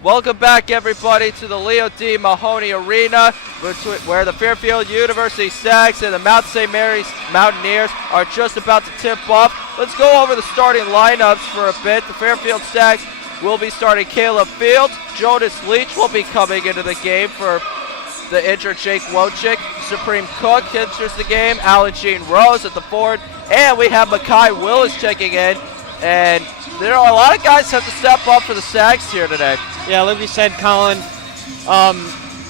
Welcome back, everybody, to the Leo D. Mahoney Arena, where the Fairfield University Stags and the Mount St. Mary's Mountaineers are just about to tip off. Let's go over the starting lineups for a bit. The Fairfield Stags will be starting Caleb Fields. Jonas Leach will be coming into the game for the injured Jake Wojcik. Supreme Cook enters the game. Alan Jean Rose at the forward. And we have Makai Willis checking in. And there are a lot of guys who have to step up for the Stags here today. Yeah, like we said, Colin,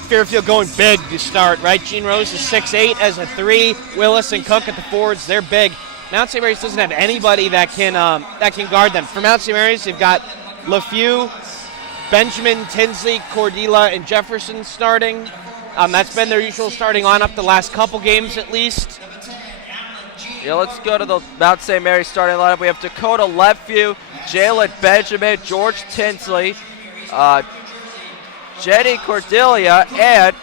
Fairfield going big to start, right? Jean Rose is 6'8" as a 3. Willis and Cook at the forwards, they're big. Mount St. Mary's doesn't have anybody that can guard them. For Mount St. Mary's, they've got LeFew, Benjamin, Tinsley, Cordila, and Jefferson starting. That's been their usual starting lineup the last couple games at least. Yeah, let's go to the Mount St. Mary's starting lineup. We have Dakota LeFew, Jalen Benjamin, George Tinsley, Jenny Cordelia, and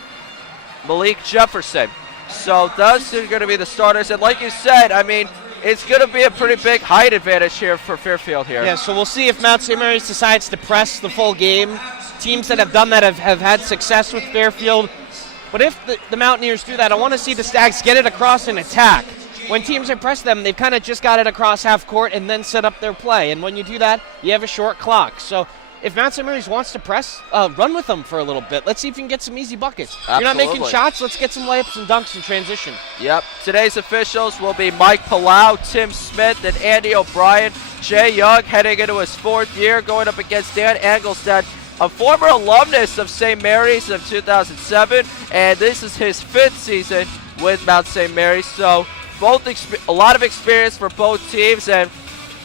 Malik Jefferson. So those are going to be the starters. And like you said, I mean, it's going to be a pretty big height advantage here for Fairfield here. Yeah, so we'll see if Mount St. Mary's decides to press the full game. Teams that have done that have had success with Fairfield. But if the Mountaineers do that, I want to see the Stags get it across and attack. When teams impress them, they've kind of just got it across half court and then set up their play. And when you do that, you have a short clock. So if Mount St. Mary's wants to press, run with them for a little bit. Let's see if you can get some easy buckets. Absolutely. You're not making shots, let's get some layups and dunks in transition. Yep. Today's officials will be Mike Palau, Tim Smith, and Andy O'Brien. Jay Young heading into his 4th year, going up against Dan Engelstad, a former alumnus of St. Mary's of 2007, and this is his 5th season with Mount St. Mary's. So a lot of experience for both teams, and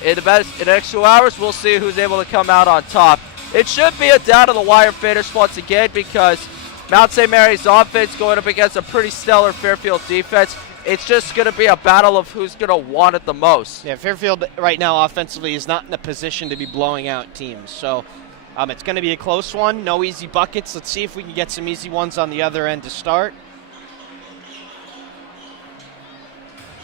in the next 2 hours, we'll see who's able to come out on top. It should be a down-to-the-wire finish once again because Mount St. Mary's offense going up against a pretty stellar Fairfield defense. It's just going to be a battle of who's going to want it the most. Yeah, Fairfield right now offensively is not in a position to be blowing out teams. So it's going to be a close one. No easy buckets. Let's see if we can get some easy ones on the other end to start.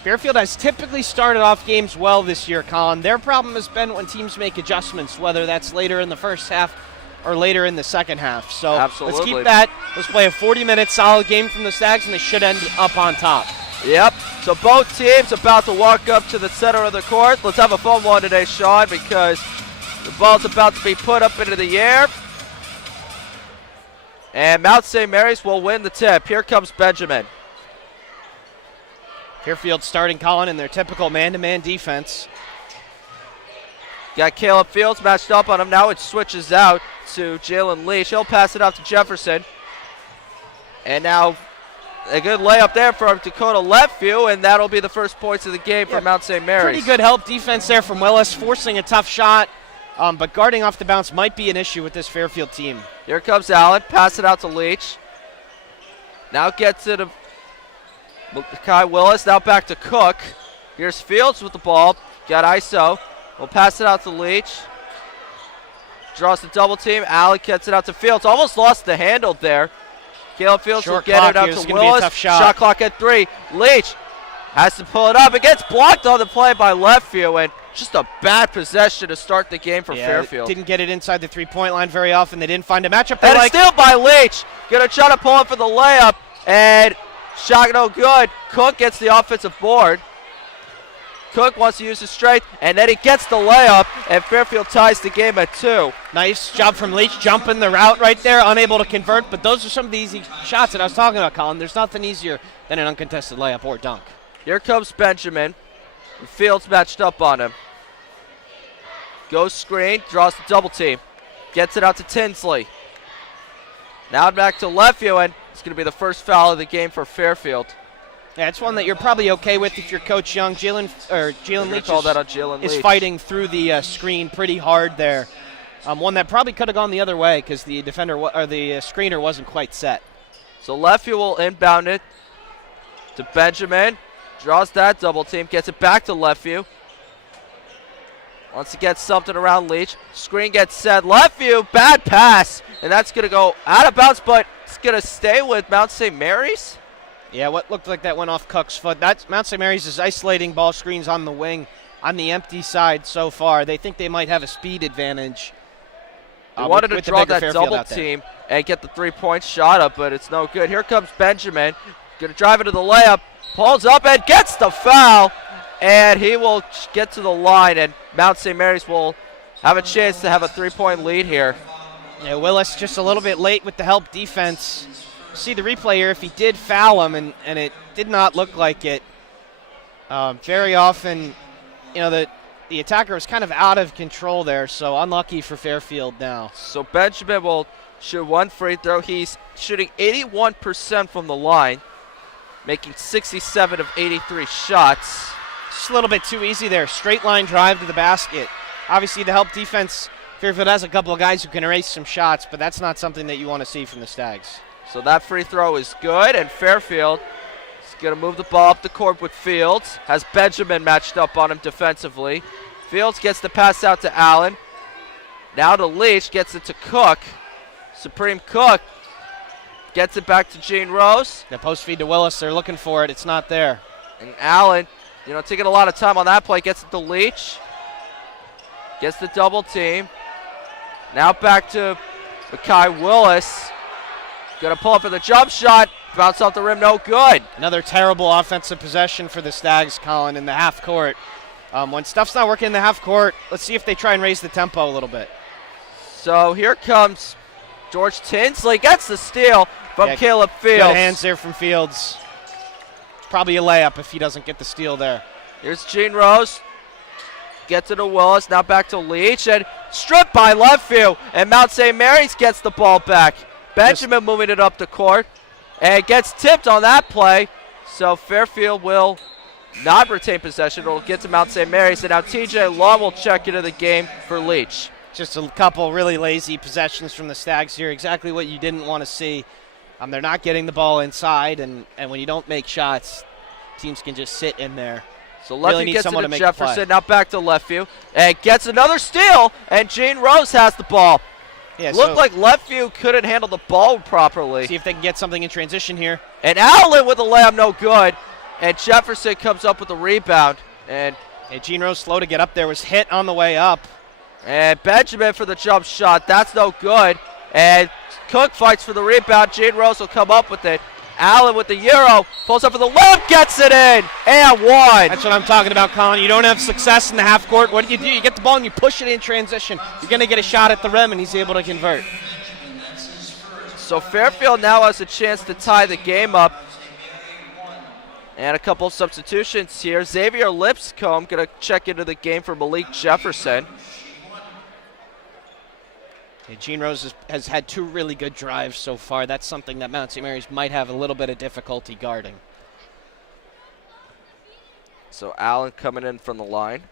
Fairfield has typically started off games well this year, Colin. Their problem has been when teams make adjustments, whether that's later in the first half or later in the second half. So Absolutely. Let's keep that. Let's play a 40-minute solid game from the Stags, and they should end up on top. Yep. So both teams about to walk up to the center of the court. Let's have a fun one today, Sean, because the ball's about to be put up into the air. And Mount St. Mary's will win the tip. Here comes Benjamin. Fairfield starting, Colin, in their typical man-to-man defense. Got Caleb Fields matched up on him. Now it switches out to Jalen Leach. He'll pass it out to Jefferson. And now a good layup there from Dakota LeFew, and that'll be the first points of the game for Mount St. Mary's. Pretty good help defense there from Willis, forcing a tough shot, but guarding off the bounce might be an issue with this Fairfield team. Here comes Allen. Pass it out to Leach. Now gets it to Kai Willis. Now back to Cook. Here's Fields with the ball. Got ISO. We'll pass it out to Leach. Draws the double team. Allen gets it out to Fields. Almost lost the handle there. Caleb Fields will get it out to Willis. Shot clock at 3. Leach has to pull it up. It gets blocked on the play by LeFew, and just a bad possession to start the game for Fairfield. Didn't get it inside the three-point line very often. They didn't find a matchup. And a steal by Leach. Gonna try to pull it for the layup, and shot no good. Cook gets the offensive board. Cook wants to use his strength, and then he gets the layup, and Fairfield ties the game at 2. Nice job from Leach, jumping the route right there, unable to convert, but those are some of the easy shots that I was talking about, Colin. There's nothing easier than an uncontested layup or dunk. Here comes Benjamin. Fields matched up on him. Goes screen, draws the double team. Gets it out to Tinsley. Now back to LeFew, and it's going to be the first foul of the game for Fairfield. Yeah, it's one that you're probably okay with if you're Coach Young. Jalen Leach is fighting through the screen pretty hard there. One that probably could have gone the other way because the defender or the screener wasn't quite set. So LeFew will inbound it to Benjamin. Draws that double team, gets it back to LeFew. Wants to get something around Leach. Screen gets set. LeFew, bad pass. And that's going to go out of bounds, but it's going to stay with Mount St. Mary's. Yeah, what looked like that went off Cook's foot. That's Mount St. Mary's is isolating ball screens on the wing on the empty side so far. They think they might have a speed advantage. He wanted to with the draw bigger that Fairfield double out there. team and get the 3-point shot up, but it's no good. Here comes Benjamin. Going to drive into the layup. Pulls up and gets the foul. And he will get to the line, and Mount St. Mary's will have a chance to have a 3-point lead here. Yeah, Willis just a little bit late with the help defense. See the replay here. If he did foul him, and it did not look like it. Very often, the attacker was kind of out of control there, so unlucky for Fairfield now. So Benjamin will shoot one free throw. He's shooting 81% from the line, making 67 of 83 shots. Just a little bit too easy there. Straight line drive to the basket. Obviously, the help defense, Fairfield has a couple of guys who can erase some shots, but that's not something that you want to see from the Stags. So that free throw is good, and Fairfield is going to move the ball up the court with Fields. Has Benjamin matched up on him defensively. Fields gets the pass out to Allen. Now to Leach, gets it to Cook. Supreme Cook gets it back to Gene Rose. The post feed to Willis, they're looking for it. It's not there. And Allen, taking a lot of time on that play, gets it to Leach. Gets the double team. Now back to Makai Willis. Gonna pull up for the jump shot. Bounce off the rim, no good. Another terrible offensive possession for the Stags, Colin, in the half court. When stuff's not working in the half court, let's see if they try and raise the tempo a little bit. So here comes George Tinsley. Gets the steal from Caleb Fields. Good hands there from Fields. Probably a layup if he doesn't get the steal there. Here's Gene Rose. Gets it to Willis. Now back to Leach. And stripped by Lefeville. And Mount St. Mary's gets the ball back. Benjamin moving it up the court. And gets tipped on that play. So Fairfield will not retain possession. It'll get to Mount St. Mary's. And now TJ Long will check into the game for Leach. Just a couple really lazy possessions from the Stags here. Exactly what you didn't want to see. They're not getting the ball inside. And when you don't make shots, teams can just sit in there. So Lefeville really gets it to make Jefferson. Now back to Lefeville. And gets another steal. And Gene Rose has the ball. Yeah, Looked like Lefeville couldn't handle the ball properly. See if they can get something in transition here. And Allen with a layup, no good. And Jefferson comes up with a rebound. And Gene Rose slow to get up there, was hit on the way up. And Benjamin for the jump shot. That's no good. And Cook fights for the rebound. Gene Rose will come up with it. Allen with the Euro. Pulls up for the layup, gets it in. And one. That's what I'm talking about, Colin. You don't have success in the half court. What do? You get the ball and you push it in transition. You're going to get a shot at the rim, and he's able to convert. So Fairfield now has a chance to tie the game up. And a couple of substitutions here. Xavier Lipscomb going to check into the game for Malik Jefferson. Gene Rose has had two really good drives so far. That's something that Mount St. Mary's might have a little bit of difficulty guarding. So Allen coming in from the line.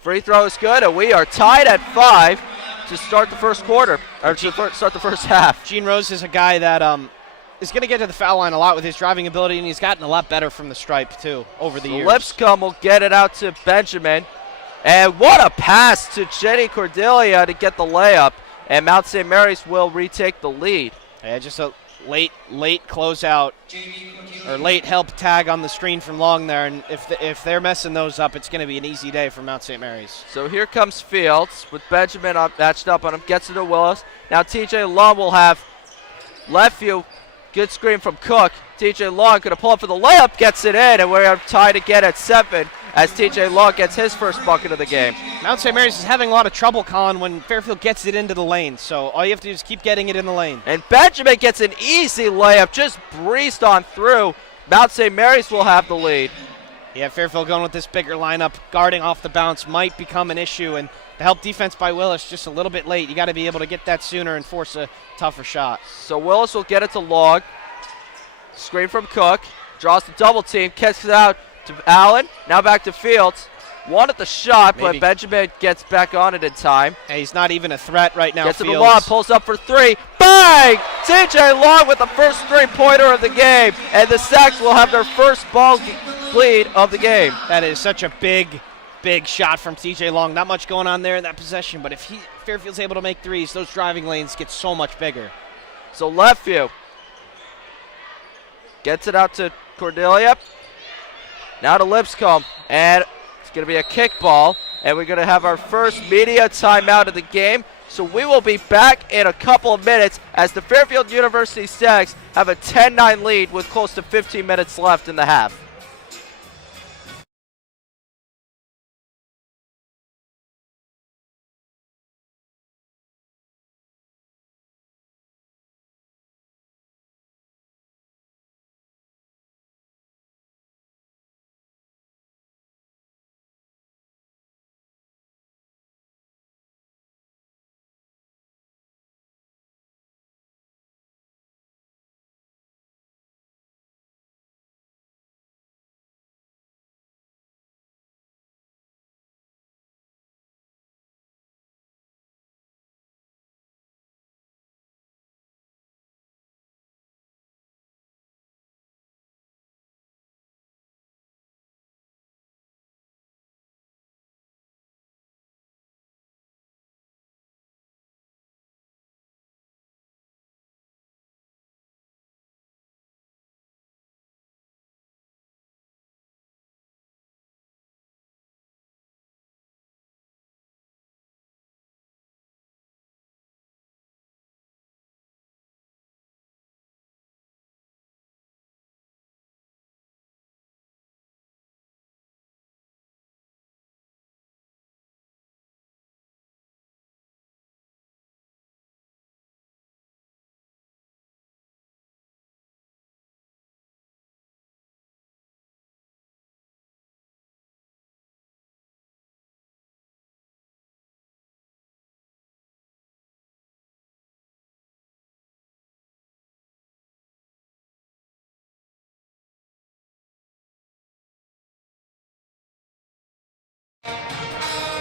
Free throw is good, and we are tied at 5 to start the first quarter, or to start the first half. Gene Rose is a guy that is going to get to the foul line a lot with his driving ability, and he's gotten a lot better from the stripe, too, over the years. Lipscomb will get it out to Benjamin. And what a pass to Jenny Cordelia to get the layup. And Mount St. Mary's will retake the lead. Yeah, just a late closeout, or late help tag on the screen from Long there. And if they're messing those up, it's going to be an easy day for Mount St. Mary's. So here comes Fields with Benjamin matched up on him. Gets it to Willis. Now TJ Long will have left view. Good screen from Cook. TJ Long going to pull up for the layup. Gets it in. And we're tied again at 7. As TJ Long gets his first bucket of the game. Mount St. Mary's is having a lot of trouble, Colin, when Fairfield gets it into the lane. So all you have to do is keep getting it in the lane. And Benjamin gets an easy layup, just breezed on through. Mount St. Mary's will have the lead. Yeah, Fairfield going with this bigger lineup, guarding off the bounce might become an issue. And the help defense by Willis just a little bit late. You got to be able to get that sooner and force a tougher shot. So Willis will get it to Long. Screen from Cook. Draws the double team, kicks it out to Allen. Now back to Fields. Wanted the shot, but Benjamin gets back on it in time. Hey, he's not even a threat right now. Gets to the lob, pulls up for 3. Bang! TJ Long with the first 3-pointer of the game. And the Stags will have their first ball lead of the game. That is such a big shot from TJ Long. Not much going on there in that possession, but if Fairfield's able to make threes, those driving lanes get so much bigger. So left view. Gets it out to Cordelia. Now to Lipscomb, and it's going to be a kick ball. and we're going to have our first media timeout of the game. So we will be back in a couple of minutes as the Fairfield University Stags have a 10-9 lead with close to 15 minutes left in the half.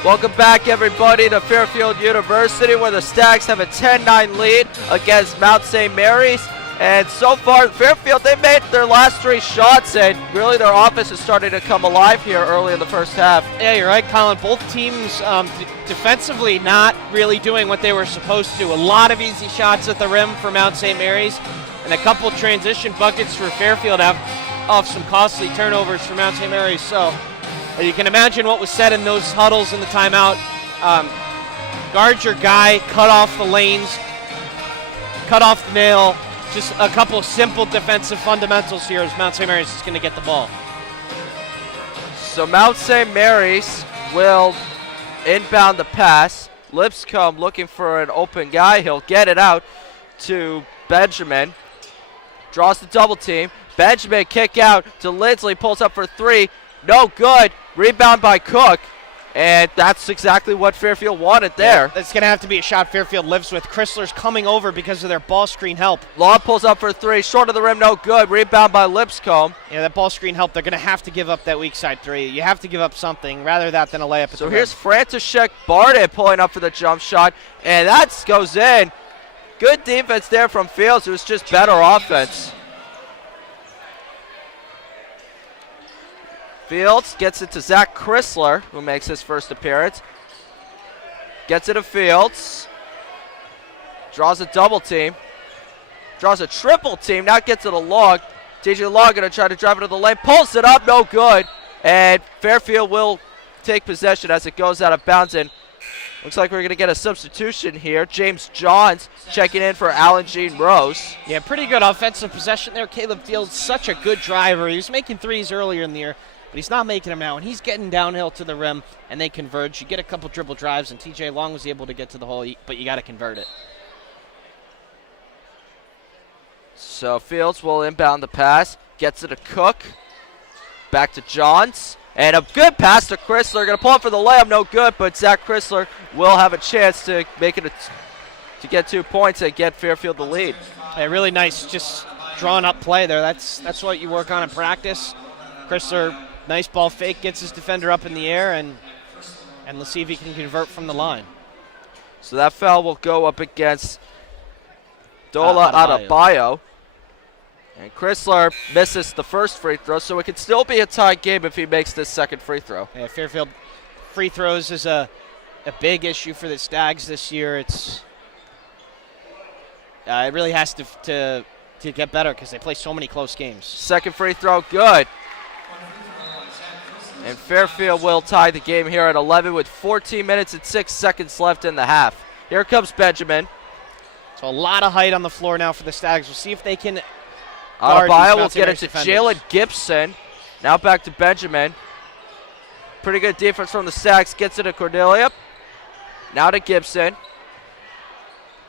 Welcome back, everybody, to Fairfield University, where the Stags have a 10-9 lead against Mount St. Mary's. And so far, Fairfield, they made their last 3 shots, and really their offense is starting to come alive here early in the first half. Yeah, you're right, Colin. Both teams defensively not really doing what they were supposed to do. A lot of easy shots at the rim for Mount St. Mary's, and a couple transition buckets for Fairfield off some costly turnovers for Mount St. Mary's. So you can imagine what was said in those huddles in the timeout. Guard your guy, cut off the lanes, cut off the nail. Just a couple simple defensive fundamentals here as Mount St. Mary's is going to get the ball. So Mount St. Mary's will inbound the pass. Lipscomb looking for an open guy. He'll get it out to Benjamin. Draws the double team. Benjamin kick out to Lindsley. Pulls up for 3. No good. Rebound by Cook. And that's exactly what Fairfield wanted there. Yeah, that's going to have to be a shot Fairfield lives with. Chrysler's coming over because of their ball screen help. Law pulls up for 3. Short of the rim, no good. Rebound by Lipscomb. Yeah, that ball screen help. They're going to have to give up that weak side 3. You have to give up something rather that than a layup at the rim. So here's František Bardet pulling up for the jump shot. And that goes in. Good defense there from Fields. It was just better offense. Fields gets it to Zach Chrysler, who makes his first appearance. Gets it to Fields. Draws a double team. Draws a triple team. Now gets it to Long. TJ Long going to try to drive it to the lane. Pulls it up. No good. And Fairfield will take possession as it goes out of bounds. And looks like we're going to get a substitution here. James Johns checking in for Alan Jean Rose. Yeah, pretty good offensive possession there. Caleb Fields, such a good driver. He was making threes earlier in the year, but he's not making them now, and he's getting downhill to the rim, and they converge. You get a couple dribble drives, and TJ Long was able to get to the hole, but you got to convert it. So Fields will inbound the pass, gets it to Cook, back to Johns, and a good pass to Chrysler. Going to pull up for the layup, no good, but Zach Chrysler will have a chance to make it to get 2 points and get Fairfield the lead. A really nice, just drawn up play there. That's what you work on in practice. Chrysler. Nice ball fake, gets his defender up in the air, and let's see if he can convert from the line. So that foul will go up against Dola Adebayo. And Chrysler misses the first free throw, so it could still be a tied game if he makes this second free throw. Yeah, Fairfield free throws is a big issue for the Stags this year. It really has to get better because they play so many close games. Second free throw, good. And Fairfield will tie the game here at 11 with 14 minutes and 6 seconds left in the half. Here comes Benjamin. So a lot of height on the floor now for the Stags. We'll see if they can guard Adebayo these will Mount St. get it Mary's to defenders. Jalen Gibson. Now back to Benjamin. Pretty good defense from the Stags. Gets it to Cordelia. Now to Gibson.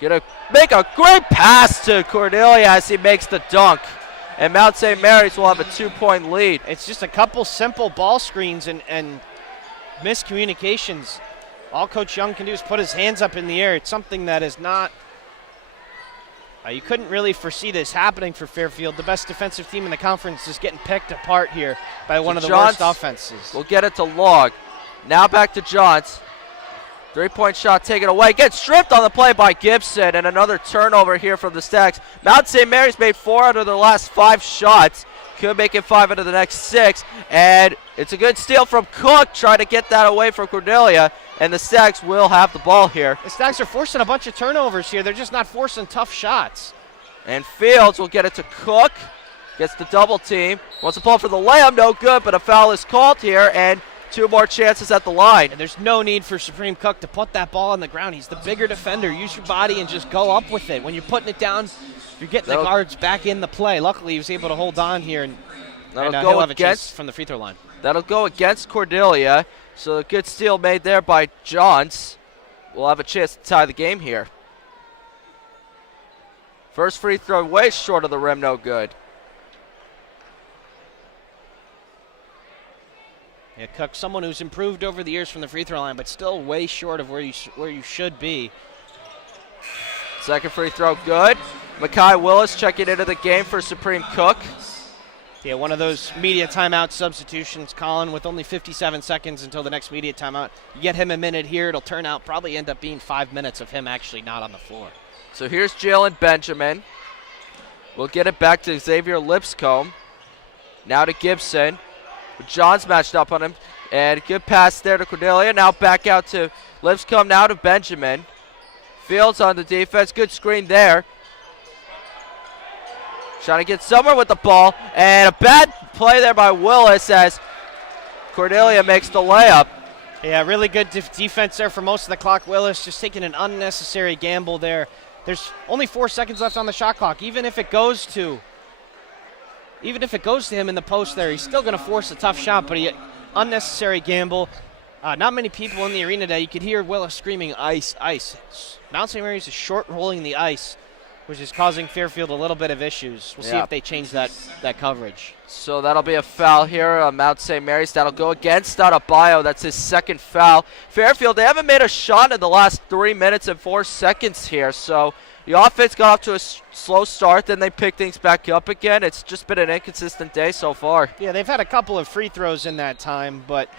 Gonna make a great pass to Cordelia as he makes the dunk. And Mount St. Mary's will have a 2-point lead. It's just a couple simple ball screens and miscommunications. All Coach Young can do is put his hands up in the air. It's something that is not you couldn't really foresee this happening for Fairfield. The best defensive team in the conference is getting picked apart here by one of the worst offenses. We'll get it to Log. Now back to Johns. 3-point shot taken away. Gets stripped on the play by Gibson, and another turnover here from the Stags. Mount St. Mary's made 4 out of their last 5 shots. Could make it 5 out of the next 6. And it's a good steal from Cook, trying to get that away from Cordelia. And the Stags will have the ball here. The Stags are forcing a bunch of turnovers here. They're just not forcing tough shots. And Fields will get it to Cook. Gets the double team. Wants to pull for the layup. No good, but a foul is called here. And 2 more chances at the line. And there's no need for Supreme Cook to put that ball on the ground. He's the bigger defender. Use your body and just go up with it. When you're putting it down, you're getting the guards back in the play. Luckily, he was able to hold on here, and he'll have a chance from the free throw line. That'll go against Cordelia. So a good steal made there by Johns. We'll have a chance to tie the game here. First free throw way short of the rim, no good. Yeah, Cook, someone who's improved over the years from the free throw line, but still way short of where you should be. Second free throw good. Makai Willis checking into the game for Supreme Cook. Yeah, one of those media timeout substitutions, Colin, with only 57 seconds until the next media timeout. You get him a minute here, it'll turn out probably end up being 5 minutes of him actually not on the floor. So here's Jalen Benjamin. We'll get it back to Xavier Lipscomb. Now to Gibson. John's matched up on him. And good pass there to Cordelia. Now back out to Lipscomb, now to Benjamin. Fields on the defense. Good screen there. Trying to get somewhere with the ball. And a bad play there by Willis as Cordelia makes the layup. Yeah, really good defense there for most of the clock. Willis just taking an unnecessary gamble there. There's only 4 seconds left on the shot clock. Even if it goes to him in the post there, he's still going to force a tough shot, but unnecessary gamble. Not many people in the arena today. You could hear Willis screaming, ice, ice. Mount St. Mary's is short rolling the ice, which is causing Fairfield a little bit of issues. We'll see if they change that coverage. So that'll be a foul here on Mount St. Mary's. That'll go against Adebayo. That's his second foul. Fairfield, they haven't made a shot in the last 3 minutes and 4 seconds here. So the offense got off to a slow start, then they pick things back up again. It's just been an inconsistent day so far. Yeah, they've had a couple of free throws in that time, but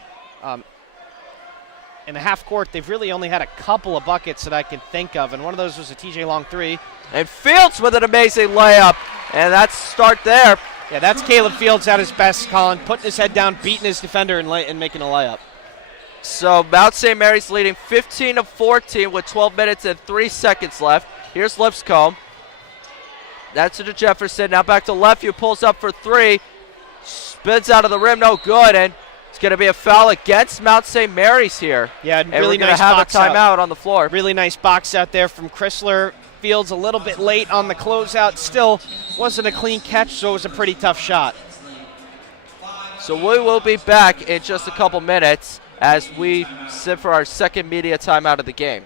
in the half court, they've really only had a couple of buckets that I can think of, and one of those was a TJ Long 3. And Fields with an amazing layup, and that's start there. Yeah, that's Caleb Fields at his best, Colin, putting his head down, beating his defender, and making a layup. So Mount St. Mary's leading 15-14 with 12 minutes and 3 seconds left. Here's Lipscomb. That's to Jefferson. Now back to Lefevue, pulls up for 3. Spins out of the rim, no good, and it's going to be a foul against Mount St. Mary's here. Yeah, and really we're going nice to have a box out. timeout on the floor. Really nice box out there from Chrysler. Fields a little bit late on the closeout. Still wasn't a clean catch, so it was a pretty tough shot. So we will be back in just a couple minutes as we sit for our second media timeout of the game.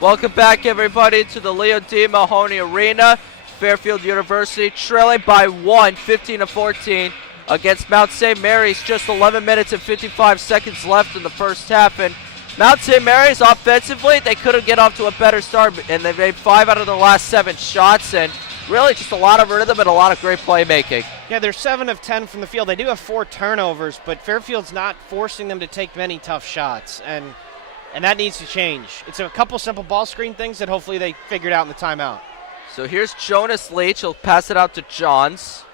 Welcome back, everybody, to the Leo D. Mahoney Arena. Fairfield University trailing by 1, 15-14 against Mount St. Mary's. Just 11 minutes and 55 seconds left in the first half. And Mount St. Mary's offensively, they couldn't get off to a better start, and they made 5 out of their last 7 shots. And really just a lot of rhythm and a lot of great playmaking. Yeah, they're 7 of 10 from the field. They do have 4 turnovers, but Fairfield's not forcing them to take many tough shots. And that needs to change. It's a couple simple ball screen things that hopefully they figured out in the timeout. So here's Jonas Leach. He'll pass it out to Johns.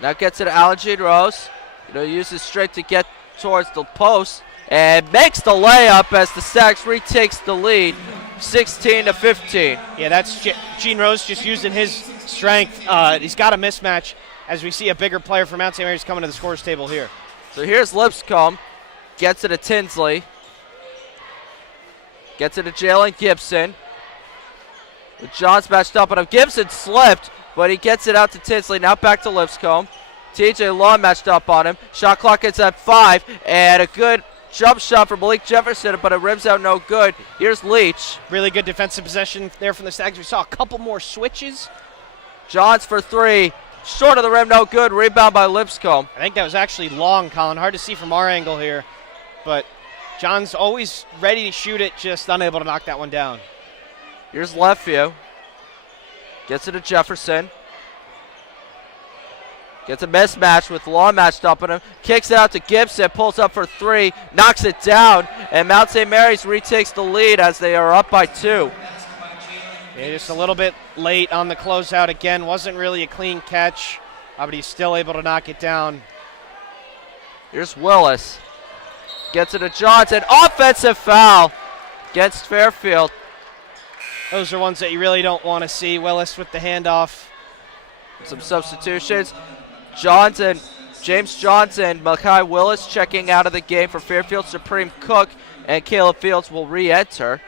Now gets it to Alan Rose. He'll use his strength to get towards the post and makes the layup as the Stags retakes the lead, 16-15. Yeah, that's Gene Rose just using his strength. He's got a mismatch as we see a bigger player from Mount St. Mary's coming to the scores table here. So here's Lipscomb. Gets it to Tinsley. Gets it to Jalen Gibson. Johns matched up on him. Gibson slipped, but he gets it out to Tinsley. Now back to Lipscomb. TJ Long matched up on him. Shot clock is at 5, and a good jump shot from Malik Jefferson, but it rims out no good. Here's Leach. Really good defensive possession there from the Stags. We saw a couple more switches. Johns for 3. Short of the rim, no good. Rebound by Lipscomb. I think that was actually long, Colin. Hard to see from our angle here, but John's always ready to shoot it, just unable to knock that one down. Here's Lefevue. Gets it to Jefferson. Gets a mismatch with Law matched up on him. Kicks it out to Gibson. Pulls up for 3. Knocks it down. And Mount St. Mary's retakes the lead as they are up by 2. Yeah, just a little bit late on the closeout again. Wasn't really a clean catch, but he's still able to knock it down. Here's Willis. Gets it to Johnson. Offensive foul against Fairfield. Those are ones that you really don't want to see. Willis with the handoff. Some substitutions. James Johnson, Makai Willis checking out of the game for Fairfield. Supreme Cook and Caleb Fields will re-enter.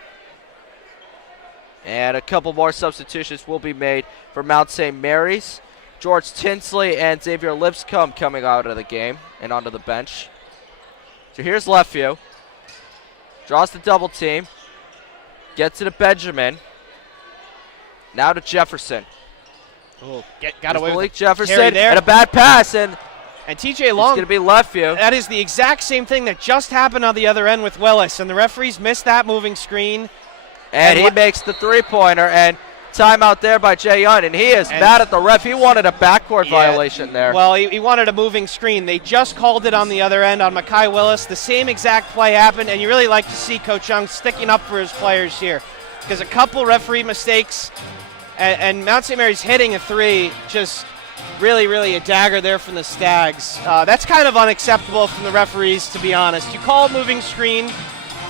And a couple more substitutions will be made for Mount St. Mary's. George Tinsley and Xavier Lipscomb coming out of the game and onto the bench. So here's Lefevue. Draws the double team. Gets it to Benjamin. Now to Jefferson. Oh, got away Malik with Jefferson there. And a bad pass, and TJ Long. It's going to be Lefevue. That is the exact same thing that just happened on the other end with Willis, and the referees missed that moving screen. And he makes the three-pointer, and timeout there by Jay Young, and he is mad at the ref. He wanted a backcourt violation there. Well, he wanted a moving screen. They just called it on the other end on Makai Willis. The same exact play happened, and you really like to see Coach Young sticking up for his players here, because a couple referee mistakes, and Mount St. Mary's hitting a 3, just really, really a dagger there from the Stags. That's kind of unacceptable from the referees, to be honest. You call a moving screen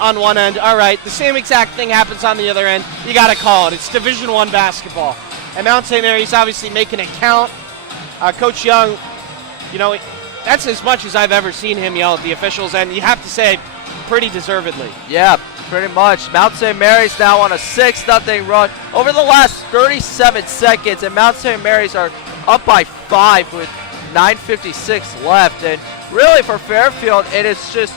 on one end, all right, the same exact thing happens on the other end, you got to call it. It's Division I basketball. And Mount St. Mary's obviously making it count. Coach Young, you know, that's as much as I've ever seen him yell at the officials, and you have to say, pretty deservedly. Yeah, pretty much. Mount St. Mary's now on a 6-0 run over the last 37 seconds, and Mount St. Mary's are up by 5 with 9:56 left. And really for Fairfield, it's just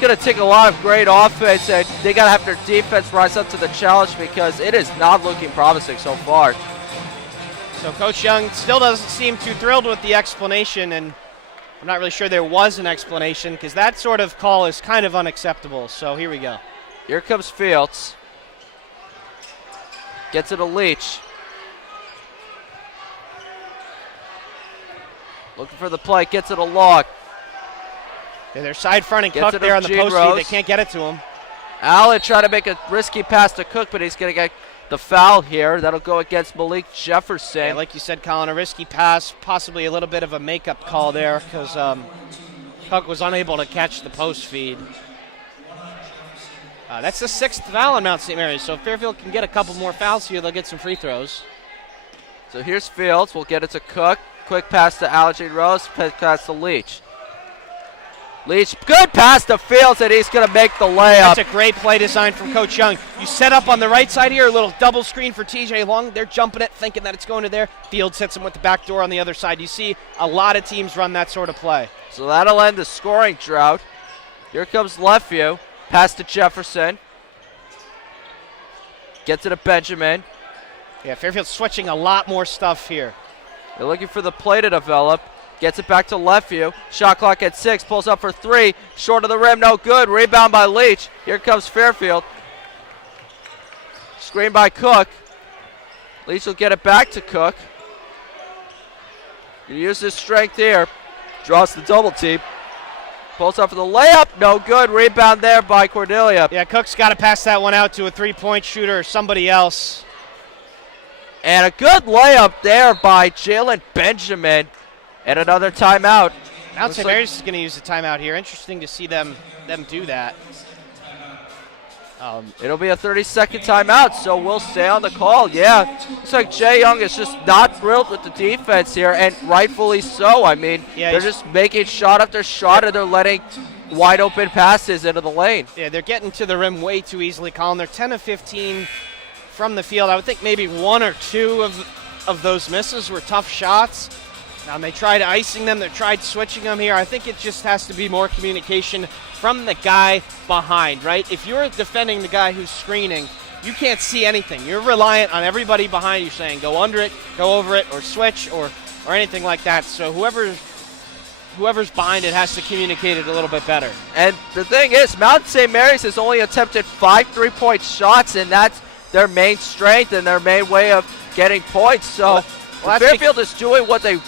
going to take a lot of great offense, and they got to have their defense rise up to the challenge because it is not looking promising so far. So Coach Young still doesn't seem too thrilled with the explanation, and I'm not really sure there was an explanation because that sort of call is kind of unacceptable. So here we go. Here comes Fields. Gets it to Leach. Looking for the play, gets it a Locke. Yeah, they're side fronting Cook there on the post feed. They can't get it to him. Allen trying to make a risky pass to Cook, but he's going to get the foul here. That'll go against Malik Jefferson. Yeah, like you said, Colin, a risky pass, possibly a little bit of a makeup call there because Cook was unable to catch the post feed. That's the 6th foul on Mount St. Mary's, so if Fairfield can get a couple more fouls here, they'll get some free throws. So here's Fields. We'll get it to Cook. Quick pass to Algene Rose. Quick pass to Leach. Leach, good pass to Fields, and he's going to make the layup. That's a great play design from Coach Young. You set up on the right side here, a little double screen for TJ Long. They're jumping it, thinking that it's going to there. Fields hits him with the back door on the other side. You see a lot of teams run that sort of play. So that'll end the scoring drought. Here comes Lefevue. Pass to Jefferson. Gets it to Benjamin. Yeah, Fairfield's switching a lot more stuff here. They're looking for the play to develop. Gets it back to Lefeview. Shot clock at 6. Pulls up for 3. Short of the rim, no good. Rebound by Leach. Here comes Fairfield. Screen by Cook. Leach will get it back to Cook. He uses his strength here. Draws the double team. Pulls up for the layup. No good. Rebound there by Cordelia. Yeah, Cook's got to pass that one out to a three-point shooter or somebody else. And a good layup there by Jalen Benjamin. And another timeout. Mount St. Mary's is going to use the timeout here. Interesting to see them do that. It'll be a 30-second timeout, so we'll stay on the call. Yeah, looks like Jay Young is just not thrilled with the defense here, and rightfully so. I mean, yeah, they're just making shot after shot, and they're letting wide open passes into the lane. Yeah, they're getting to the rim way too easily, Colin. They're 10 of 15 from the field. I would think maybe 1 or 2 of those misses were tough shots. They tried icing them. They tried switching them here. I think it just has to be more communication from the guy behind, right? If you're defending the guy who's screening, you can't see anything. You're reliant on everybody behind you saying go under it, go over it, or switch, or anything like that. So whoever's behind it has to communicate it a little bit better. And the thing is, Mount St. Mary's has only attempted 5 3-point shots, and that's their main strength and their main way of getting points. So Fairfield is doing what they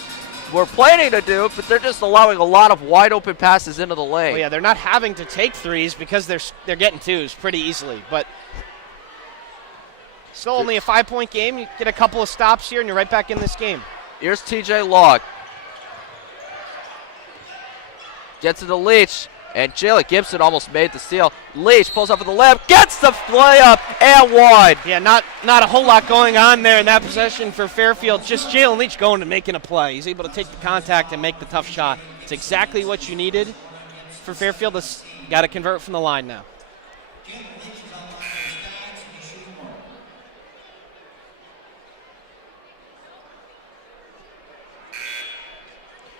were planning to do, but they're just allowing a lot of wide open passes into the lane. Well, yeah, they're not having to take threes because they're getting twos pretty easily, but still only a 5-point game. You get a couple of stops here and you're right back in this game. Here's TJ Log. Gets to the Leach, and Jalen Gibson almost made the steal. Leach pulls up with the layup, gets the layup, and one. Yeah, not a whole lot going on there in that possession for Fairfield. Just Jalen Leach going and making a play. He's able to take the contact and make the tough shot. It's exactly what you needed for Fairfield. Got to convert from the line now.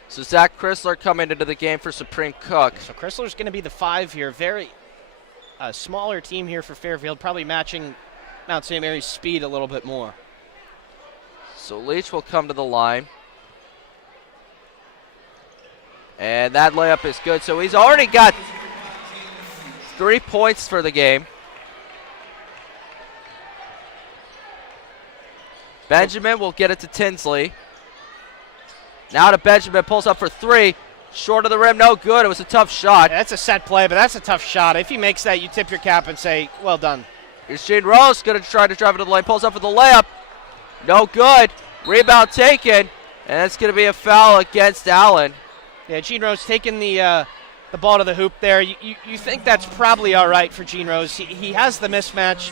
So Zach Chrysler coming into the game for Supreme Cook. So Chrysler's going to be the 5 here. Very smaller team here for Fairfield, probably matching Mount St. Mary's speed a little bit more. So Leach will come to the line. And that layup is good. So he's already got 3 points for the game. Benjamin will get it to Tinsley. Now to Benjamin, pulls up for 3. Short of the rim, no good. It was a tough shot. Yeah, that's a set play, but that's a tough shot. If he makes that, you tip your cap and say, well done. Here's Gene Rose, going to try to drive it to the lane. Pulls up for the layup. No good. Rebound taken. And that's going to be a foul against Allen. Yeah, Gene Rose taking the ball to the hoop there. You think that's probably all right for Gene Rose. He has the mismatch.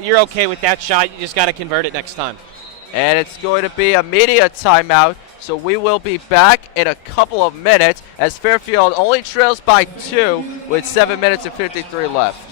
You're okay with that shot. You just got to convert it next time. And it's going to be a media timeout. So we will be back in a couple of minutes as Fairfield only trails by 2 with 7 minutes and 53 left.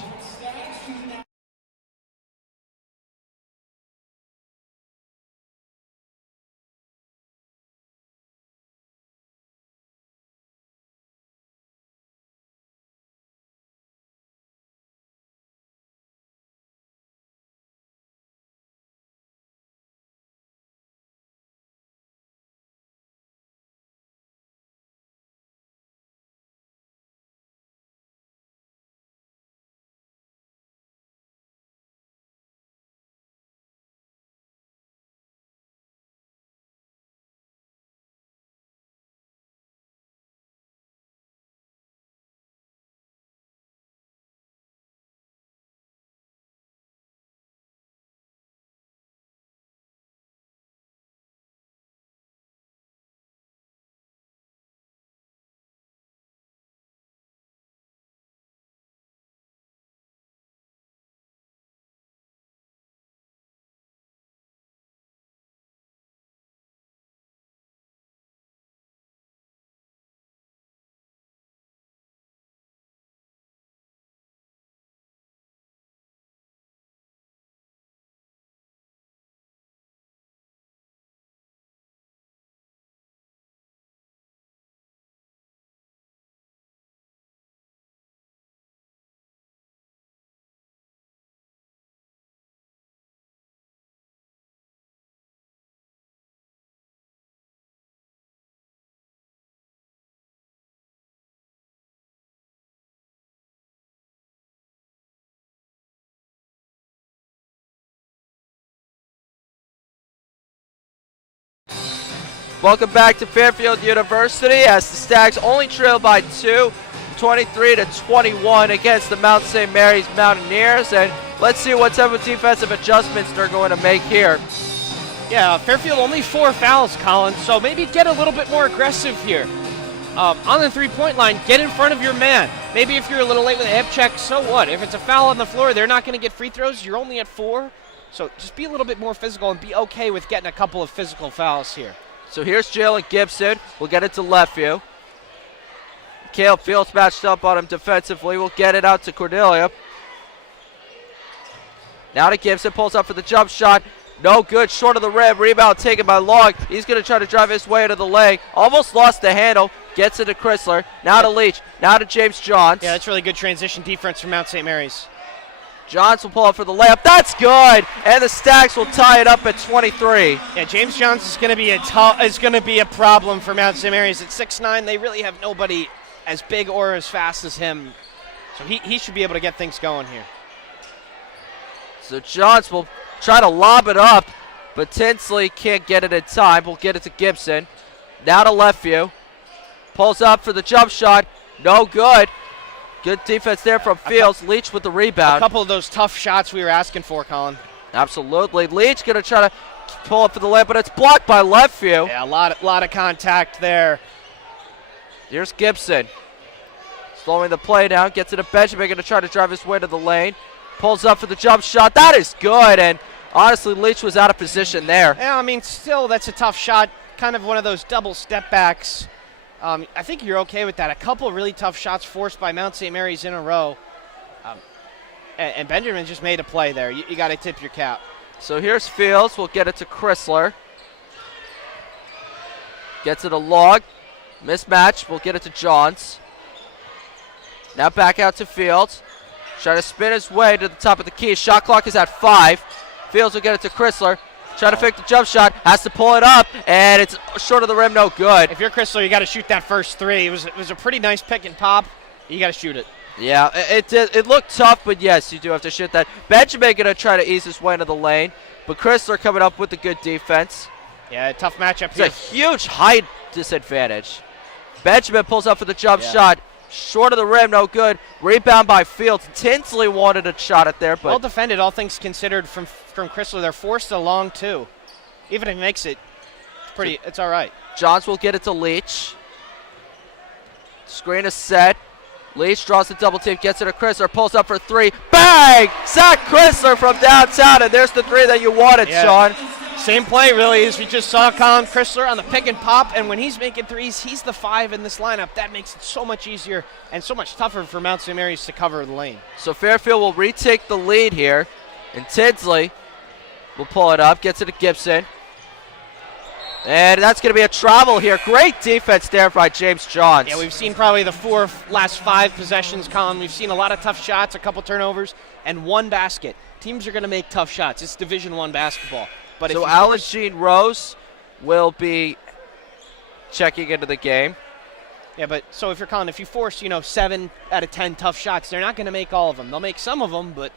Welcome back to Fairfield University as the Stags only trail by 2, 23-21 against the Mount St. Mary's Mountaineers. And let's see what type of defensive adjustments they're going to make here. Yeah, Fairfield only 4 fouls, Colin, so maybe get a little bit more aggressive here. On the three-point line, get in front of your man. Maybe if you're a little late with a hip check, so what? If it's a foul on the floor, they're not going to get free throws. You're only at 4. So just be a little bit more physical and be okay with getting a couple of physical fouls here. So here's Jalen Gibson. We'll get it to left view. Caleb Fields matched up on him defensively. We'll get it out to Cordelia. Now to Gibson. Pulls up for the jump shot. No good. Short of the rim. Rebound taken by Long. He's going to try to drive his way into the lane. Almost lost the handle. Gets it to Chrysler. Now to Leach. Now to James Johns. Yeah, that's really good transition defense from Mount St. Mary's. Johns will pull up for the layup. That's good, and the Stags will tie it up at 23. Yeah, James Johns is going to be a problem for Mount St. Mary's at 6'9". They really have nobody as big or as fast as him, so he should be able to get things going here. So Johns will try to lob it up, but Tinsley can't get it in time. We'll get it to Gibson. Now to left view. Pulls up for the jump shot. No good. Good defense there from Fields. Leach with the rebound. A couple of those tough shots we were asking for, Colin. Absolutely. Leach going to try to pull up for the layup, but it's blocked by left view. Yeah, a lot of contact there. Here's Gibson. Slowing the play down. Gets it to Benjamin. Going to try to drive his way to the lane. Pulls up for the jump shot. That is good. And honestly, Leach was out of position there. Yeah, I mean, still, that's a tough shot. Kind of one of those double step backs. I think you're okay with that. A couple of really tough shots forced by Mount St. Mary's in a row. And Benjamin just made a play there. You got to tip your cap. So here's Fields. We'll get it to Chrysler. Gets it a Log. Mismatch. We'll get it to Johns. Now back out to Fields. Trying to spin his way to the top of the key. Shot clock is at 5. Fields will get it to Chrysler. Trying to fake the jump shot, has to pull it up, and it's short of the rim, no good. If you're Chrysler, you got to shoot that first 3. It was a pretty nice pick and pop. You got to shoot it. Yeah, it did. It looked tough, but yes, you do have to shoot that. Benjamin going to try to ease his way into the lane, but Chrysler coming up with the good defense. Yeah, tough matchup here. It's a huge height disadvantage. Benjamin pulls up for the jump shot. Short of the rim, no good. Rebound by Fields. Tinsley wanted a shot at there, but well defended, all things considered from Chrysler. They're forced along too. Even if he makes it, it's all right. Johns will get it to Leach. Screen is set. Leach draws the double team, gets it to Chrysler, pulls up for 3. Bang! Zach Chrysler from downtown, and there's the 3 that you wanted, Sean. Same play, really, as we just saw Colin Chrysler on the pick and pop, and when he's making threes, he's the 5 in this lineup. That makes it so much easier and so much tougher for Mount St. Mary's to cover the lane. So Fairfield will retake the lead here, and Tinsley will pull it up, gets it to Gibson. And that's going to be a travel here. Great defense there by James Johns. Yeah, we've seen probably the last 5 possessions, Colin. We've seen a lot of tough shots, a couple turnovers, and 1 basket. Teams are going to make tough shots. It's Division I basketball. But so Alan Jean Rose will be checking into the game. Yeah, but so if you're Colin, if you force, 7 out of 10 tough shots, they're not going to make all of them. They'll make some of them, but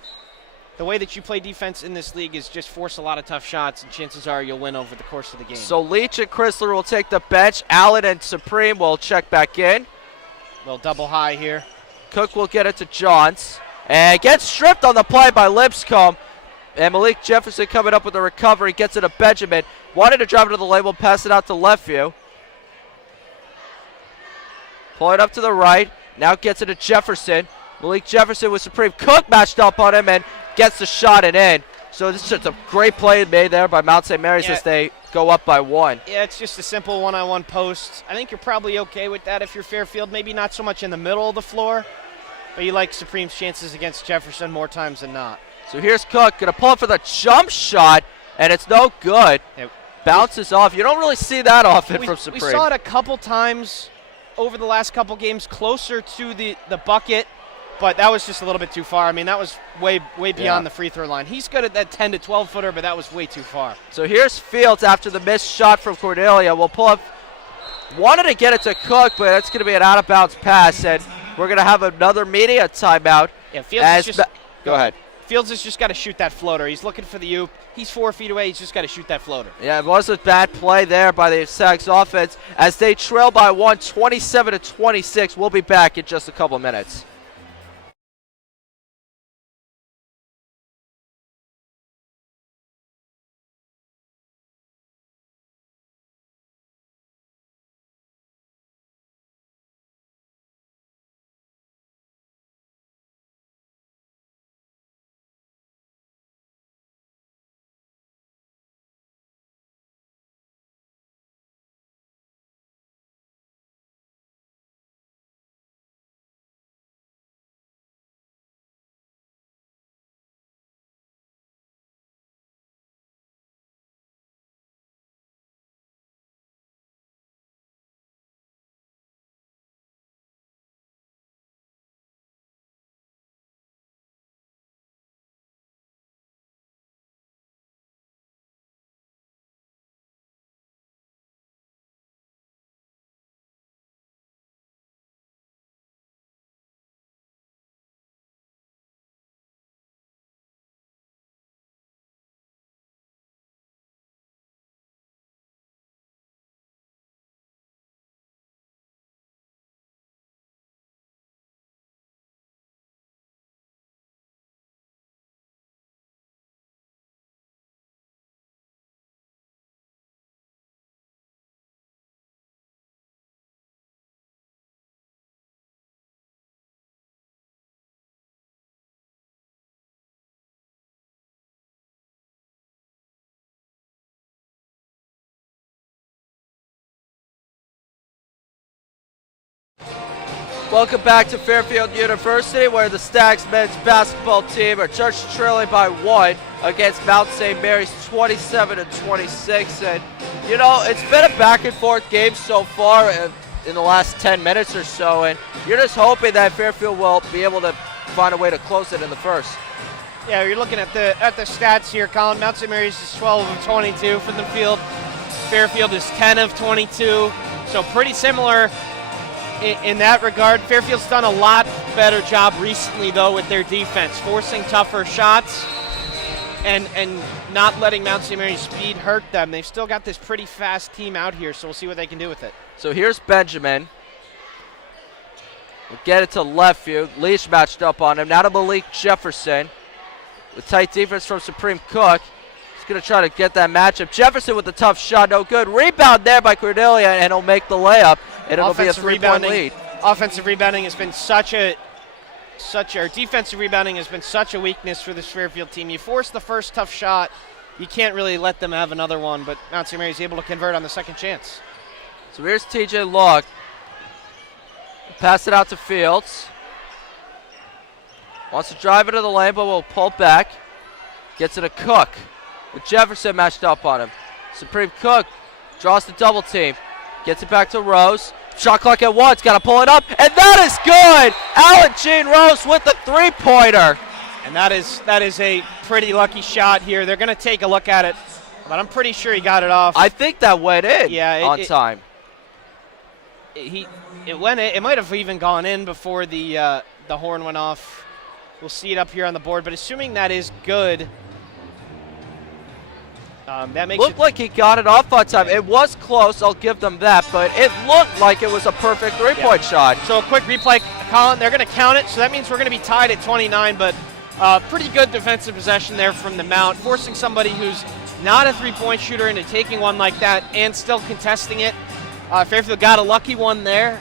the way that you play defense in this league is just force a lot of tough shots, and chances are you'll win over the course of the game. So Leach and Chrysler will take the bench. Allen and Supreme will check back in. Little double high here. Cook will get it to Johns. And gets stripped on the play by Lipscomb. And Malik Jefferson coming up with a recovery, gets it to Benjamin. Wanted to drive it to the lane, will pass it out to left view. Pull it up to the right. Now gets it to Jefferson. Malik Jefferson with Supreme. Cook matched up on him and gets the shot and in. So this is just a great play made there by Mount St. Mary's as they go up by 1. Yeah, it's just a simple one-on-one post. I think you're probably okay with that if you're Fairfield. Maybe not so much in the middle of the floor, but you like Supreme's chances against Jefferson more times than not. So here's Cook, going to pull up for the jump shot, and it's no good. Yeah. Bounces off. You don't really see that often from Supreme. We saw it a couple times over the last couple games closer to the bucket, but that was just a little bit too far. I mean, that was way beyond the free throw line. He's good at that 10 to 12 footer, but that was way too far. So here's Fields after the missed shot from Cordelia. We'll pull up. Wanted to get it to Cook, but it's going to be an out-of-bounds pass, and we're going to have another media timeout. Yeah, Fields Go ahead. Fields has just got to shoot that floater. He's looking for the oop. He's 4 feet away. He's just got to shoot that floater. Yeah, it was a bad play there by the Sags offense as they trail by 27-26. We'll be back in just a couple minutes. Welcome back to Fairfield University, where the Stags men's basketball team are just trailing by 1 against Mount St. Mary's 27-26. And, you know, it's been a back-and-forth game so far in the last 10 minutes or so, and you're just hoping that Fairfield will be able to find a way to close it in the first. Yeah, you're looking at the stats here, Colin. Mount St. Mary's is 12 of 22 from the field. Fairfield is 10 of 22, so pretty similar in that regard. Fairfield's done a lot better job recently, though, with their defense, forcing tougher shots and not letting Mount St. Mary's speed hurt them. They've still got this pretty fast team out here, so we'll see what they can do with it. So here's Benjamin. We'll get it to left field. Leash matched up on him. Now to Malik Jefferson. With tight defense from Supreme Cook. He's going to try to get that matchup. Jefferson with the tough shot, no good. Rebound there by Cordelia, and he'll make the layup. And it'll be a 3-point lead. Offensive rebounding has been defensive rebounding has been such a weakness for this Fairfield team. You force the first tough shot, you can't really let them have another one, but Mount St. Mary's able to convert on the second chance. So here's TJ Locke. Pass it out to Fields. Wants to drive into the lane, but will pull back. Gets it to Cook. With Jefferson matched up on him. Supreme Cook draws the double team. Gets it back to Rose. Shot clock at 1. Got to pull it up. And that is good! Alan Jean Rose with the three-pointer. And that is a pretty lucky shot here. They're going to take a look at it, but I'm pretty sure he got it off. I think that went in on time. It went in. It might have even gone in before the horn went off. We'll see it up here on the board, but assuming that is good, that makes looked like he got it off on time. It was close, I'll give them that, but it looked like it was a perfect three-point shot. So a quick replay, Colin, they're going to count it, so that means we're going to be tied at 29, but pretty good defensive possession there from the Mount, forcing somebody who's not a three-point shooter into taking one like that and still contesting it. Fairfield got a lucky one there,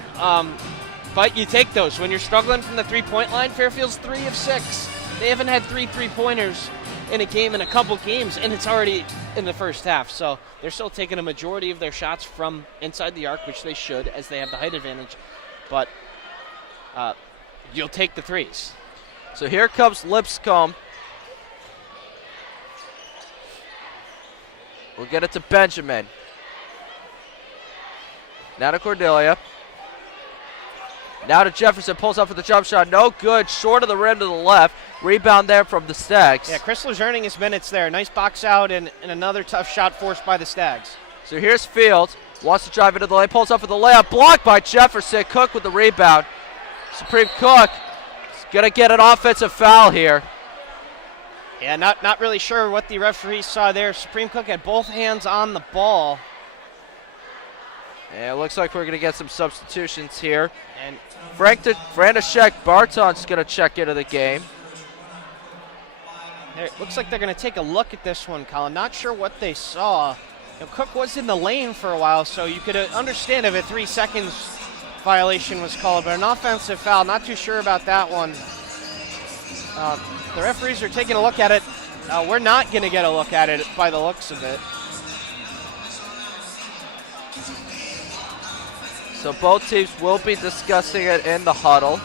but you take those. When you're struggling from the three-point line, Fairfield's 3 of 6. They haven't had 3 3-pointers in a game in a couple games, and it's already in the first half. So they're still taking a majority of their shots from inside the arc, which they should, as they have the height advantage. But you'll take the threes. So here comes Lipscomb. We'll get it to Benjamin. Now to Cordelia. Now to Jefferson, pulls up for the jump shot. No good, short of the rim to the left. Rebound there from the Stags. Yeah, Chrysler's earning his minutes there. Nice box out and another tough shot forced by the Stags. So here's Fields. Wants to drive into the lane, pulls up for the layup. Blocked by Jefferson. Cook with the rebound. Supreme Cook is going to get an offensive foul here. Yeah, not really sure what the referee saw there. Supreme Cook had both hands on the ball. Yeah, it looks like we're going to get some substitutions here. And František Barton's going to check into the game. It looks like they're going to take a look at this one, Colin. Not sure what they saw. Cook was in the lane for a while, so you could understand if a 3 seconds violation was called, but an offensive foul, not too sure about that one. The referees are taking a look at it. We're not going to get a look at it by the looks of it. So both teams will be discussing it in the huddle.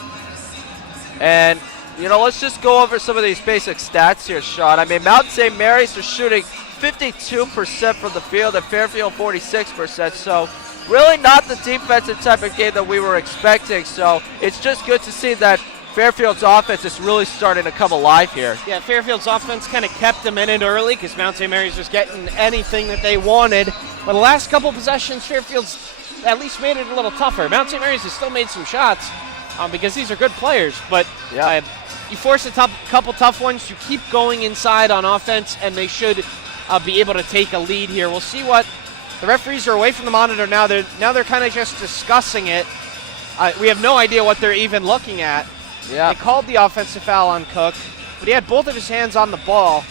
And, let's just go over some of these basic stats here, Sean. I mean, Mount St. Mary's are shooting 52% from the field and Fairfield 46%. So really not the defensive type of game that we were expecting. So it's just good to see that Fairfield's offense is really starting to come alive here. Yeah, Fairfield's offense kind of kept them in it early because Mount St. Mary's was getting anything that they wanted. But the last couple possessions, Fairfield's at least made it a little tougher. Mount St. Mary's has still made some shots because these are good players. But you force a couple tough ones, you keep going inside on offense, and they should be able to take a lead here. We'll see what the referees are away from the monitor now. They're kind of just discussing it. We have no idea what they're even looking at. Yeah. They called the offensive foul on Cook, but he had both of his hands on the ball.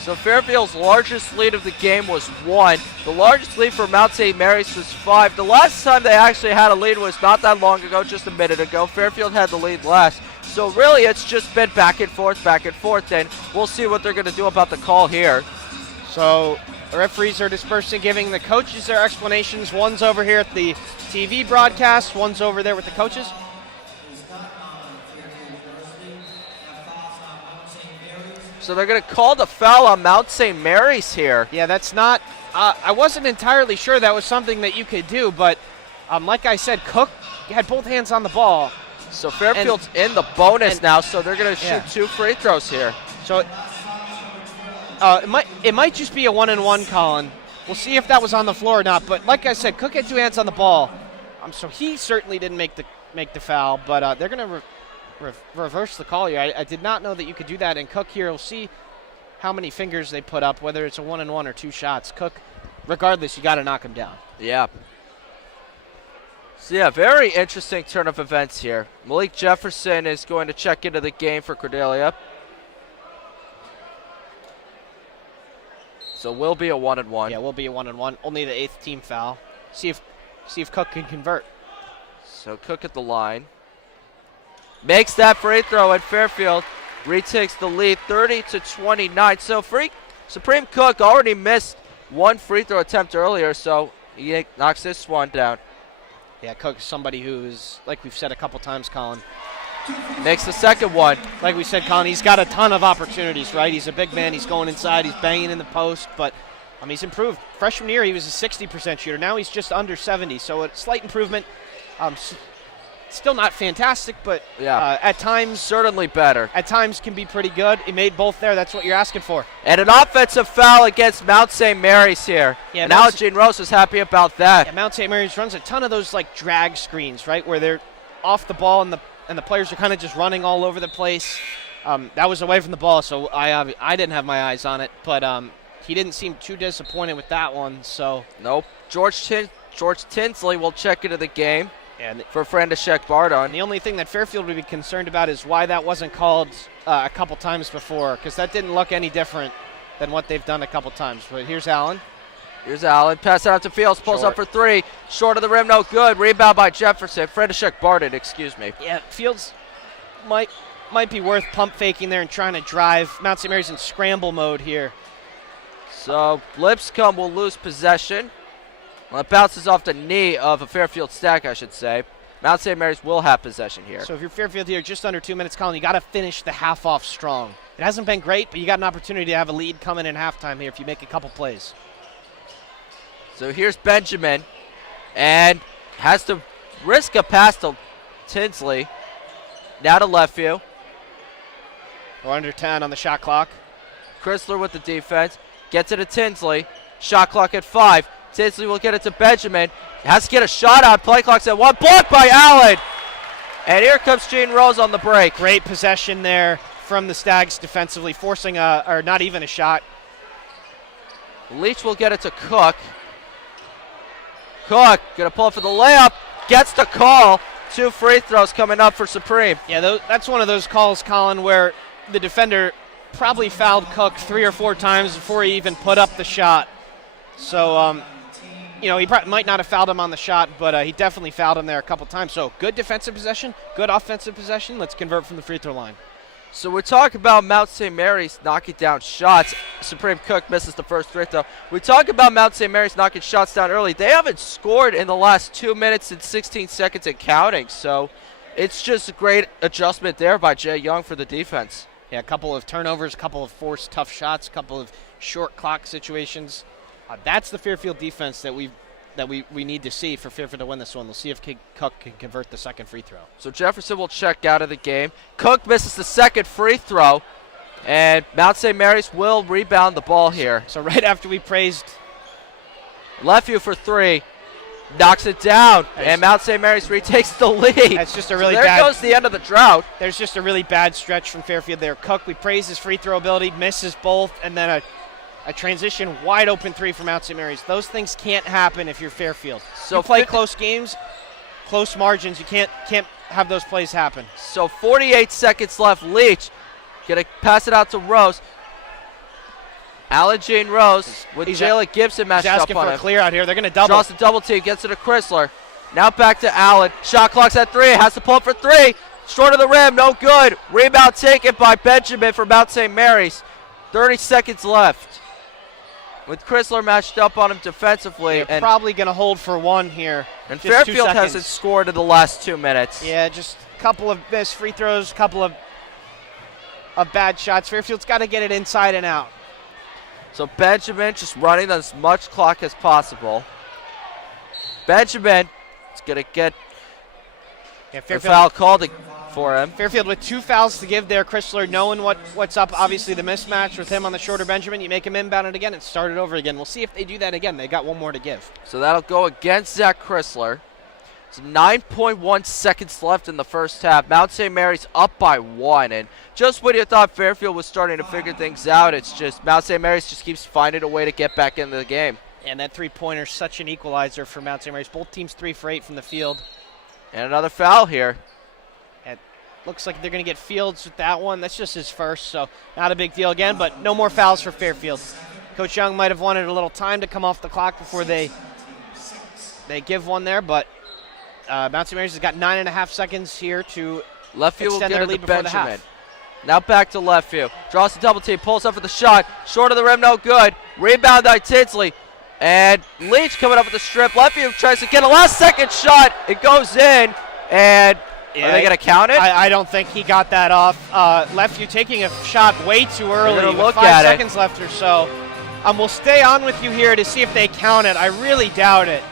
So Fairfield's largest lead of the game was 1. The largest lead for Mount St. Mary's was 5. The last time they actually had a lead was not that long ago, just a minute ago. Fairfield had the lead last. So really it's just been back and forth, and we'll see what they're going to do about the call here. So the referees are dispersing, giving the coaches their explanations. One's over here at the TV broadcast, one's over there with the coaches. So they're going to call the foul on Mount St. Mary's here. Yeah, that's not I wasn't entirely sure that was something that you could do, but like I said, Cook had both hands on the ball. So Fairfield's in the bonus now, so they're going to shoot 2 free throws here. So it might just be a 1-and-1, Colin. We'll see if that was on the floor or not, but like I said, Cook had 2 hands on the ball. So he certainly didn't make the foul, but they're going to reverse the call here. I did not know that you could do that. And Cook here, we'll see how many fingers they put up, whether it's a 1-and-1 or 2 shots. Cook, regardless, you got to knock him down. Yeah. So yeah, very interesting turn of events here. Malik Jefferson is going to check into the game for Cordelia. So will be a 1-and-1. Yeah, will be a 1-and-1. Only the 8th team foul. See if Cook can convert. So Cook at the line. Makes that free throw, and Fairfield retakes the lead 30-29. So Supreme Cook already missed 1 free throw attempt earlier, so he knocks this one down. Yeah, Cook is somebody who's, like we've said a couple times, Colin. Makes the second one. Like we said, Colin, he's got a ton of opportunities, right? He's a big man. He's going inside. He's banging in the post, but he's improved. Freshman year, he was a 60% shooter. Now he's just under 70, so a slight improvement. Still not fantastic, but at times certainly better. At times can be pretty good. He made both there. That's what you're asking for. And an offensive foul against Mount St. Mary's here. Yeah, and now Gene Rose is happy about that. Yeah, Mount St. Mary's runs a ton of those like drag screens, right, where they're off the ball and the players are kind of just running all over the place. That was away from the ball, so I didn't have my eyes on it, but he didn't seem too disappointed with that one. So nope. George Tinsley will check into the game. And for František Barton. The only thing that Fairfield would be concerned about is why that wasn't called a couple times before, because that didn't look any different than what they've done a couple times. But here's Allen. Pass it out to Fields, pulls up for 3. Short of the rim, no good. Rebound by Jefferson. František Barton, excuse me. Yeah, Fields might be worth pump faking there and trying to drive. Mount St. Mary's in scramble mode here. So Lipscomb will lose possession. Well, it bounces off the knee of a Fairfield stack, I should say. Mount St. Mary's will have possession here. So if you're Fairfield here, just under 2 minutes, Colin, you got to finish the half off strong. It hasn't been great, but you got an opportunity to have a lead coming in halftime here if you make a couple plays. So here's Benjamin, and has to risk a pass to Tinsley. Now to left view. We're under 10 on the shot clock. Chrysler with the defense. Gets it to Tinsley. Shot clock at 5. Tinsley will get it to Benjamin. Has to get a shot out. Play clock's at 1. Blocked by Allen. And here comes Gene Rose on the break. Great possession there. from the Stags defensively, forcing or not even a shot. Leach will get it to Cook. Cook gonna pull for the layup, gets the call. 2 free throws coming up for Supreme. Yeah, that's one of those calls, Colin, where the defender probably fouled Cook 3 or 4 times before he even put up the shot. So, he might not have fouled him on the shot, but he definitely fouled him there a couple times. So good defensive possession, good offensive possession. Let's convert from the free throw line. So we're talking about Mount St. Mary's knocking down shots. Supreme Cook misses the first free throw. We talk about Mount St. Mary's knocking shots down early. They haven't scored in the last 2 minutes and 16 seconds and counting. So it's just a great adjustment there by Jay Young for the defense. Yeah, a couple of turnovers, a couple of forced tough shots, a couple of short clock situations. That's the Fairfield defense that we need to see for Fairfield to win this one. We'll see if Cook can convert the second free throw. So Jefferson will check out of the game. Cook misses the second free throw, and Mount St. Mary's will rebound the ball here. So right after we praised Lefevue for 3, knocks it down, and Mount St. Mary's retakes the lead. That's just a really so there goes the end of the drought. There's just a really bad stretch from Fairfield there. Cook, we praise his free throw ability, misses both, and then a transition wide open 3 from Mount St. Mary's. Those things can't happen if you're Fairfield. So you play close games, close margins. You can't have those plays happen. So 48 seconds left. Leach gonna pass it out to Rose. Alan Jean Rose with Jalen Gibson matched up on him. He's asking for a clear out here. They're gonna double. Draws the double team, gets it to Chrysler. Now back to Allen. Shot clock's at 3. Has to pull up for 3. Short of the rim, no good. Rebound taken by Benjamin for Mount St. Mary's. 30 seconds left. With Chrysler matched up on him defensively. They're probably going to hold for 1 here. And Fairfield hasn't scored in the last 2 minutes. Yeah, just a couple of missed free throws, a couple of bad shots. Fairfield's got to get it inside and out. So Benjamin just running as much clock as possible. Benjamin is going to get a foul called for him. Fairfield with 2 fouls to give there. Chrysler knowing what's up. Obviously the mismatch with him on the shorter Benjamin. You make him inbound it again and start it over again. We'll see if they do that again. They got 1 more to give. So that'll go against Zach Chrysler. It's 9.1 seconds left in the first half. Mount St. Mary's up by 1. And just when you thought Fairfield was starting to figure things out, it's just Mount St. Mary's just keeps finding a way to get back into the game. And that 3-pointer is such an equalizer for Mount St. Mary's. Both teams 3 for 8 from the field. And another foul here. Looks like they're going to get Fields with that one. That's just his first, so not a big deal again, but no more fouls for Fairfield. Coach Young might have wanted a little time to come off the clock before they give one there, but Mount St. Mary's has got 9.5 seconds here to extend their lead before the half. Now back to Lefevue. Draws the double team, pulls up for the shot. Short of the rim, no good. Rebound by Tinsley. And Leach coming up with the strip. Lefevue tries to get a last-second shot. It goes in, and are they going to count it? I don't think he got that off. Lefevue taking a shot way too early with 5 seconds left or so. We'll stay on with you here to see if they count it. I really doubt it.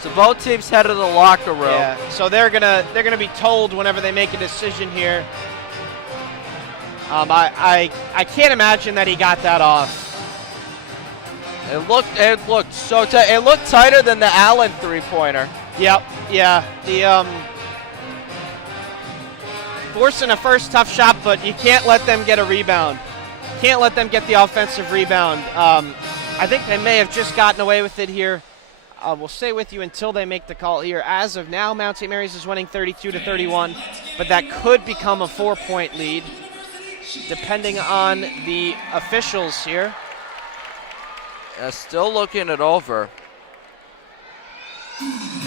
So both teams head to the locker room. Yeah, so they're gonna be told whenever they make a decision here. I can't imagine that he got that off. It looked so tight. It looked tighter than the Allen 3-pointer. Yep. Yeah. The forcing a first tough shot, but you can't let them get a rebound. Can't let them get the offensive rebound. I think they may have just gotten away with it here. We'll stay with you until they make the call here. As of now, Mount St. Mary's is winning 32-31, but that could become a 4-point lead, depending on the officials here. Still looking it over.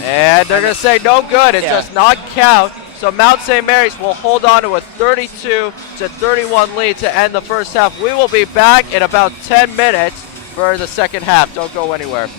And they're going to say no good. It does not count. So Mount St. Mary's will hold on to a 32-31 lead to end the first half. We will be back in about 10 minutes for the second half. Don't go anywhere.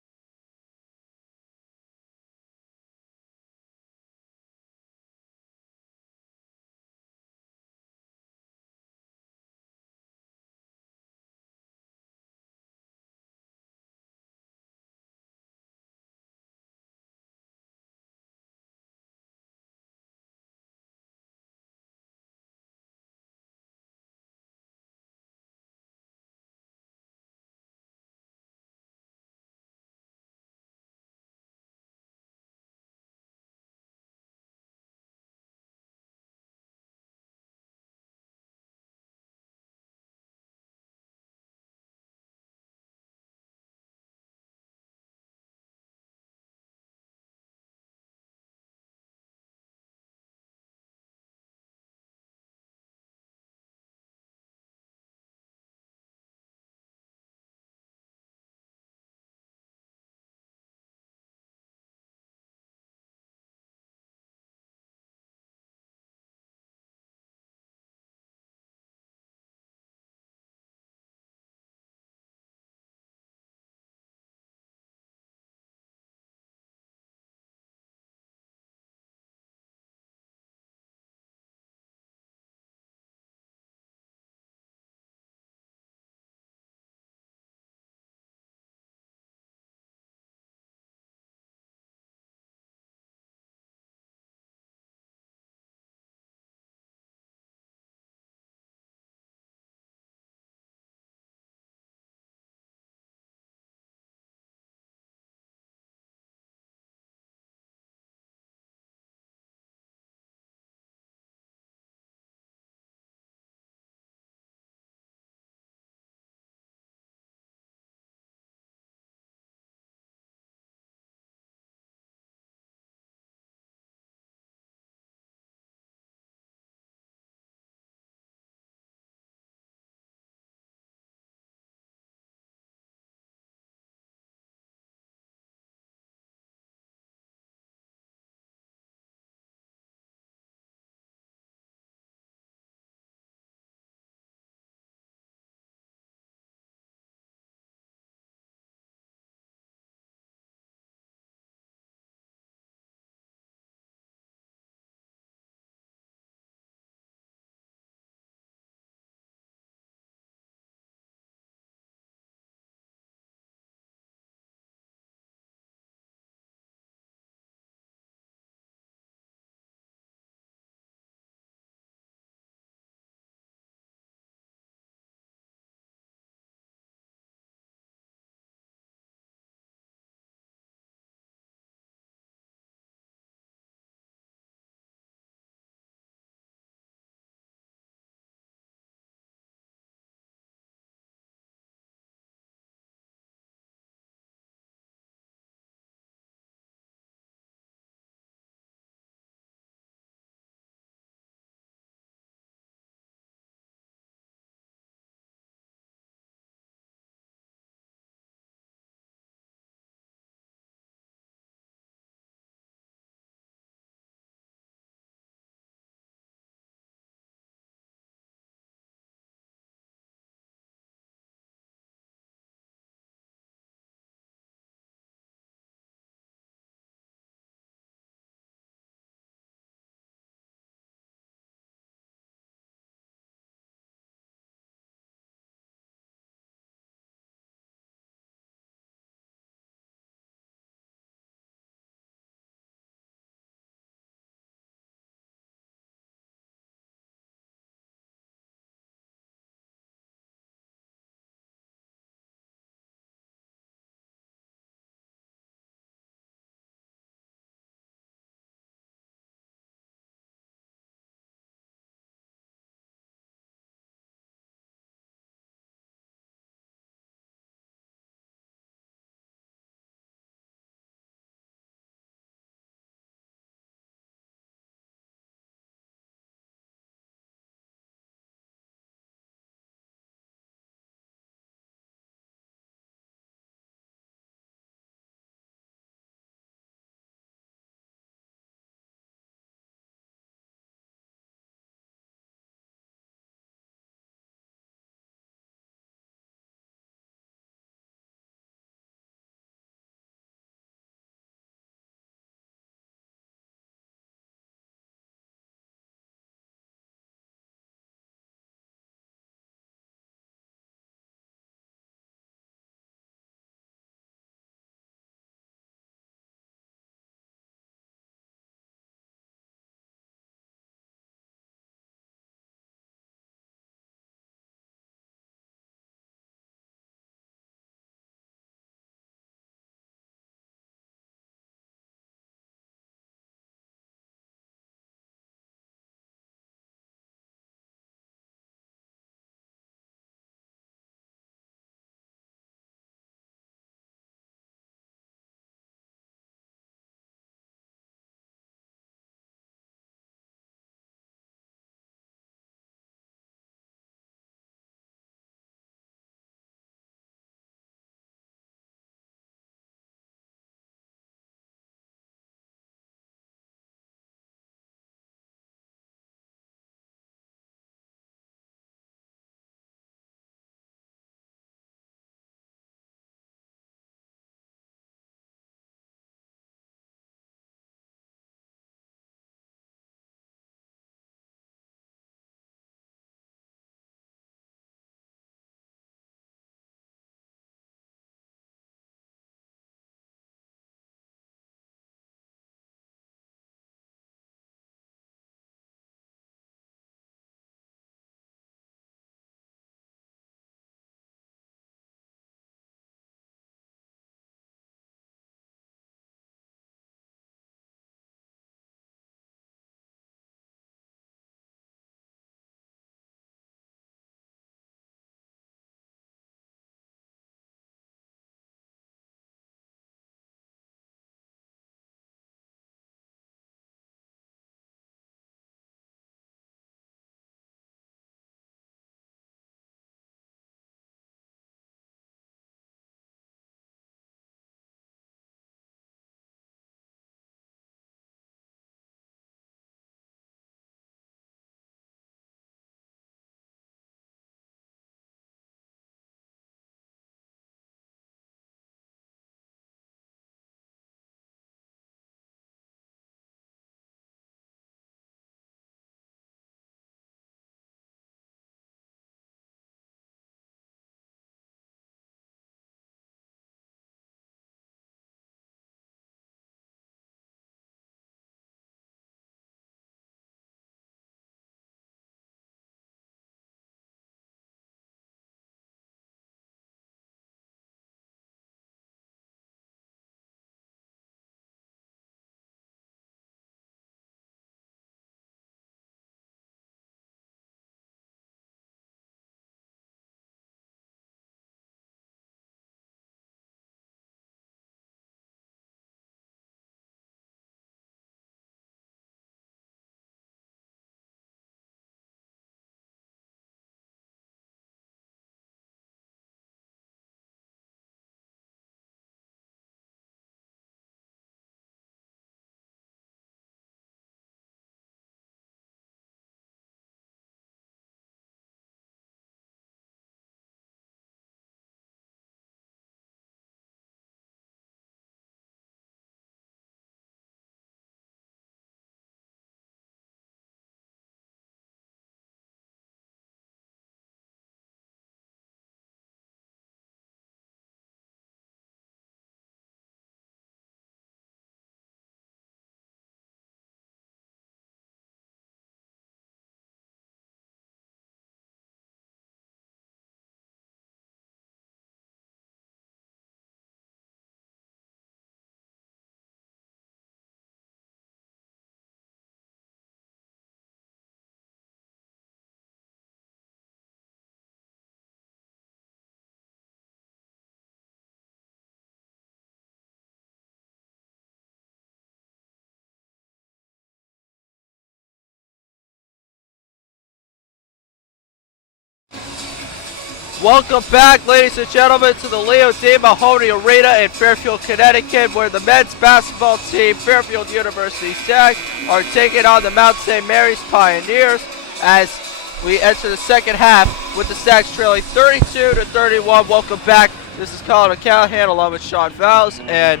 Welcome back, ladies and gentlemen, to the Leo D. Mahoney Arena in Fairfield, Connecticut, where the men's basketball team, Fairfield University Stags, are taking on the Mount St. Mary's Pioneers as we enter the second half with the Stags trailing 32-31. Welcome back. This is Colin McCallahan along with Sean Fowles. And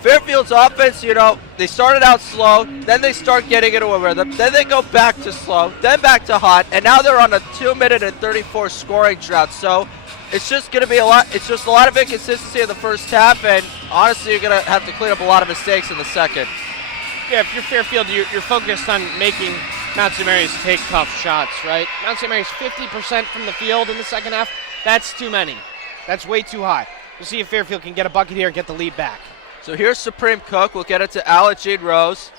Fairfield's offense, they started out slow, then they start getting into a rhythm, then they go back to slow, then back to hot, and now they're on a 2-minute and 34 scoring drought. So it's just going to be a lot of inconsistency in the first half, and honestly, you're going to have to clean up a lot of mistakes in the second. Yeah, if you're Fairfield, you're focused on making Mount St. Mary's take tough shots, right? Mount St. Mary's 50% from the field in the second half. That's too many. That's way too high. We'll see if Fairfield can get a bucket here and get the lead back. So here's Supreme Cook. We'll get it to Alec Jean Rose.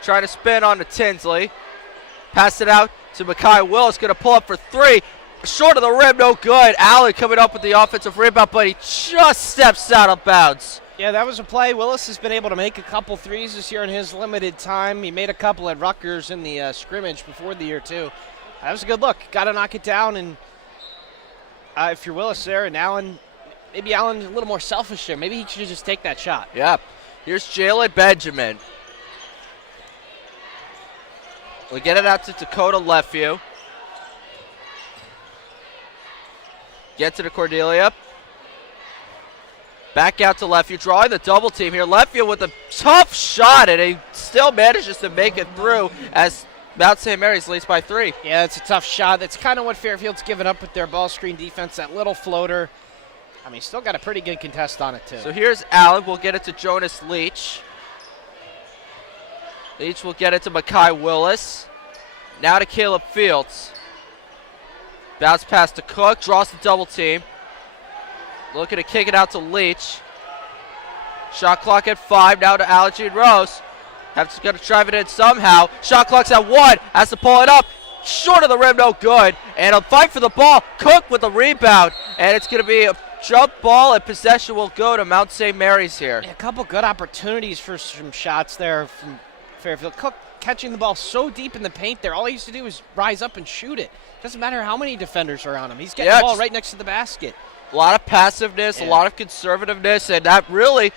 Trying to spin on to Tinsley. Pass it out to Mekhi Willis. Going to pull up for three. Short of the rim, no good. Alec coming up with the offensive rebound, but he just steps out of bounds. Yeah, that was a play. Willis has been able to make a couple threes this year in his limited time. He made a couple at Rutgers in the scrimmage before the year, too. That was a good look. Got to knock it down, and if you're Willis there and Allen, maybe Allen's a little more selfish there. Maybe he should just take that shot. Yep. Here's Jalen Benjamin. We get it out to Dakota Lefeview. Get to the Cordelia. Back out to Lefeview, drawing the double team here. Lefeview with a tough shot, and he still manages to make it through as Mount St. Mary's leads by 3. Yeah, it's a tough shot. That's kind of what Fairfield's given up with their ball screen defense, that little floater. I mean, still got a pretty good contest on it, too. So here's Allen. We'll get it to Jonas Leach. Leach will get it to Mekhi Willis. Now to Caleb Fields. Bounce pass to Cook. Draws the double team. Looking to kick it out to Leach. Shot clock at 5. Now to Alec Jean Rose. Have to drive it in somehow. Shot clock's at 1. Has to pull it up. Short of the rim, no good. And a fight for the ball. Cook with the rebound. And it's going to be a jump ball, and possession will go to Mount St. Mary's here. Yeah, a couple good opportunities for some shots there from Fairfield. Cook catching the ball so deep in the paint there. All he used to do is rise up and shoot it. Doesn't matter how many defenders are on him. He's getting the ball right next to the basket. A lot of passiveness, a lot of conservativeness, and that really,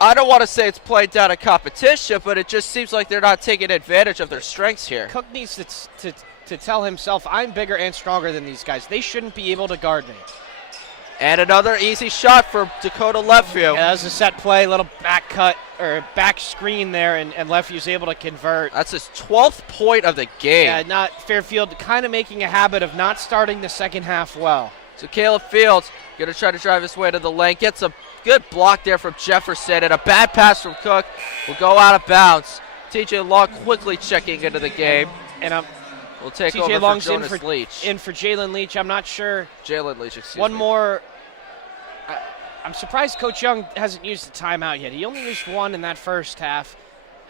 I don't want to say it's played down a competition, but it just seems like they're not taking advantage of their strengths here. Cook needs to tell himself, I'm bigger and stronger than these guys. They shouldn't be able to guard me. And another easy shot for Dakota Lefeview. Yeah, that was a set play, little back cut or back screen there, and Lefeview's able to convert. That's his 12th point of the game. Yeah, not Fairfield kind of making a habit of not starting the second half well. So Caleb Fields going to try to drive his way to the lane. Gets a good block there from Jefferson, and a bad pass from Cook will go out of bounds. TJ Long quickly checking into the game. And we'll take TJ over Long's for Jonas Leach. In for Jalen Leach. I'm not sure. Jalen Leach, excuse me. One more. I'm surprised Coach Young hasn't used a timeout yet. He only used one in that first half.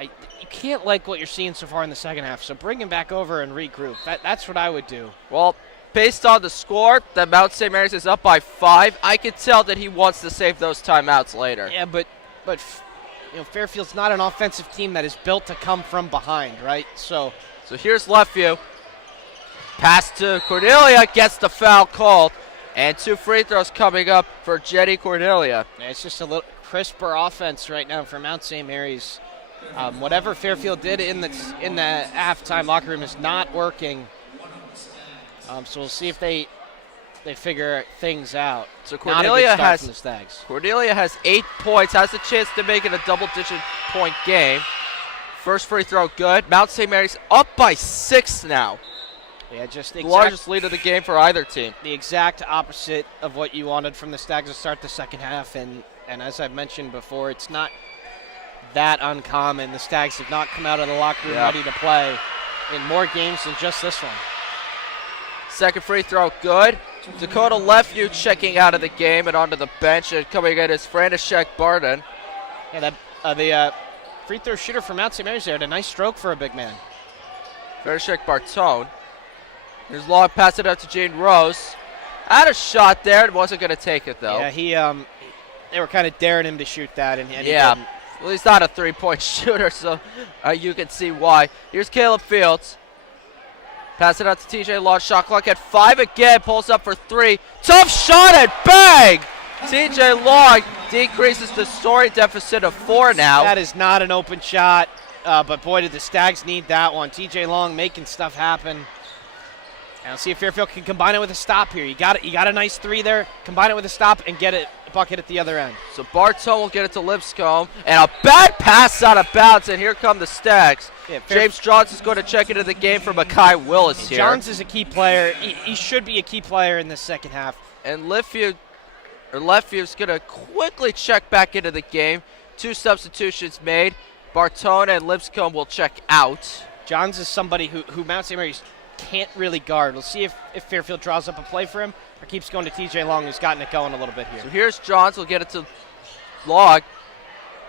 You can't like what you're seeing so far in the second half, so bring him back over and regroup. That's what I would do. Well, based on the score, that Mount St. Mary's is up by 5. I can tell that he wants to save those timeouts later. Yeah, but Fairfield's not an offensive team that is built to come from behind, right? So here's Lefeview. Pass to Cordelia, gets the foul called. And 2 free throws coming up for Jenny Cordelia. Yeah, it's just a little crisper offense right now for Mount St. Mary's. Whatever Fairfield did in the halftime locker room is not working. So we'll see if they figure things out. So Cordelia has 8 points, has a chance to make it a double-digit point game. First free throw good. Mount St. Mary's up by 6 now. Yeah, just the largest lead of the game for either team. The exact opposite of what you wanted from the Stags to start the second half, and as I've mentioned before, it's not that uncommon. The Stags have not come out of the locker room ready to play in more games than just this one. Second free throw good. Dakota Lefeview checking out of the game and onto the bench, and coming in is František Barden. Yeah, the free throw shooter from Mount St. Mary's there had a nice stroke for a big man. František Bartone. Here's long, pass it out to Jean Rose. Had a shot there, and wasn't going to take it though. Yeah, they were kind of daring him to shoot that, and he didn't. Well, he's not a three-point shooter, so you can see why. Here's Caleb Fields. Pass it out to TJ Long. Shot clock at 5 again. Pulls up for 3. Tough shot and bang! TJ Long decreases the scoring deficit of 4 now. That is not an open shot, but boy, did the Stags need that one. TJ Long making stuff happen. And let's see if Fairfield can combine it with a stop here. You got a nice 3 there. Combine it with a stop and get it a bucket at the other end. So Bartone will get it to Lipscomb, and a bad pass out of bounds, and here come the Stags. Yeah, James Johns is going to check into the game for Makai Willis here. Johns is a key player. He should be a key player in the second half. And Leftview's going to quickly check back into the game. 2 substitutions made. Bartone and Lipscomb will check out. Johns is somebody who Mount St. Mary's can't really guard. We'll see if Fairfield draws up a play for him or keeps going to TJ Long, who's gotten it going a little bit here. So here's Johns. Will get it to Long.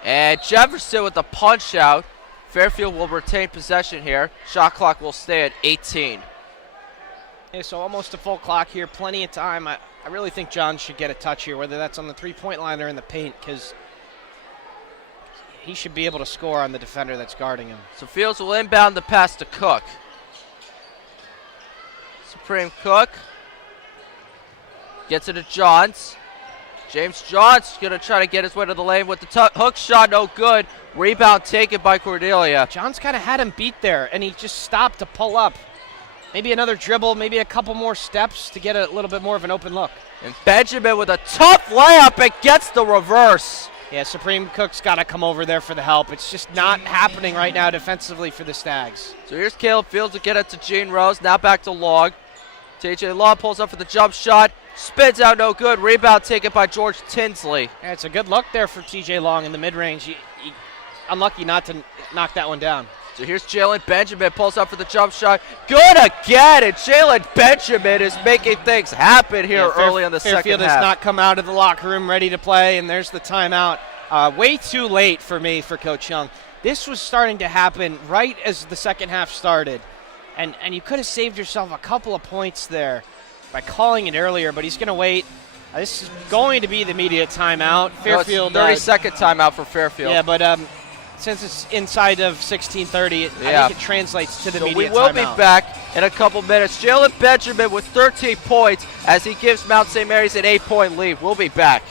And Jefferson with the punch out. Fairfield will retain possession here. Shot clock will stay at 18. Yeah, so almost a full clock here. Plenty of time. I really think Johns should get a touch here, whether that's on the three-point line or in the paint, because he should be able to score on the defender that's guarding him. So Fields will inbound the pass to Cook. Supreme Cook gets it to Johns. James Johns going to try to get his way to the lane with the hook shot, no good. Rebound taken by Cordelia. Johns kind of had him beat there, and he just stopped to pull up. Maybe another dribble, maybe a couple more steps to get a little bit more of an open look. And Benjamin with a tough layup and gets the reverse. Yeah, Supreme Cook's got to come over there for the help. It's just not happening right now defensively for the Stags. So here's Caleb Fields to get it to Gene Rose. Now back to Long. TJ Long pulls up for the jump shot. Spins out, no good. Rebound taken by George Tinsley. Yeah, it's a good look there for TJ Long in the mid-range. He unlucky not to knock that one down. So here's Jalen Benjamin, pulls up for the jump shot. Good again, and Jalen Benjamin is making things happen here early in the second half. Fairfield has not come out of the locker room ready to play, and there's the timeout. Way too late for me for Coach Young. This was starting to happen right as the second half started, and you could have saved yourself a couple of points there by calling it earlier, but he's going to wait. This is going to be the immediate timeout. Fairfield, 30-second timeout for Fairfield. Yeah, but since it's inside of 16:30, I think it translates to the immediate timeout. So we will be back in a couple minutes. Jalen Benjamin with 13 points as he gives Mount St. Mary's an 8-point lead. We'll be back.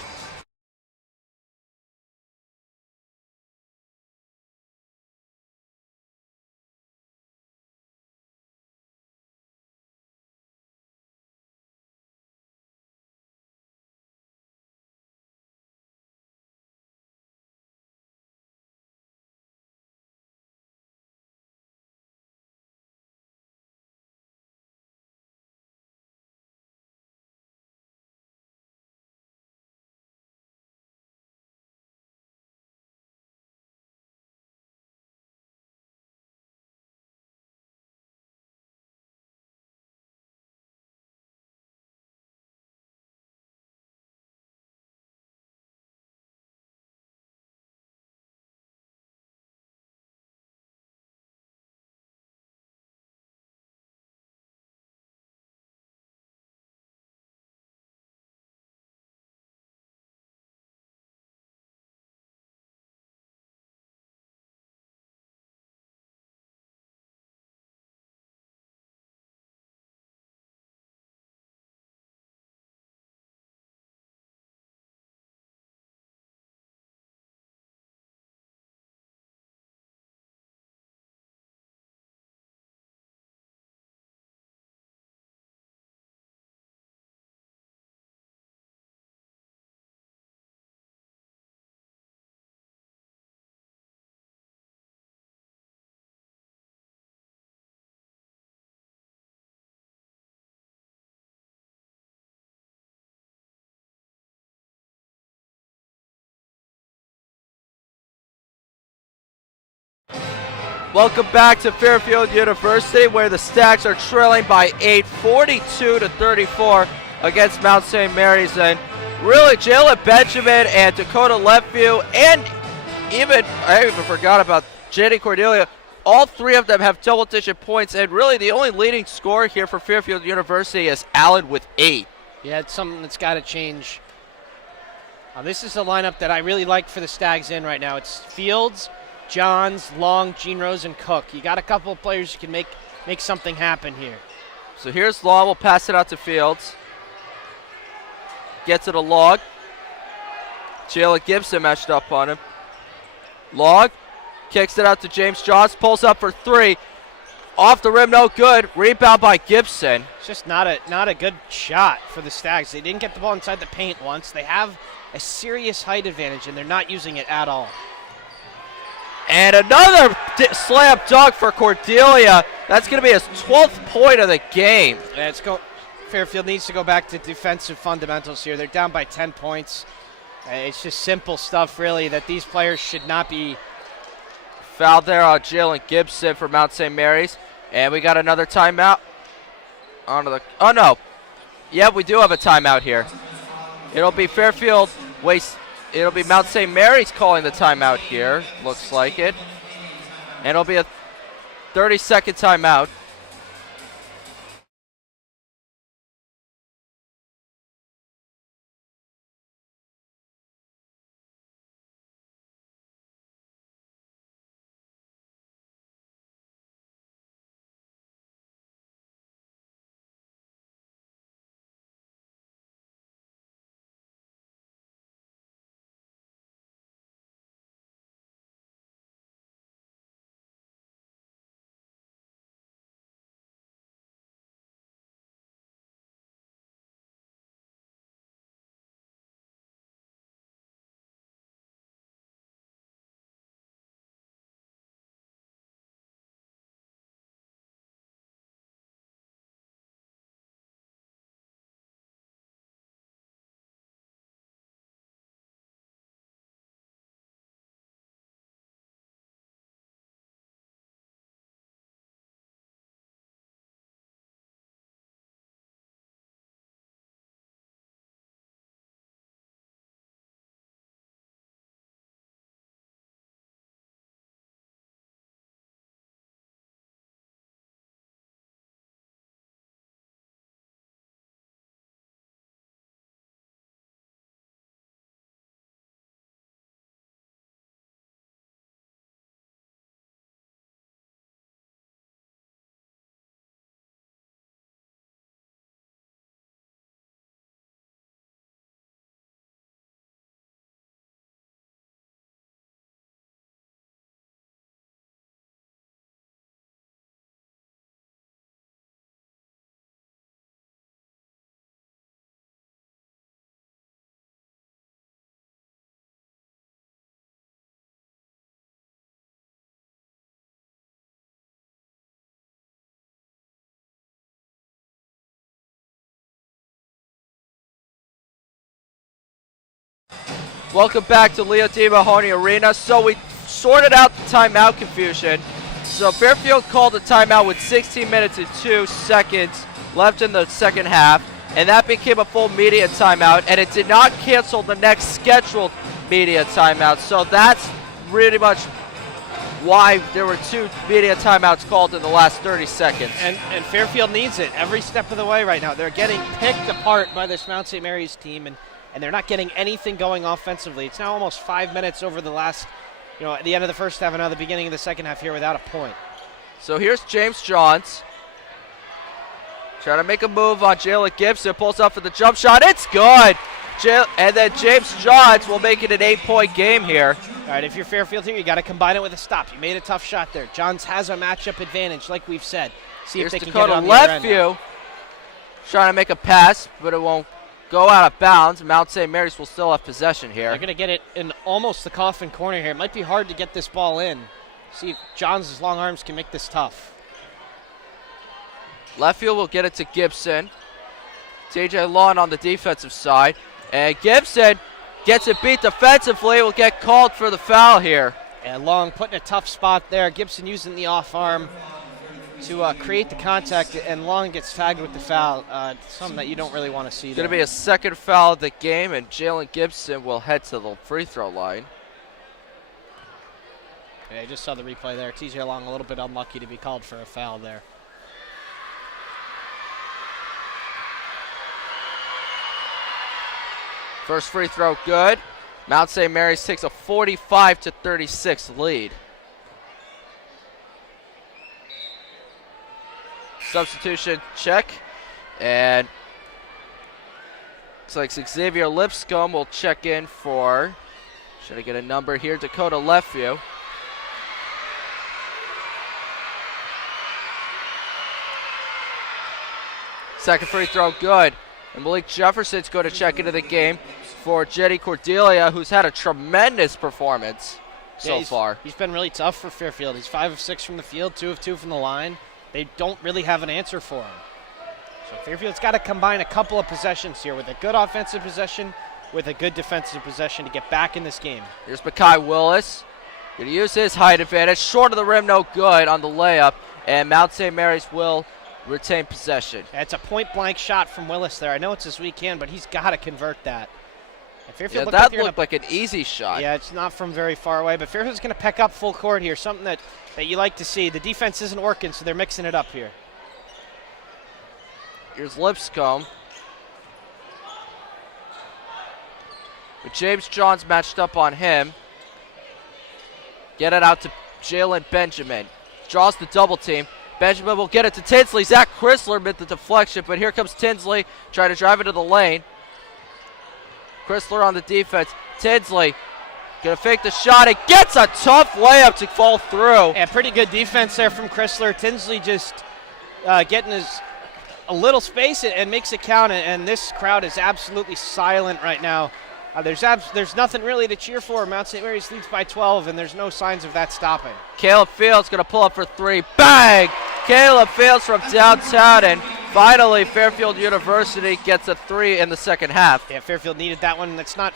Welcome back to Fairfield University, where the Stags are trailing by 8, 42-34 against Mount St. Mary's. And really, Jalen Benjamin and Dakota Leftview, and I even forgot about JD Cordelia, all three of them have double-digit points. And really, the only leading scorer here for Fairfield University is Allen with 8. Yeah, it's something that's got to change. This is a lineup that I really like for the Stags in right now. It's Fields, Johns, Long, Gene Rose, and Cook. You got a couple of players you can make make something happen here. So here's Long. We'll pass it out to Fields. Gets it to Long. Jalen Gibson matched up on him. Long kicks it out to James Johns. Pulls up for three. Off the rim, no good. Rebound by Gibson. It's just not a good shot for the Stags. They didn't get the ball inside the paint once. They have a serious height advantage, and they're not using it at all. And another slam dunk for Cordelia. That's going to be his 12th point of the game. Yeah, Fairfield needs to go back to defensive fundamentals here. They're down by 10 points. It's just simple stuff, really, that these players should not be. Foul there on Jalen Gibson for Mount St. Mary's. And we got another timeout. Oh, no. Yeah, we do have a timeout here. It'll be Fairfield It'll be Mount St. Mary's calling the timeout here. Looks like it. And it'll be a 30-second timeout. Welcome back to Leo Di Mahoney Arena. So we sorted out the timeout confusion. So Fairfield called a timeout with 16 minutes and 2 seconds left in the second half, and that became a full media timeout, and it did not cancel the next scheduled media timeout. So that's really much why there were 2 media timeouts called in the last 30 seconds. And Fairfield needs it every step of the way right now. They're getting picked apart by this Mount St. Mary's team, and they're not getting anything going offensively. It's now almost 5 minutes over the last, at the end of the first half and now the beginning of the second half here without a point. So here's James Johns. Trying to make a move on Jalen Gibson. Pulls up for the jump shot. It's good. And then James Johns will make it an 8-point game here. All right, if you're Fairfield here, you got to combine it with a stop. You made a tough shot there. Johns has a matchup advantage, like we've said. See Here's if they can Dakota get it on the left other end view. now. Trying to make a pass, but it won't go out of bounds. Mount St. Mary's will still have possession here. They're going to get it in almost the coffin corner here. It might be hard to get this ball in. See if Johns' long arms can make this tough. Left field will get it to Gibson. TJ Lawn on the defensive side. And Gibson gets it beat defensively. Will get called for the foul here. And Long putting a tough spot there. Gibson using the off arm to create the contact, and Long gets tagged with the foul. Something that you don't really want to see there. Going to be a second foul of the game, and Jalen Gibson will head to the free throw line. Yeah, I just saw the replay there. TJ Long a little bit unlucky to be called for a foul there. First free throw good. Mount St. Mary's takes a 45-36 lead. substitution check. And looks like Xavier Lipscomb will check in for, should I get a number here, Dakota Lefeview. Second free throw, good. And Malik Jefferson's going to check into the game for Jetty Cordelia, who's had a tremendous performance so far. He's been really tough for Fairfield. He's 5 of 6 from the field, 2 of 2 from the line. They don't really have an answer for him. So Fairfield's got to combine a couple of possessions here with a good offensive possession with a good defensive possession to get back in this game. Here's Makai Willis. Going to use his height advantage. Short of the rim, no good on the layup. And Mount St. Mary's will retain possession. It's a point-blank shot from Willis there. I know it's his weekend, but he's got to convert that. Yeah, that looked like an easy shot. Yeah, it's not from very far away, but Fairfield's going to peck up full court here, something that you like to see. The defense isn't working, so they're mixing it up here. Here's Lipscomb. But James Johns matched up on him. Get it out to Jalen Benjamin. Draws the double team. Benjamin will get it to Tinsley. Zach Chrysler made the deflection, but here comes Tinsley trying to drive into the lane. Chrysler on the defense. Tinsley gonna fake the shot. It gets a tough layup to fall through. Yeah, pretty good defense there from Chrysler. Tinsley just getting a little space and makes it count, and this crowd is absolutely silent right now. There's nothing really to cheer for. Mount St. Mary's leads by 12, and there's no signs of that stopping. Caleb Fields going to pull up for three. Bang! Caleb Fields from downtown, and finally Fairfield University gets a three in the second half. Yeah, Fairfield needed that one. That's not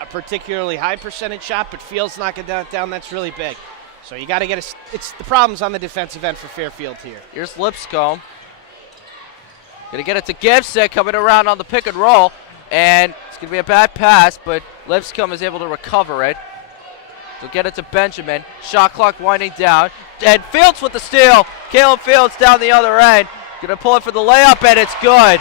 a particularly high percentage shot, but Fields knocking that down. That's really big. So you got to get it's the problems on the defensive end for Fairfield here. Here's Lipscomb. Going to get it to Gibson, coming around on the pick and roll. And it's going to be a bad pass, but Lipscomb is able to recover it. So get it to Benjamin. Shot clock winding down. And Fields with the steal. Caleb Fields down the other end. Going to pull it for the layup, and it's good.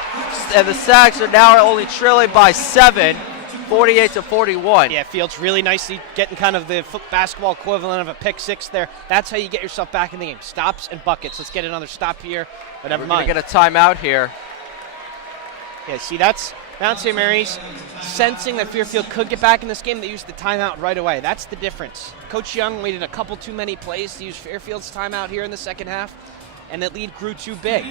And the Sags are now only trailing by 7, 48-41. Yeah, Fields really nicely getting kind of the basketball equivalent of a pick six there. That's how you get yourself back in the game. Stops and buckets. Let's get another stop here, but never mind. We're going to get a timeout here. Yeah, see, that's Mount St. Mary's sensing that Fairfield could get back in this game. They used the timeout right away. That's the difference. Coach Young waited a couple too many plays to use Fairfield's timeout here in the second half, and that lead grew too big.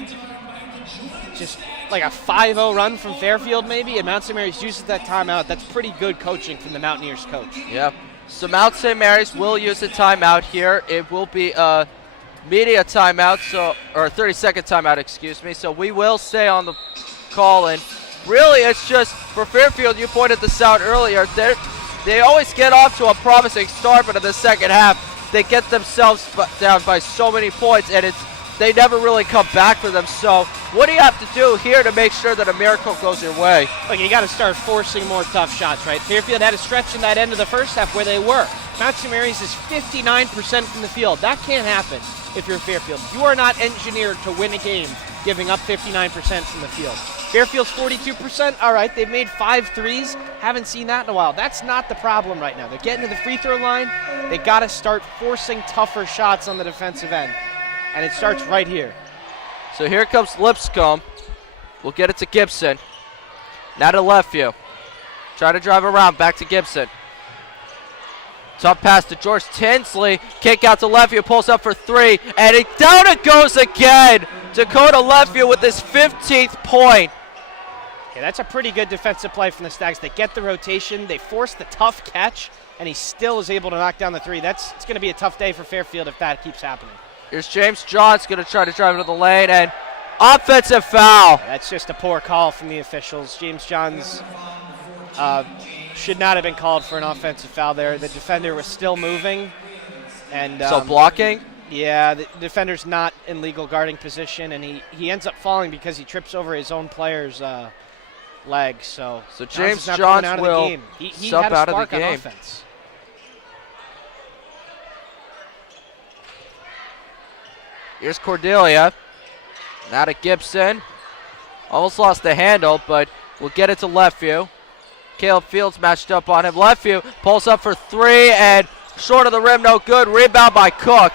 Just like a 5-0 run from Fairfield maybe, and Mount St. Mary's uses that timeout. That's pretty good coaching from the Mountaineers coach. Yeah. So Mount St. Mary's will use a timeout here. It will be a media timeout, or a 30-second timeout, excuse me. So we will stay on the call, and really it's just for Fairfield, you pointed this out earlier, they always get off to a promising start, but in the second half they get themselves down by so many points, and they never really come back for them. So what do you have to do here to make sure that a miracle goes your way? Look, you got to start forcing more tough shots, right? Fairfield had a stretch in that end of the first half where they were. Mount St. Mary's is 59% from the field. That can't happen if you're Fairfield. You are not engineered to win a game giving up 59% from the field. Fairfield's 42%. All right, they've made 5 threes. Haven't seen that in a while. That's not the problem right now. They're getting to the free throw line. They got to start forcing tougher shots on the defensive end. And it starts right here. So here comes Lipscomb. We'll get it to Gibson. Now to Lefeview. Try to drive around, back to Gibson. Tough pass to George Tinsley. Kick out to Lefeview, pulls up for three, and down it goes again. Dakota Lefeview with his 15th point. Yeah, that's a pretty good defensive play from the Stags. They get the rotation, they force the tough catch, and he still is able to knock down the three. It's going to be a tough day for Fairfield if that keeps happening. Here's James Johns going to try to drive into the lane, and offensive foul. That's just a poor call from the officials. James Johns should not have been called for an offensive foul there. The defender was still moving. And so blocking? Yeah, the defender's not in legal guarding position, and he ends up falling because he trips over his own player's leg. So James Johns will sub had a out of spark the on game. Offense. Here's Cordelia. Now to Gibson. Almost lost the handle, but we'll get it to Lefeview. Caleb Fields matched up on him. Lefeview pulls up for three, and short of the rim, no good. Rebound by Cook.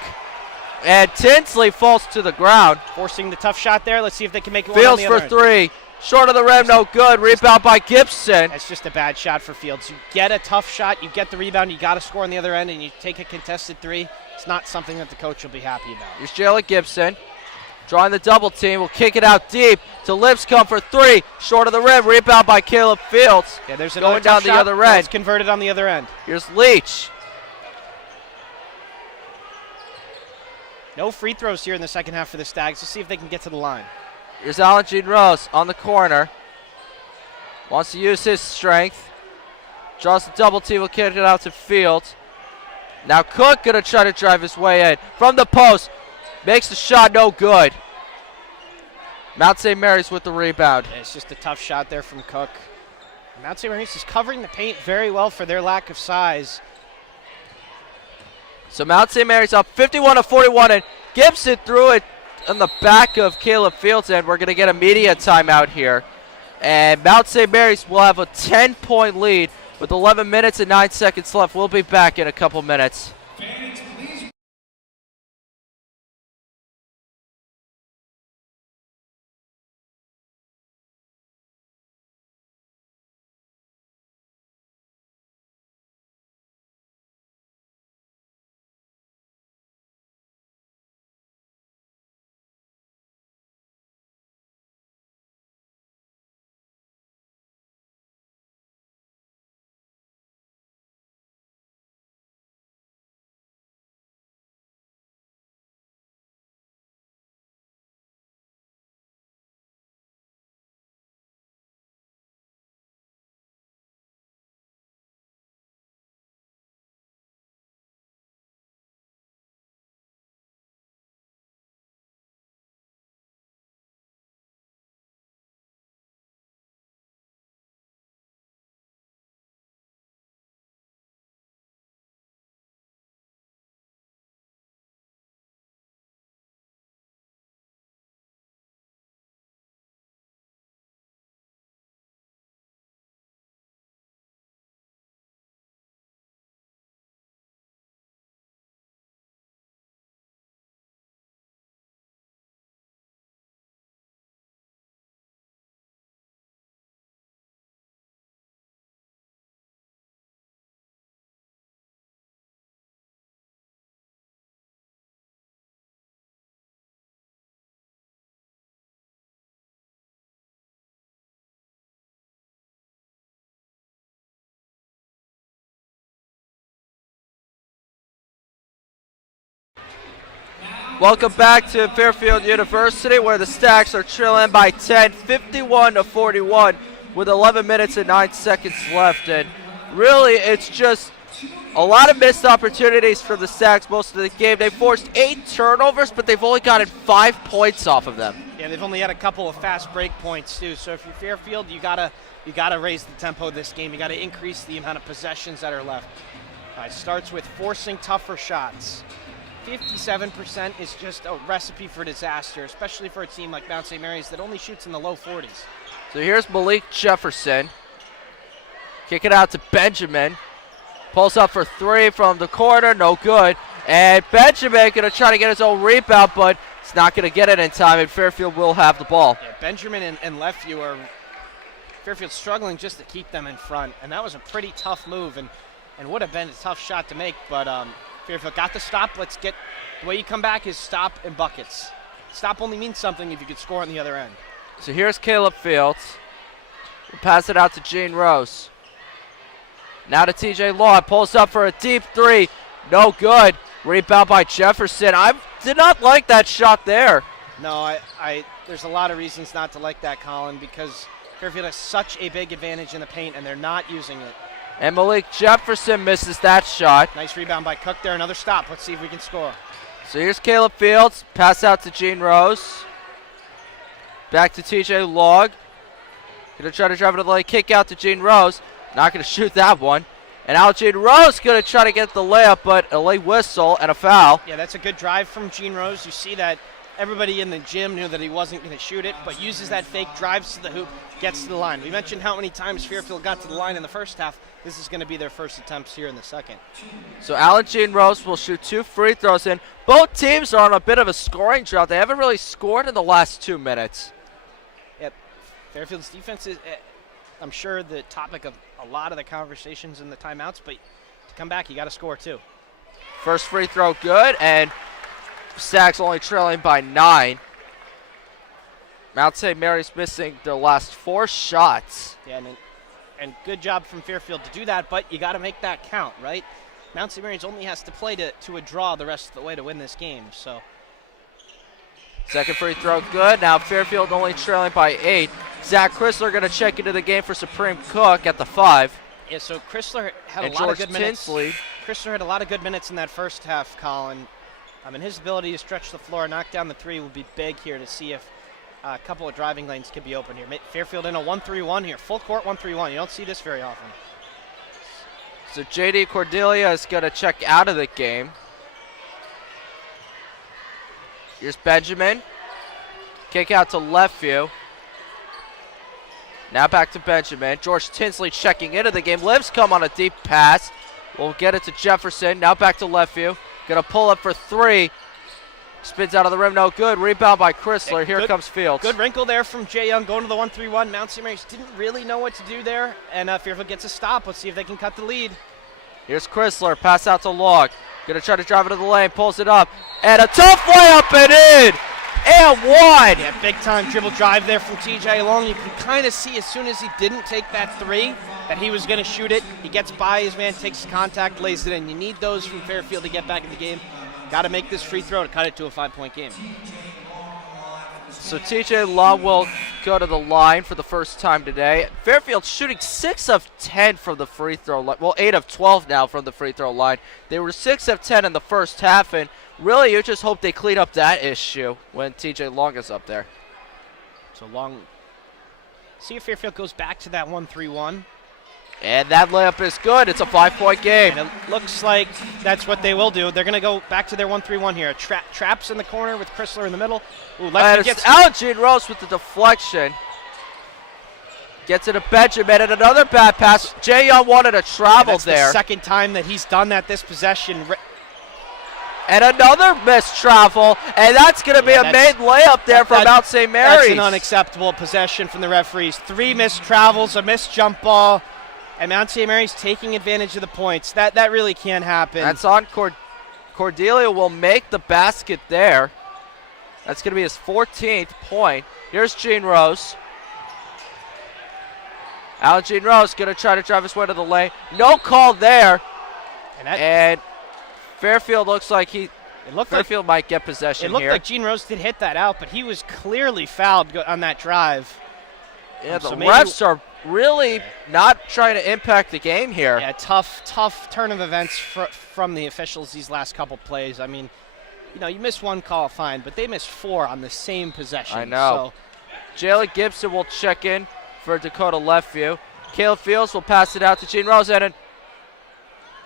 And Tinsley falls to the ground. Forcing the tough shot there. Let's see if they can make it one on Fields the for other end. three. Short of the rim, no good. Rebound by Gibson. That's just a bad shot for Fields. You get a tough shot, you get the rebound, you got to score on the other end, and you take a contested three. It's not something that the coach will be happy about. Here's Jalen Gibson. Drawing the double team. Will kick it out deep to Lipscomb for three. Short of the rim. Rebound by Caleb Fields. Yeah, there's going down the other end. It's converted on the other end. Here's Leach. No free throws here in the second half for the Stags. Let's see if they can get to the line. Here's Alan Jean Rose on the corner. Wants to use his strength. Draws the double team. Will kick it out to Fields. Now Cook going to try to drive his way in. From the post. Makes the shot no good. Mount St. Mary's with the rebound. Yeah, it's just a tough shot there from Cook. Mount St. Mary's is covering the paint very well for their lack of size. So Mount St. Mary's up 51-41, and Gibson threw it on the back of Caleb Fields, and we're going to get a media timeout here. And Mount St. Mary's will have a 10-point lead with 11 minutes and 9 seconds left. We'll be back in a couple minutes. Welcome back to Fairfield University, where the Stags are trailing by 10, 51-41, with 11 minutes and 9 seconds left. And really, it's just a lot of missed opportunities for the Stags most of the game. They forced 8 turnovers, but they've only gotten 5 points off of them. Yeah, they've only had a couple of fast break points too. So if you're Fairfield, you gotta raise the tempo of this game. You gotta increase the amount of possessions that are left. It starts with forcing tougher shots. 57% is just a recipe for disaster, especially for a team like Mount St. Mary's that only shoots in the low 40s. So here's Malik Jefferson. Kick it out to Benjamin. Pulls up for three from the corner, no good. And Benjamin going to try to get his own rebound, but it's not going to get it in time, and Fairfield will have the ball. Yeah, Benjamin and Lefeview are Fairfield struggling just to keep them in front, and that was a pretty tough move and would have been a tough shot to make, but Fairfield got the stop. Let's get the way you come back is stop and buckets. Stop only means something if you could score on the other end. So here's Caleb Fields. We'll pass it out to Gene Rose. Now to TJ Law. Pulls up for a deep three. No good. Rebound by Jefferson. I did not like that shot there. No, there's a lot of reasons not to like that, Colin, because Fairfield has such a big advantage in the paint, and they're not using it. And Malik Jefferson misses that shot. Nice rebound by Cook there. Another stop. Let's see if we can score. So here's Caleb Fields. Pass out to Gene Rose. Back to TJ Log. Going to try to drive it to the lane. Kick out to Gene Rose. Not going to shoot that one. And now Gene Rose going to try to get the layup, but a late whistle and a foul. Yeah, that's a good drive from Gene Rose. You see that everybody in the gym knew that he wasn't going to shoot it, but uses that fake, drives to the hoop, gets to the line. We mentioned how many times Fairfield got to the line in the first half. This is going to be their first attempts here in the second. So Alan Jean Rose will shoot 2 free throws in. Both teams are on a bit of a scoring drought. They haven't really scored in the last 2 minutes. Yep. Fairfield's defense is, I'm sure, the topic of a lot of the conversations in the timeouts, but to come back, you got to score too. First free throw good, and Stags only trailing by 9. Mount St. Mary's missing their last 4 shots. Yeah, and good job from Fairfield to do that, but you got to make that count, right? Mount St. Mary's only has to play to a draw the rest of the way to win this game. So second free throw good. Now Fairfield only trailing by 8. Zach Chrysler going to check into the game for Supreme Cook at the 5. Yeah, so Chrysler had And a lot George of good minutes. Tinsley. Chrysler had a lot of good minutes in that first half, Colin. And his ability to stretch the floor, knock down the 3 will be big here to see if a couple of driving lanes could be open here. Fairfield in a 1-3-1 here, full court 1-3-1. You don't see this very often. So J.D. Cordelia is going to check out of the game. Here's Benjamin. Kick out to Leftview. Now back to Benjamin. George Tinsley checking into the game. Lipscomb on a deep pass. We'll get it to Jefferson. Now back to Leftview. Going to pull up for 3. Spins out of the rim, no good. Rebound by Chrysler. Here comes Fields. Good wrinkle there from Jay Young going to the 1-3-1. Mount St. Mary's didn't really know what to do there, and Fairfield gets a stop. Let's see if they can cut the lead. Here's Chrysler. Pass out to Log. Going to try to drive it to the lane. Pulls it up. And a tough layup and in. And 1. Yeah, big time dribble drive there from TJ Long. You can kind of see as soon as he didn't take that 3 that he was going to shoot it. He gets by his man, takes contact, lays it in. You need those from Fairfield to get back in the game. Got to make this free throw to cut it to a 5-point game. So TJ Long will go to the line for the first time today. Fairfield shooting 6 of 10 from the free throw line. Well, 8 of 12 now from the free throw line. They were 6 of 10 in the first half, and really you just hope they clean up that issue when TJ Long is up there. So Long, see if Fairfield goes back to that 1-3-1. And that layup is good. It's a 5-point game. And it looks like that's what they will do. They're going to go back to their 1-3-1 here. Traps in the corner with Chrysler in the middle. Ooh, And it's Alan Jean Rose with the deflection. Gets it to Benjamin, and another bad pass. Jay Young wanted to travel there. The second time that he's done that this possession. And another missed travel, and that's going to be a made layup there for Mount St. Mary's. That's an unacceptable possession from the referees. 3 missed travels, a missed jump ball. And Mount St. Mary's taking advantage of the points. That really can't happen. That's on Cordelia will make the basket there. That's going to be his 14th point. Here's Jean Rose. Alan Jean Rose going to try to drive his way to the lane. No call there. And Fairfield looks like Fairfield might get possession here. It looked like Jean Rose did hit that out, but he was clearly fouled on that drive. Yeah, the refs are really not trying to impact the game here. Yeah, tough turn of events from the officials these last couple plays. I mean, you miss 1 call, fine, but they missed 4 on the same possession. I know. So Jalen Gibson will check in for Dakota Leftview. Caleb Fields will pass it out to Jean Rose, and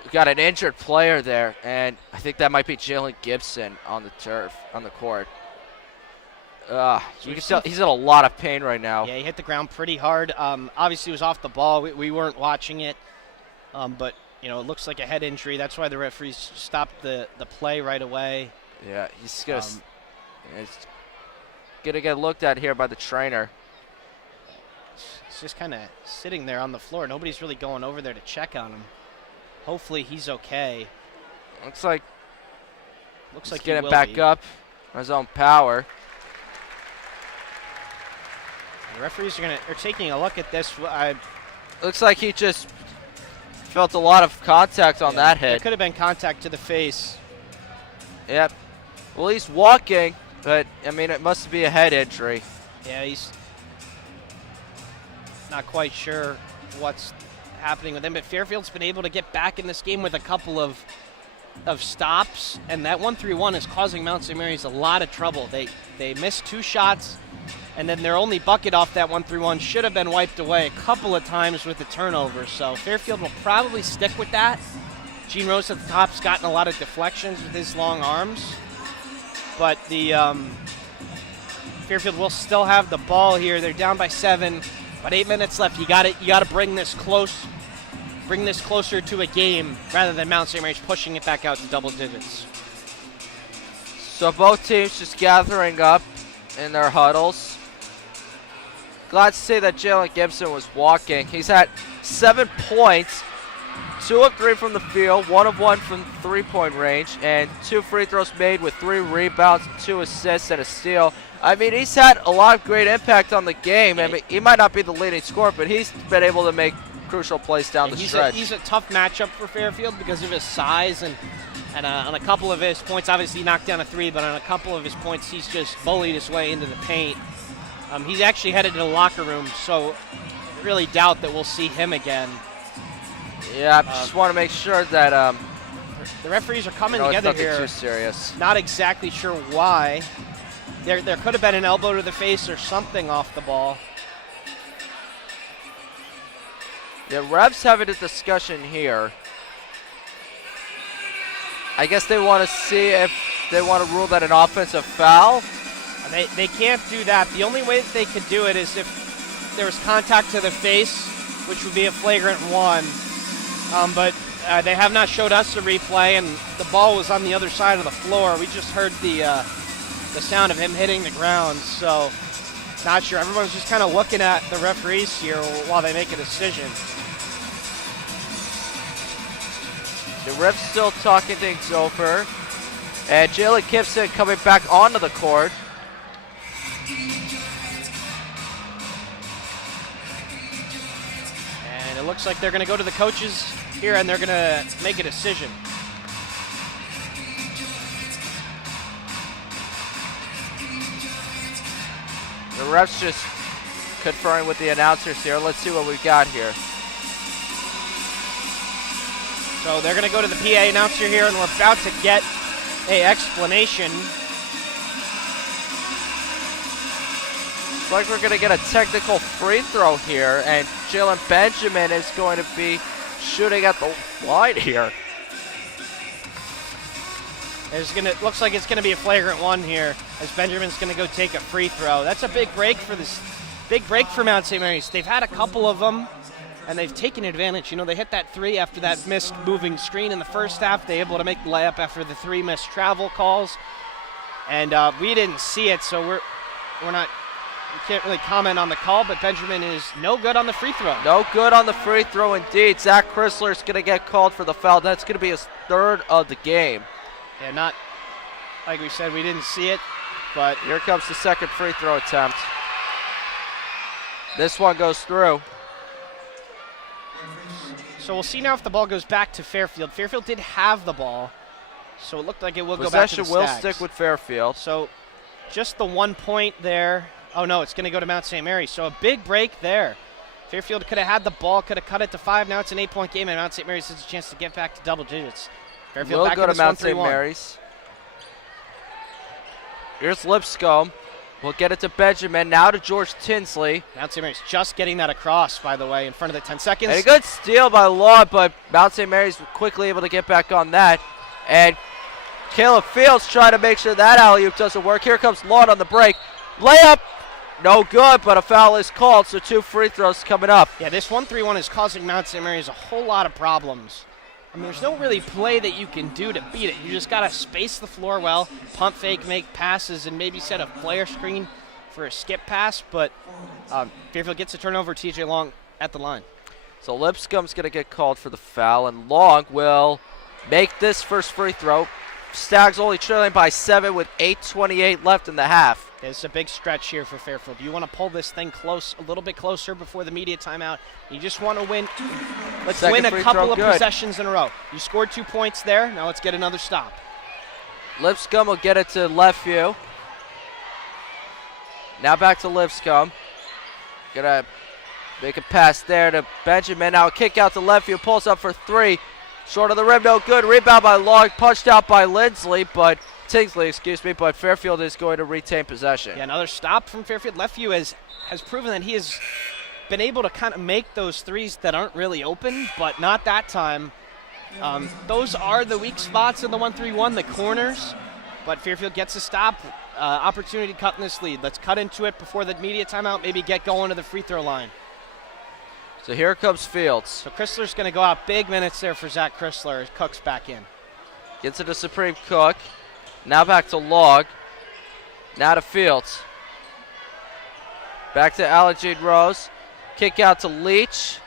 we got an injured player there, and I think that might be Jalen Gibson on the turf, on the court. You can tell he's in a lot of pain right now. Yeah, he hit the ground pretty hard. Obviously, he was off the ball. We weren't watching it, but it looks like a head injury. That's why the referees stopped the play right away. Yeah, he's gonna get looked at here by the trainer. He's just kind of sitting there on the floor. Nobody's really going over there to check on him. Hopefully, he's okay. Looks like he's getting back up on his own power. The referees are taking a look at this. Looks like he just felt a lot of contact on that hit. There could have been contact to the face. Yep. Well, he's walking, but, I mean, it must be a head injury. Yeah, he's not quite sure what's happening with him, but Fairfield's been able to get back in this game with a couple of stops, and that 1-3-1 is causing Mount St. Mary's a lot of trouble. They missed 2 shots, and then their only bucket off that 1-3-1 should have been wiped away a couple of times with the turnover. So Fairfield will probably stick with that. Gene Rose at the top's gotten a lot of deflections with his long arms. But the Fairfield will still have the ball here. They're down by 7, but 8 minutes left. You got to bring this closer to a game rather than Mount St. Mary's pushing it back out to double digits. So both teams just gathering up in their huddles. Glad to see that Jalen Gibson was walking. He's had 7 points, 2 of 3 from the field, 1 of 1 from three-point range, and 2 free throws made with 3 rebounds, 2 assists, and a steal. I mean, he's had a lot of great impact on the game. I mean, he might not be the leading scorer, but he's been able to make crucial plays down the stretch. He's a tough matchup for Fairfield because of his size, and on a couple of his points, obviously he knocked down a 3, but on a couple of his points, he's just bullied his way into the paint. He's actually headed to the locker room, so I really doubt that we'll see him again. Yeah, I just want to make sure that the referees are coming together here. Too serious. Not exactly sure why. There could have been an elbow to the face or something off the ball. The refs having a discussion here. I guess they want to see if they want to rule that an offensive foul. They can't do that. The only way that they could do it is if there was contact to the face, which would be a flagrant 1. But they have not showed us the replay, and the ball was on the other side of the floor. We just heard the sound of him hitting the ground, so not sure. Everyone's just kind of looking at the referees here while they make a decision. The ref's still talking things over, and Jalen Gibson coming back onto the court. And it looks like they're going to go to the coaches here, and they're going to make a decision. The ref's just conferring with the announcers here. Let's see what we've got here. So they're going to go to the PA announcer here, and we're about to get an explanation. Looks like we're going to get a technical free throw here, and Jalen Benjamin is going to be shooting at the line here. Looks like it's going to be a flagrant 1 here, as Benjamin's going to go take a free throw. That's a big break for Mount St. Mary's. They've had a couple of them, and they've taken advantage. You know, they hit that 3 after that missed moving screen in the first half. They were able to make the layup after the 3 missed travel calls, and we didn't see it, so we can't really comment on the call, but Benjamin is no good on the free throw. No good on the free throw indeed. Zach Chrysler is going to get called for the foul. That's going to be his 3rd of the game. Yeah, not like we said, we didn't see it, but here comes the second free throw attempt. This one goes through. So we'll see now if the ball goes back to Fairfield. Fairfield did have the ball, so it looked like it will go back to the Stags. Possession will stick with Fairfield. So just the 1 point there. Oh, no, it's going to go to Mount St. Mary's. So a big break there. Fairfield could have had the ball, could have cut it to 5. Now it's an 8-point game, and Mount St. Mary's has a chance to get back to double digits. Fairfield will back go to Mount St. 1-3-1. Mary's. Here's Lipscomb. We'll get it to Benjamin. Now to George Tinsley. Mount St. Mary's just getting that across, by the way, in front of the 10 seconds. And a good steal by Law, but Mount St. Mary's quickly able to get back on that. And Caleb Fields trying to make sure that alley-oop doesn't work. Here comes Law on the break. Layup, no good, but a foul is called, so 2 free throws coming up. Yeah, this 1-3-1 is causing Mount St. Mary's a whole lot of problems. I mean, there's no really play that you can do to beat it. You just got to space the floor well, pump fake, make passes, and maybe set a flare screen for a skip pass. But Fairfield gets a turnover, TJ Long at the line. So Lipscomb's going to get called for the foul, and Long will make this first free throw. Stags only trailing by 7 with 8:28 left in the half. It's a big stretch here for Fairfield. You want to pull this thing a little bit closer before the media timeout. You just want to win. Let's win a couple of possessions in a row. You scored 2 points there. Now let's get another stop. Lipscomb will get it to Lefevue. Now back to Lipscomb. Gonna make a pass there to Benjamin. Now a kick out to Lefevue. Pulls up for 3. Short of the rim, no good. Rebound by Long. Punched out by Tinsley, but Fairfield is going to retain possession. Yeah, another stop from Fairfield. Lefevue has proven that he has been able to kind of make those threes that aren't really open, but not that time. Those are the weak spots in the 1-3-1, the corners. But Fairfield gets a stop. opportunity to cut in this lead. Let's cut into it before the media timeout, maybe get going to the free throw line. So here comes Fields. So Chrysler's going to go out. Big minutes there for Zach Chrysler as Cook's back in. Gets it to Supreme Cook. Now back to Log. Now to Fields. Back to Allegene Rose. Kick out to Leach.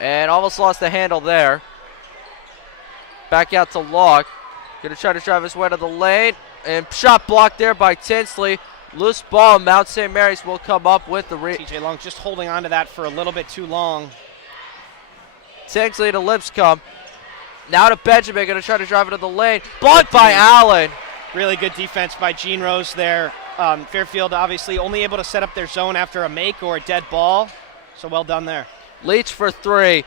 And almost lost the handle there. Back out to Log. Going to try to drive his way to the lane. And shot blocked there by Tinsley. Loose ball. Mount St. Mary's will come up with the TJ Long just holding on to that for a little bit too long. Tinsley to Lipscomb. Now to Benjamin. Going to try to drive it to the lane. Blocked by Allen. Really good defense by Gene Rose there. Fairfield obviously only able to set up their zone after a make or a dead ball. So well done there. Leach for three.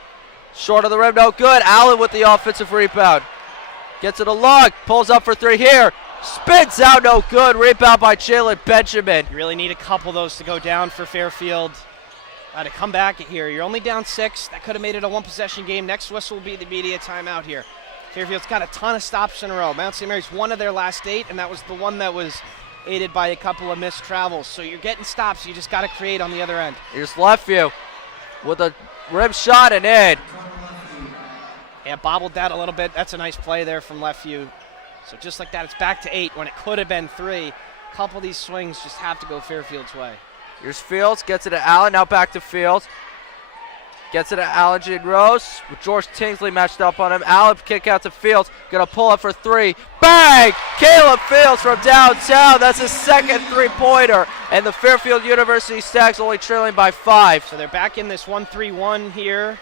Short of the rim. No good. Allen with the offensive rebound. Gets it to Log. Pulls up for three here. Spins out, no good. Rebound by Jalen Benjamin. You really need a couple of those to go down for Fairfield to come back here. You're only down 6. That could have made it a one-possession game. Next whistle will be the media timeout here. Fairfield's got a ton of stops in a row. Mount St. Mary's one of their last 8, and that was the one that was aided by a couple of missed travels. So you're getting stops. You just got to create on the other end. Here's Lefevue with a rim shot and in. Yeah, bobbled that a little bit. That's a nice play there from Lefevue. So just like that, it's back to 8 when it could have been 3. A couple of these swings just have to go Fairfield's way. Here's Fields, gets it to Allen, now back to Fields. Gets it to Allegene Rose with George Tinsley matched up on him. Allen kick out to Fields, gonna pull up for 3. Bang! Caleb Fields from downtown. That's his second three-pointer. And the Fairfield University Stags only trailing by 5. So they're back in this 1-3-1 here.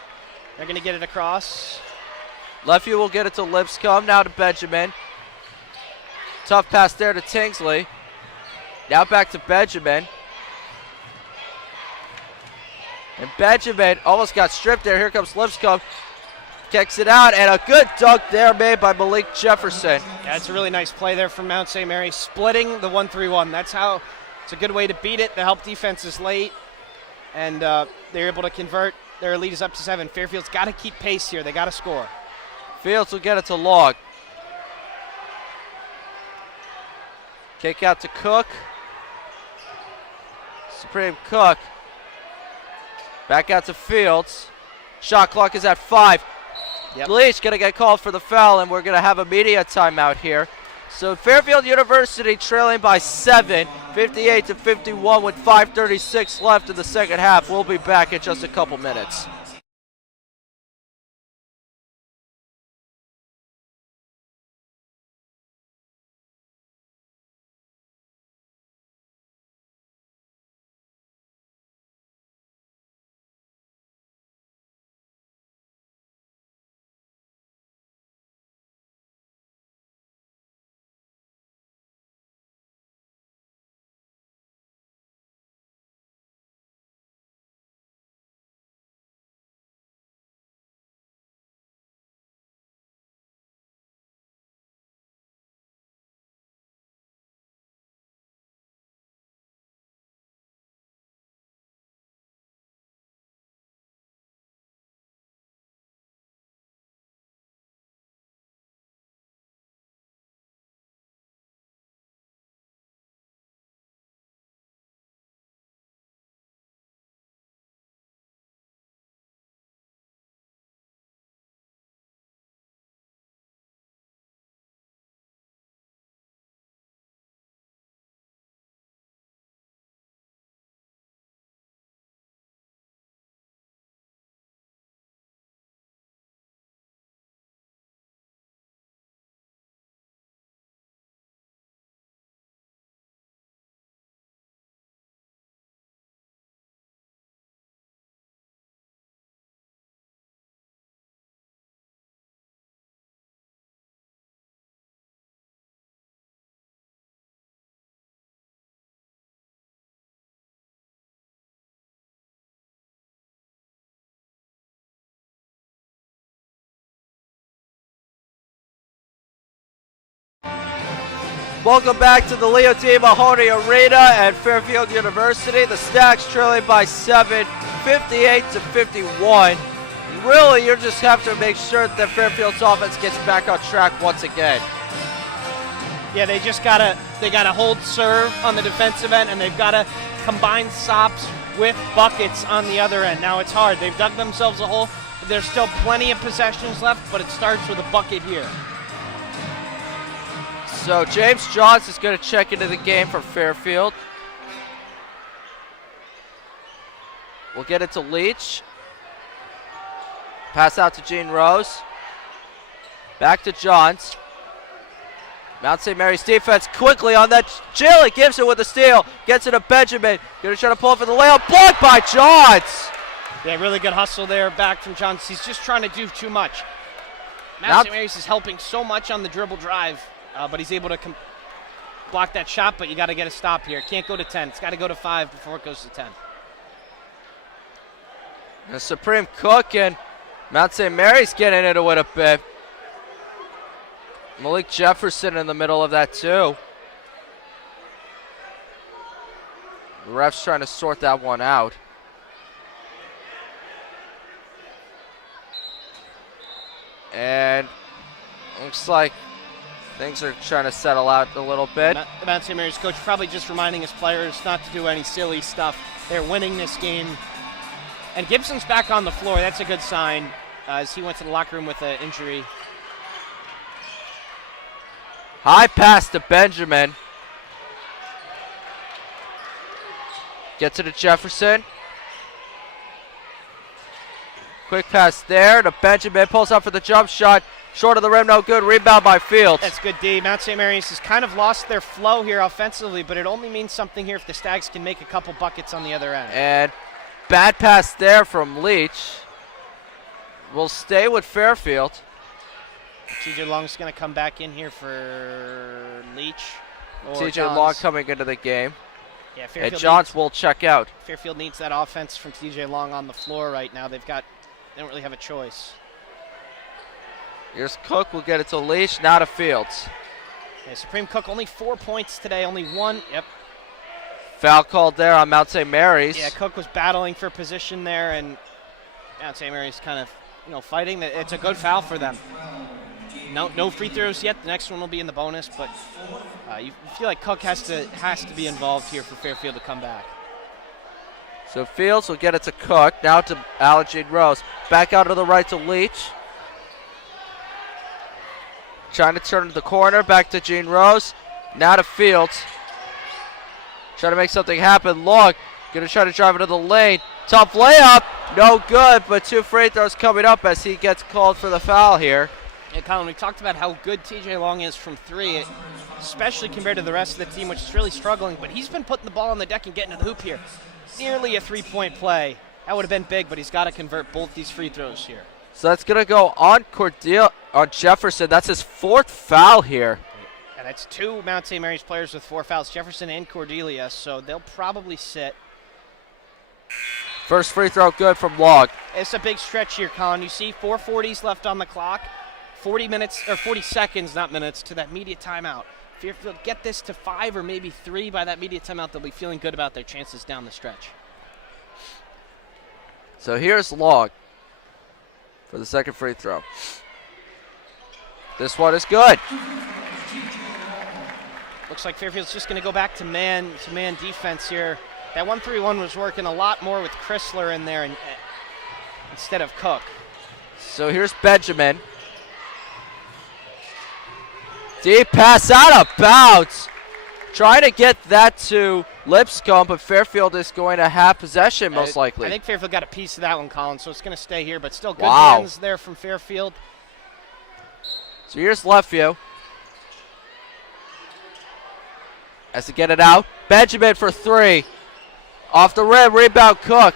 They're gonna get it across. Lefevue will get it to Lipscomb, now to Benjamin. Tough pass there to Tinsley. Now back to Benjamin. And Benjamin almost got stripped there. Here comes Lipscomb. Kicks it out, and a good dunk there made by Malik Jefferson. Yeah, it's a really nice play there from Mount St. Mary, splitting the 1-3-1. That's how it's a good way to beat it. The help defense is late, and they're able to convert. Their lead is up to 7. Fairfield's got to keep pace here. They got to score. Fields will get it to Log. Kick out to Cook. Supreme Cook. Back out to Fields. Shot clock is at 5. Yep. Leach going to get called for the foul, and we're going to have a media timeout here. So Fairfield University trailing by 7, 58-51 with 5:36 left in the second half. We'll be back in just a couple minutes. Welcome back to the Leo T. Mahoney Arena at Fairfield University. The Stags trailing by 7, 58-51. Really, you just have to make sure that Fairfield's offense gets back on track once again. Yeah, they just gotta They got to hold serve on the defensive end, and they've got to combine stops with buckets on the other end. Now it's hard. They've dug themselves a hole. There's still plenty of possessions left, but it starts with a bucket here. So James Johns is going to check into the game for Fairfield. We'll get it to Leach. Pass out to Gene Rose. Back to Johns. Mount St. Mary's defense quickly on that. Jalen gives it with a steal. Gets it to Benjamin. Going to try to pull for the layup. Blocked by Johns. Yeah, really good hustle there back from Johns. He's just trying to do too much. Mount St. Mary's is helping so much on the dribble drive, but he's able to block that shot, but you got to get a stop here. Can't go to 10. It's got to go to 5 before it goes to 10. And Supreme Cook and Mount St. Mary's getting into it a bit. Malik Jefferson in the middle of that too. The ref's trying to sort that one out. And looks like things are trying to settle out a little bit. The Mount St. Mary's coach probably just reminding his players not to do any silly stuff. They're winning this game. And Gibson's back on the floor. That's a good sign as he went to the locker room with an injury. High pass to Benjamin. Gets it to Jefferson. Quick pass there to Benjamin. Pulls up for the jump shot. Short of the rim, no good. Rebound by Fields. That's good D. Mount St. Mary's has kind of lost their flow here offensively, but it only means something here if the Stags can make a couple buckets on the other end. And bad pass there from Leach. We'll stay with Fairfield. TJ Long's going to come back in here for Leach. TJ Long coming into the game. Yeah, Fairfield and Johns will check out. Fairfield needs that offense from TJ Long on the floor right now. They don't really have a choice. Here's Cook. We'll get it to Leach. Now to Fields. Yeah, Supreme Cook only 4 points today. Only one. Yep. Foul called there on Mount St. Mary's. Yeah, Cook was battling for position there, and Mount St. Mary's kind of, fighting. It's a good foul for them. No free throws yet. The next one will be in the bonus, but you feel like Cook has to be involved here for Fairfield to come back. So Fields will get it to Cook. Now to Gene Rose. Back out to the right to Leach. Trying to turn to the corner. Back to Gene Rose. Now to Fields. Trying to make something happen. Long going to try to drive into the lane. Tough layup. No good, but 2 free throws coming up as he gets called for the foul here. Yeah, Colin, we talked about how good TJ Long is from 3, especially compared to the rest of the team, which is really struggling, but he's been putting the ball on the deck and getting to the hoop here. Nearly a 3-point play. That would have been big, but he's got to convert both these free throws here. So that's going to go on Jefferson. That's his 4th foul here. And that's 2 Mount St. Mary's players with 4 fouls, Jefferson and Cordelia, so they'll probably sit. First free throw good from Long. It's a big stretch here, Colin. You see 4:40s left on the clock. 40 seconds, not minutes, to that media timeout. Fairfield get this to 5 or maybe 3 by that media timeout. They'll be feeling good about their chances down the stretch. So here's Long for the second free throw. This one is good. Looks like Fairfield's just going to go back to man defense here. That 1-3-1 was working a lot more with Chrysler in there instead of Cook. So here's Benjamin. Deep pass out of bounds. Trying to get that to Lipscomb, but Fairfield is going to have possession most likely. I think Fairfield got a piece of that one, Colin, so it's going to stay here, but still good hands there from Fairfield. So here's Lefeview. Has to get it out. Benjamin for 3. Off the rim, rebound Cook.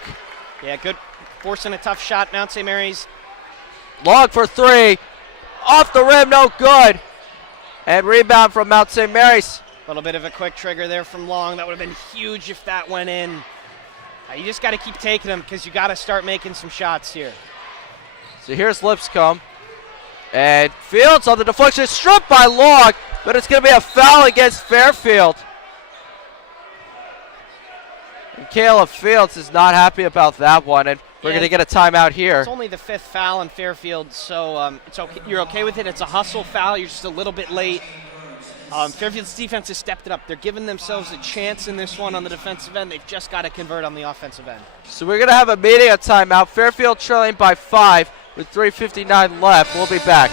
Yeah, good. Forcing a tough shot, Mount St. Mary's. Long for 3. Off the rim, no good. And rebound from Mount St. Mary's. A little bit of a quick trigger there from Long. That would have been huge if that went in. You just got to keep taking them because you got to start making some shots here. So here's Lipscomb. And Fields on the deflection, stripped by Long, but it's going to be a foul against Fairfield. And Caleb Fields is not happy about that one, and we're going to get a timeout here. It's only the 5th foul in Fairfield, so it's okay. You're okay with it. It's a hustle foul. You're just a little bit late. Fairfield's defense has stepped it up. They're giving themselves a chance in this one on the defensive end. They've just got to convert on the offensive end. So we're going to have a media timeout. Fairfield trailing by 5 with 3:59 left. We'll be back.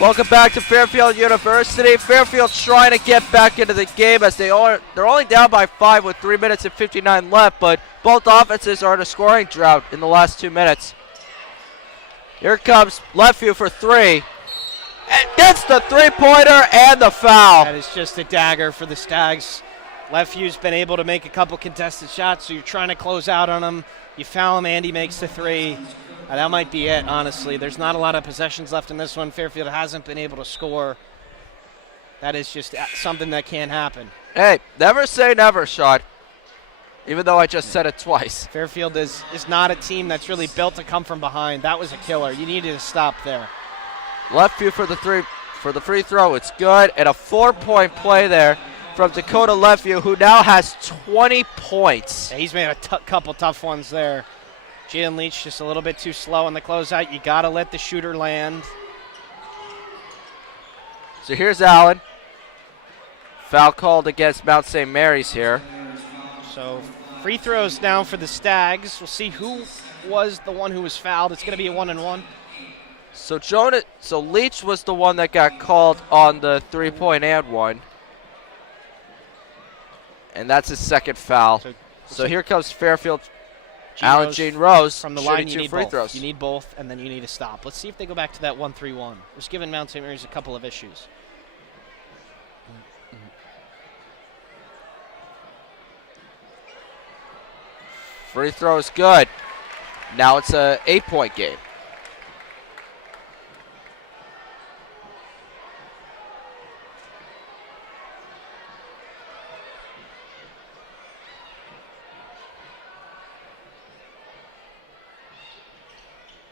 Welcome back to Fairfield University. Fairfield trying to get back into the game as they're only down by 5 with 3 minutes and 59 left, but both offenses are in a scoring drought in the last 2 minutes. Here comes Leftview for 3. And gets the three-pointer and the foul. That is just a dagger for the Stags. Leftview's been able to make a couple contested shots, so you're trying to close out on them. You foul him, Andy makes the 3. That might be it, honestly. There's not a lot of possessions left in this one. Fairfield hasn't been able to score. That is just something that can't happen. Hey, never say never, Sean. Even though I just said it twice. Fairfield is not a team that's really built to come from behind. That was a killer. You needed to stop there. Leftview for the free throw. It's good. And a 4-point play there from Dakota Leftview, who now has 20 points. Yeah, he's made a couple tough ones there. Jalen Leach just a little bit too slow on the closeout. You got to let the shooter land. So here's Allen. Foul called against Mount St. Mary's here. So free throws now for the Stags. We'll see who was the one who was fouled. It's going to be a 1-and-1. So Leach was the one that got called on the 3-point and one. And that's his second foul. So here comes Fairfield. Jean Rose from the line. You need free both. throws. You need both, and then you need to stop. Let's see if they go back to that 1-3-1. It's given Mount St. Mary's a couple of issues. Free throw is good. Now it's a 8-point game.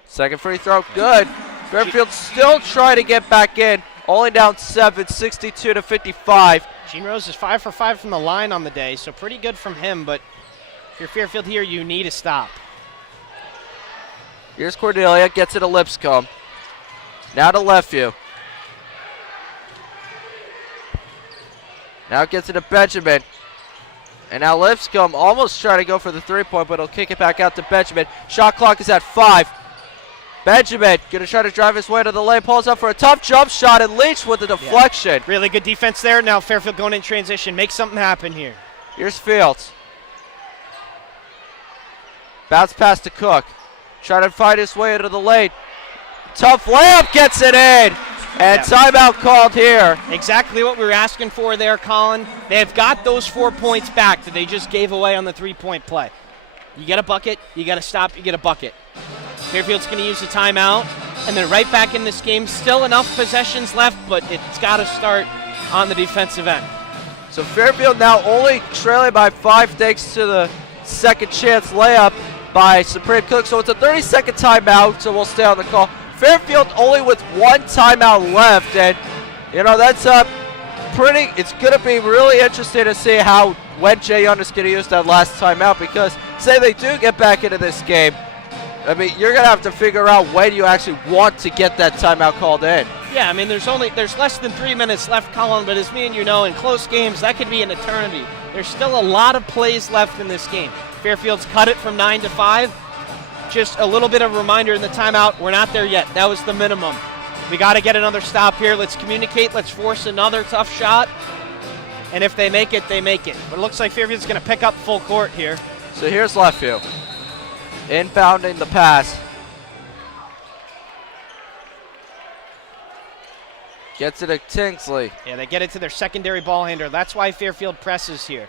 Second free throw, good. Fairfield still trying to get back in. Only down 7, 62-55. Gene Rose is 5 for 5 from the line on the day, so pretty good from him, but if you're Fairfield here, you need to stop. Here's Cordelia, gets it to Lipscomb. Now to Leftview. Now gets it to Benjamin. And now Lipscomb almost trying to go for the 3-point, but he'll kick it back out to Benjamin. Shot clock is at 5. Benjamin going to try to drive his way to the lane, pulls up for a tough jump shot, and Leach with the deflection. Yeah. Really good defense there. Now Fairfield going in transition. Make something happen here. Here's Fields. Bounce pass to Cook. Trying to find his way into the lane. Tough layup, gets it in. And timeout called here. Exactly what we were asking for there, Colin. They've got those 4 points back that they just gave away on the 3-point play. You get a bucket, you got to stop, you get a bucket. Fairfield's going to use the timeout, and then right back in this game. Still enough possessions left, but it's got to start on the defensive end. So Fairfield now only trailing by 5 thanks to the second chance layup by Supreme Cook. So it's a 30-second timeout, so we'll stay on the call. Fairfield only with 1 timeout left, and that's it's going to be really interesting to see when Jay Young is going to use that last timeout, because say they do get back into this game, I mean, you're going to have to figure out when you actually want to get that timeout called in. Yeah, I mean, there's less than 3 minutes left, Colin, but as me and you know, in close games, that could be an eternity. There's still a lot of plays left in this game. Fairfield's cut it from 9 to 5. Just a little bit of a reminder in the timeout, we're not there yet. That was the minimum. We got to get another stop here. Let's communicate. Let's force another tough shot. And if they make it, they make it. But it looks like Fairfield's going to pick up full court here. So here's Lefeville. Inbounding the pass. Gets it to Kingsley. Yeah, they get it to their secondary ball handler. That's why Fairfield presses here.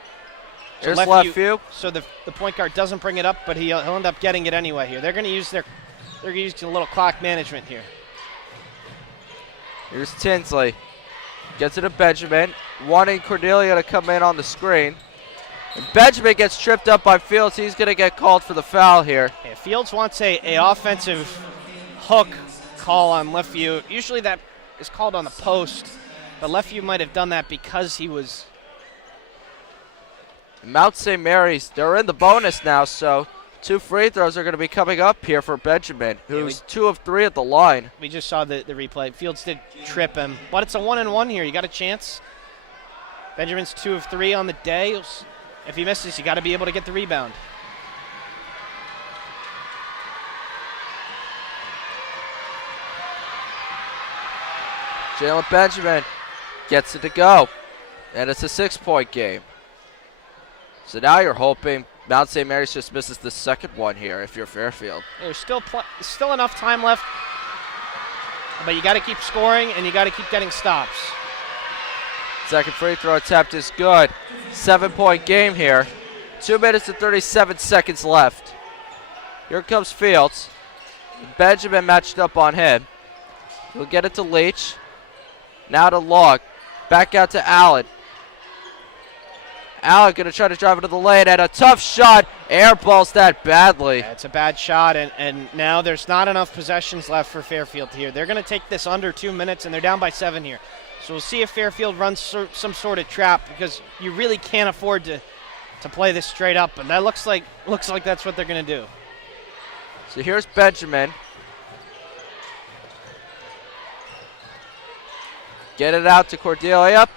So here's Lefeville. So the point guard doesn't bring it up, but he'll end up getting it anyway here. They're going to use a little clock management here. Here's Tinsley. Gets it to Benjamin. Wanting Cordelia to come in on the screen. And Benjamin gets tripped up by Fields. He's going to get called for the foul here. Yeah, Fields wants a offensive hook call on Lefeville. Usually that is called on the post, but Lefeville might have done that because he was... Mount St. Mary's, they're in the bonus now, so 2 free throws are going to be coming up here for Benjamin, who's 2 of 3 at the line. We just saw the replay. Fields did trip him, but it's a 1-and-1 here. You got a chance. Benjamin's 2 of 3 on the day. If he misses, you got to be able to get the rebound. Jalen Benjamin gets it to go, and it's a 6-point game. So now you're hoping Mount St. Mary's just misses the second one here if you're Fairfield. There's still enough time left, but you got to keep scoring and you got to keep getting stops. Second free throw attempt is good. 7-point game here. 2 minutes and 37 seconds left. Here comes Fields. Benjamin matched up on him. He'll get it to Leach. Now to Log. Back out to Allen. Allen going to try to drive it to the lane, and a tough shot. Airballs that badly. Yeah, it's a bad shot, and now there's not enough possessions left for Fairfield here. They're going to take this under 2 minutes, and they're down by 7 here. So we'll see if Fairfield runs some sort of trap, because you really can't afford to play this straight up, and that looks like that's what they're going to do. So here's Benjamin. Get it out to Cordelia.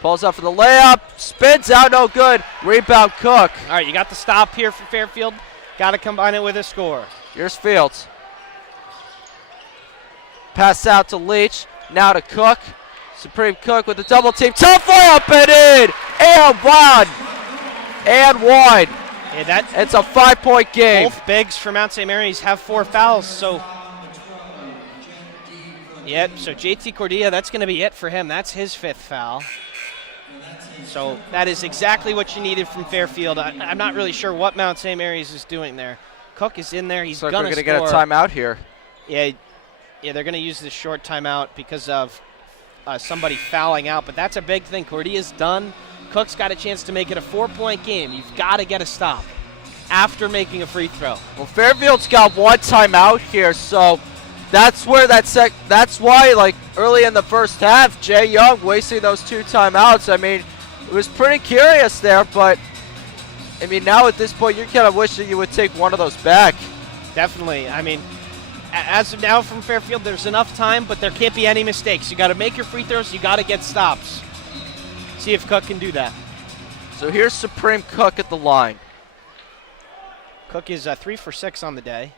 Pulls up for the layup. Spins out, no good. Rebound Cook. All right, you got the stop here for Fairfield. Got to combine it with a score. Here's Fields. Pass out to Leach. Now to Cook. Supreme Cook with the double team. Tough layup and in. And one. And one. Yeah, it's a 5-point game. Both bigs for Mount St. Mary's have 4 fouls, so... Yep, so JT Cordia, that's going to be it for him. That's his 5th foul. So that is exactly what you needed from Fairfield. I'm not really sure what Mount St. Mary's is doing there. Cook is in there. He's going to score. We're going to get a timeout here. Yeah, they're going to use this short timeout because of somebody fouling out. But that's a big thing. Cordia's done. Cook's got a chance to make it a 4-point game. You've got to get a stop after making a free throw. Well, Fairfield's got 1 timeout here, so that's where that's why, like, early in the first half, Jay Young wasting those 2 timeouts. I mean, it was pretty curious there, but, I mean, now at this point, you're kind of wishing you would take one of those back. Definitely. I mean, as of now from Fairfield, there's enough time, but there can't be any mistakes. You got to make your free throws. You got to get stops. See if Cook can do that. So here's Supreme Cook at the line. Cook is 3 for 6 on the day.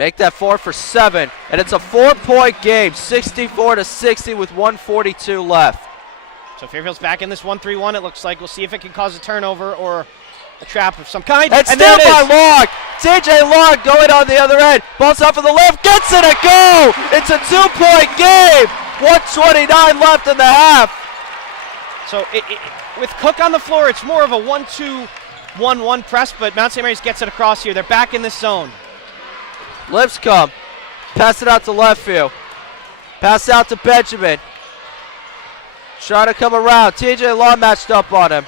Make that 4 for 7, and it's a 4-point game, 64-60 with 1:42 left. So Fairfield's back in this 1-3-1. It looks like we'll see if it can cause a turnover or a trap of some kind. And still by Long. TJ Long going on the other end. Ball's up for the left. Gets it a go. It's a 2-point game. 1:29 left in the half. So with Cook on the floor, it's more of a 1-2-1-1 press, but Mount St. Mary's gets it across here. They're back in this zone. Lipscomb. Pass it out to left field. Pass out to Benjamin. Trying to come around. TJ Long matched up on him.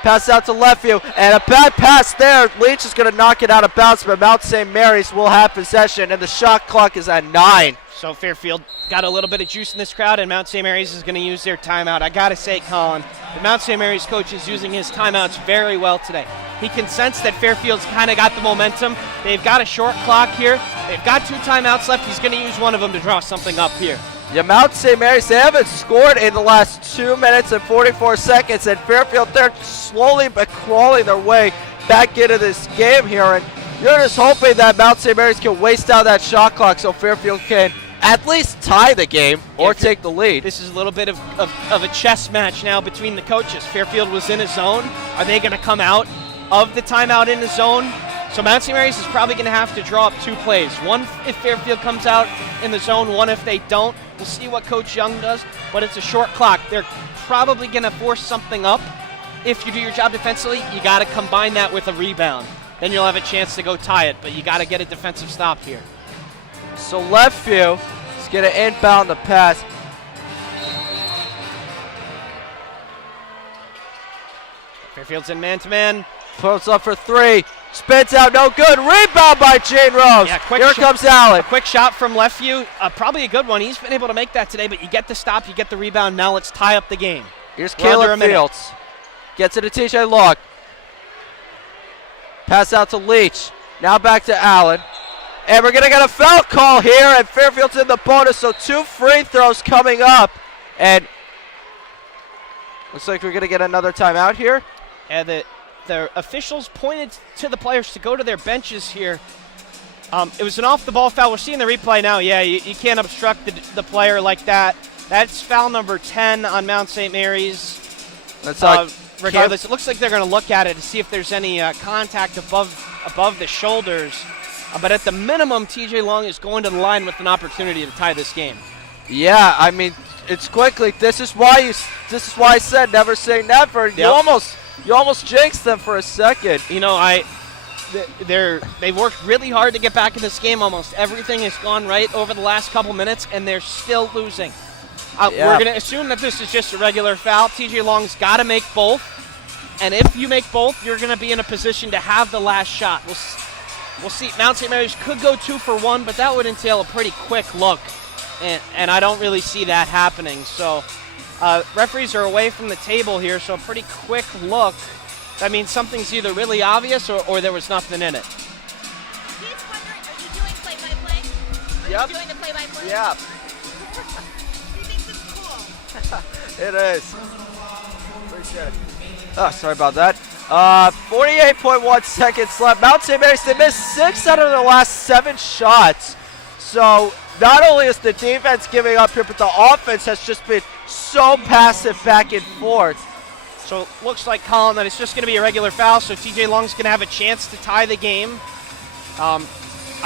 Pass out to left field, and a bad pass there. Leach is going to knock it out of bounds, but Mount St. Mary's will have possession, and the shot clock is at 9. So Fairfield got a little bit of juice in this crowd, and Mount St. Mary's is going to use their timeout. I got to say, Colin, the Mount St. Mary's coach is using his timeouts very well today. He can sense that Fairfield's kind of got the momentum. They've got a short clock here. They've got 2 timeouts left. He's going to use one of them to draw something up here. Yeah, Mount St. Mary's, they haven't scored in the last 2 minutes and 44 seconds, and Fairfield, they're slowly but crawling their way back into this game here, and you're just hoping that Mount St. Mary's can waste out that shot clock so Fairfield can at least tie the game or take the lead. This is a little bit of a chess match now between the coaches. Fairfield was in a zone. Are they going to come out of the timeout in the zone? So Mount St. Mary's is probably going to have to draw up 2 plays. One if Fairfield comes out in the zone, one if they don't. We'll see what Coach Young does, but it's a short clock. They're probably going to force something up. If you do your job defensively, you got to combine that with a rebound. Then you'll have a chance to go tie it, but you got to get a defensive stop here. So left field is going to inbound the pass. Fairfield's in man-to-man. Posts up for 3. Spins out, no good. Rebound by Jane Rose. Yeah, Here comes Allen. A quick shot from left view. Probably a good one. He's been able to make that today, but you get the stop, you get the rebound. Now let's tie up the game. Here's Caleb Fields. Gets it to TJ Long. Pass out to Leach. Now back to Allen. And we're going to get a foul call here, and Fairfield's in the bonus, so 2 free throws coming up. And looks like we're going to get another timeout here. And the officials pointed to the players to go to their benches here. It was an off-the-ball foul. We're seeing the replay now. Yeah, you can't obstruct the player like that. That's foul number 10 on Mount St. Mary's. That's regardless, it looks like they're going to look at it to see if there's any contact above the shoulders. But at the minimum, TJ Long is going to the line with an opportunity to tie this game. Yeah, I mean, it's quickly. This is why I said never say never. Yep. You almost jinxed them for a second. You know, they've worked really hard to get back in this game. Almost everything has gone right over the last couple minutes, and they're still losing. We're going to assume that this is just a regular foul. TJ Long's got to make both, and if you make both, you're going to be in a position to have the last shot. We'll see. Mount St. Mary's could go 2 for 1, but that would entail a pretty quick look, and I don't really see that happening. So referees are away from the table here, so a pretty quick look. That means something's either really obvious or there was nothing in it. He's wondering, are you doing play-by-play? Are you doing the play-by-play? Yeah. He thinks it's cool. It is. Appreciate it. Oh, sorry about that. 48.1 seconds left. Mount St. Mary's, they missed 6 out of their last 7 shots. So not only is the defense giving up here, but the offense has just been so passive back and forth. So it looks like, Colin, that it's just going to be a regular foul, so TJ Long's going to have a chance to tie the game. I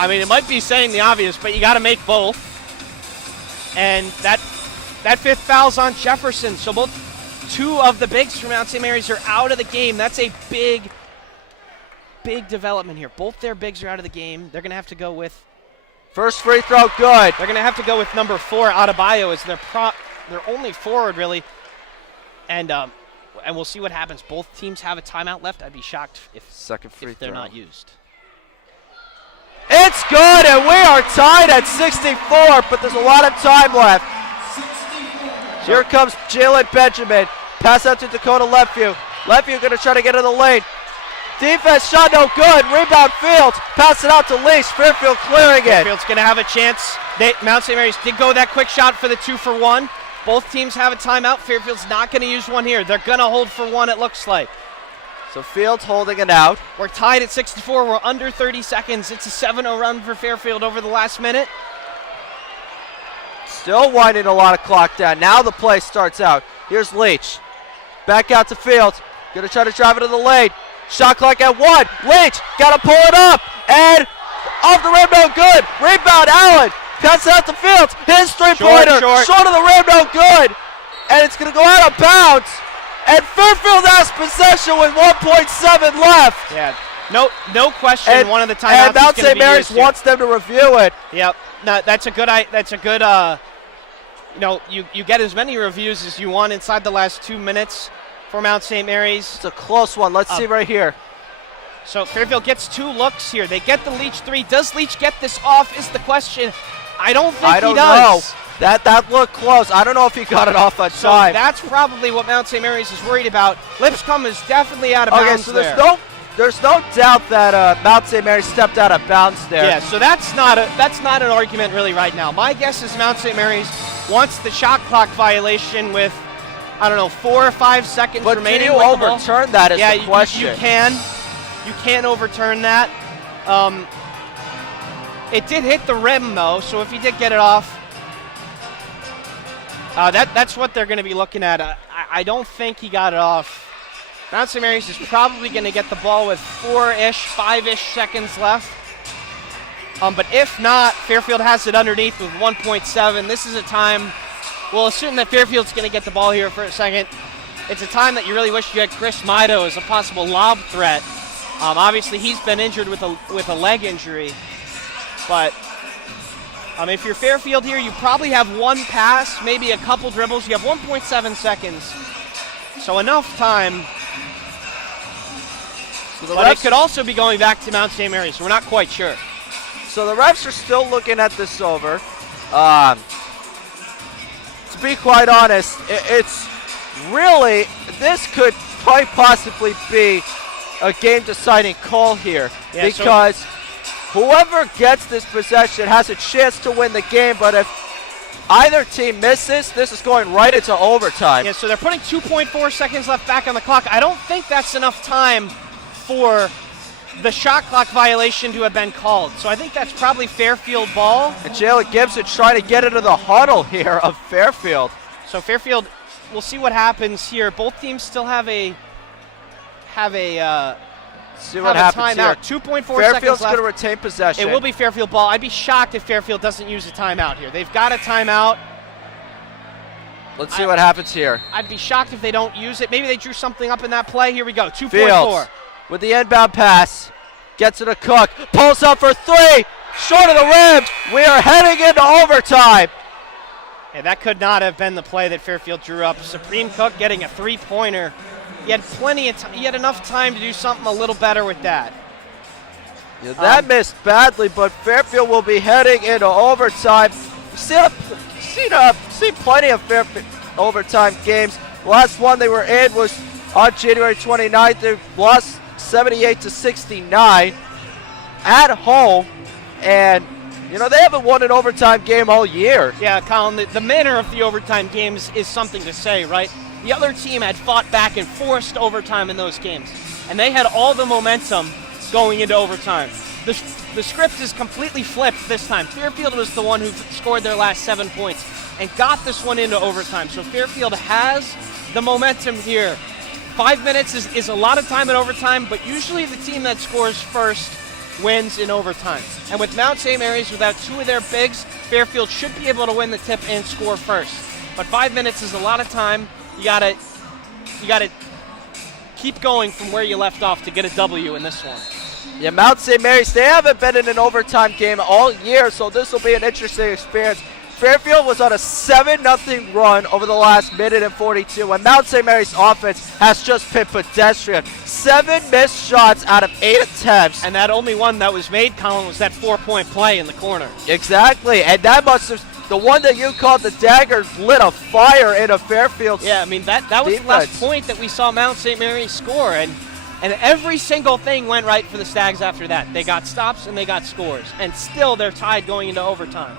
mean, it might be saying the obvious, but you got to make both. And that 5th foul's on Jefferson, so both 2 of the bigs from Mount St. Mary's are out of the game. That's a big development here. Both their bigs are out of the game. They're going to have to go with... First free throw, good. They're going to have to go with number 4, Adebayo, as their only forward, really. And we'll see what happens. Both teams have a timeout left. I'd be shocked if they're not used. It's good, and we are tied at 64, but there's a lot of time left. Here comes Jalen Benjamin. Pass out to Dakota Leftview. Leftview going to try to get in the lane. Defense shot no good. Rebound Fields. Pass it out to Leach. Fairfield clearing it. Fairfield's going to have a chance. Mount St. Mary's did go that quick shot for the 2 for 1. Both teams have a timeout. Fairfield's not going to use one here. They're going to hold for 1, it looks like. So Fields holding it out. We're tied at 64. We're under 30 seconds. It's a 7-0 run for Fairfield over the last minute. Still winding a lot of clock down. Now the play starts out. Here's Leach. Back out to Fields. Gonna try to drive it to the lane. Shot clock at 1. Leach gotta pull it up. And off the rim, no good. Rebound, Allen. Cuts out to Fields. His three-pointer. Short of the rim, no good. And it's gonna go out of bounds. And Fairfield has possession with 1.7 left. Yeah, no question. And one of the timeouts. And Mount St. Mary's wants them to review it. Yep. No, that's a good. You get as many reviews as you want inside the last 2 minutes for Mount St. Mary's. It's a close one. Let's see right here. So Fairfield gets 2 looks here. They get the Leach 3. Does Leach get this off is the question. I don't think he does. Know. That looked close. I don't know if he got it off on time. That's probably what Mount St. Mary's is worried about. Lipscomb is definitely out of bounds. Okay, so there's no doubt that Mount St. Mary's stepped out of bounds there. Yeah, so that's not an argument really right now. My guess is Mount St. Mary's wants the shot clock violation with, 4 or 5 seconds remaining. But can you overturn that is the question. You can. You can overturn that. It did hit the rim, though, so if he did get it off, that's what they're going to be looking at. I don't think he got it off. Mount St. Mary's is probably going to get the ball with 4-ish, 5-ish seconds left. But if not, Fairfield has it underneath with 1.7. This is a time, we'll assume that Fairfield's going to get the ball here for a second. It's a time that you really wish you had Chris Mido as a possible lob threat. Obviously, he's been injured with a leg injury. But if you're Fairfield here, you probably have 1 pass, maybe a couple dribbles. You have 1.7 seconds. So enough time. But it could also be going back to Mount St. Mary's, so we're not quite sure. So the refs are still looking at this over. To be quite honest, it's really, this could quite possibly be a game-deciding call here. Yeah, because whoever gets this possession has a chance to win the game, but if either team misses, this is going right into overtime. Yeah, so they're putting 2.4 seconds left back on the clock. I don't think that's enough time for the shot clock violation to have been called. So I think that's probably Fairfield ball. And Jalen Gibson trying to get into the huddle here of Fairfield. So Fairfield, we'll see what happens here. Both teams still have a timeout. 2.4 seconds Fairfield's left. going to retain possession. It will be Fairfield ball. I'd be shocked if Fairfield doesn't use a timeout here. They've got a timeout. Let's see what happens here. I'd be shocked if they don't use it. Maybe they drew something up in that play. Here we go, 2.4. Fields with the inbound pass. Gets it to Cook. Pulls up for 3. Short of the rim. We are heading into overtime. Yeah, that could not have been the play that Fairfield drew up. Supreme Cook getting a 3-pointer. He had plenty of he had enough time to do something a little better with that. Yeah, that missed badly, but Fairfield will be heading into overtime. Seen plenty of Fairfield overtime games. The last one they were in was on January 29th. They lost 78-69 at home, and they haven't won an overtime game all year. Yeah, Colin, the manner of the overtime games is something to say, right? The other team had fought back and forced overtime in those games, and they had all the momentum going into overtime. The script is completely flipped this time. Fairfield was the one who scored their last 7 points and got this one into overtime. So Fairfield has the momentum here. 5 minutes is a lot of time in overtime, but usually the team that scores first wins in overtime. And with Mount St. Mary's, without 2 of their bigs, Fairfield should be able to win the tip and score first. But 5 minutes is a lot of time. You gotta keep going from where you left off to get a W in this one. Yeah, Mount St. Mary's, they haven't been in an overtime game all year, so this will be an interesting experience. Fairfield was on a 7-0 run over the last minute and 42, and Mount St. Mary's offense has just been pedestrian. 7 missed shots out of 8 attempts. And that only one that was made, Colin, was that 4-point play in the corner. Exactly, and that must have, the one that you called the dagger lit a fire into Fairfield's Yeah, I mean, that was defense. the last point that we saw Mount St. Mary's score, and every single thing went right for the Stags after that. They got stops and they got scores, and still they're tied going into overtime.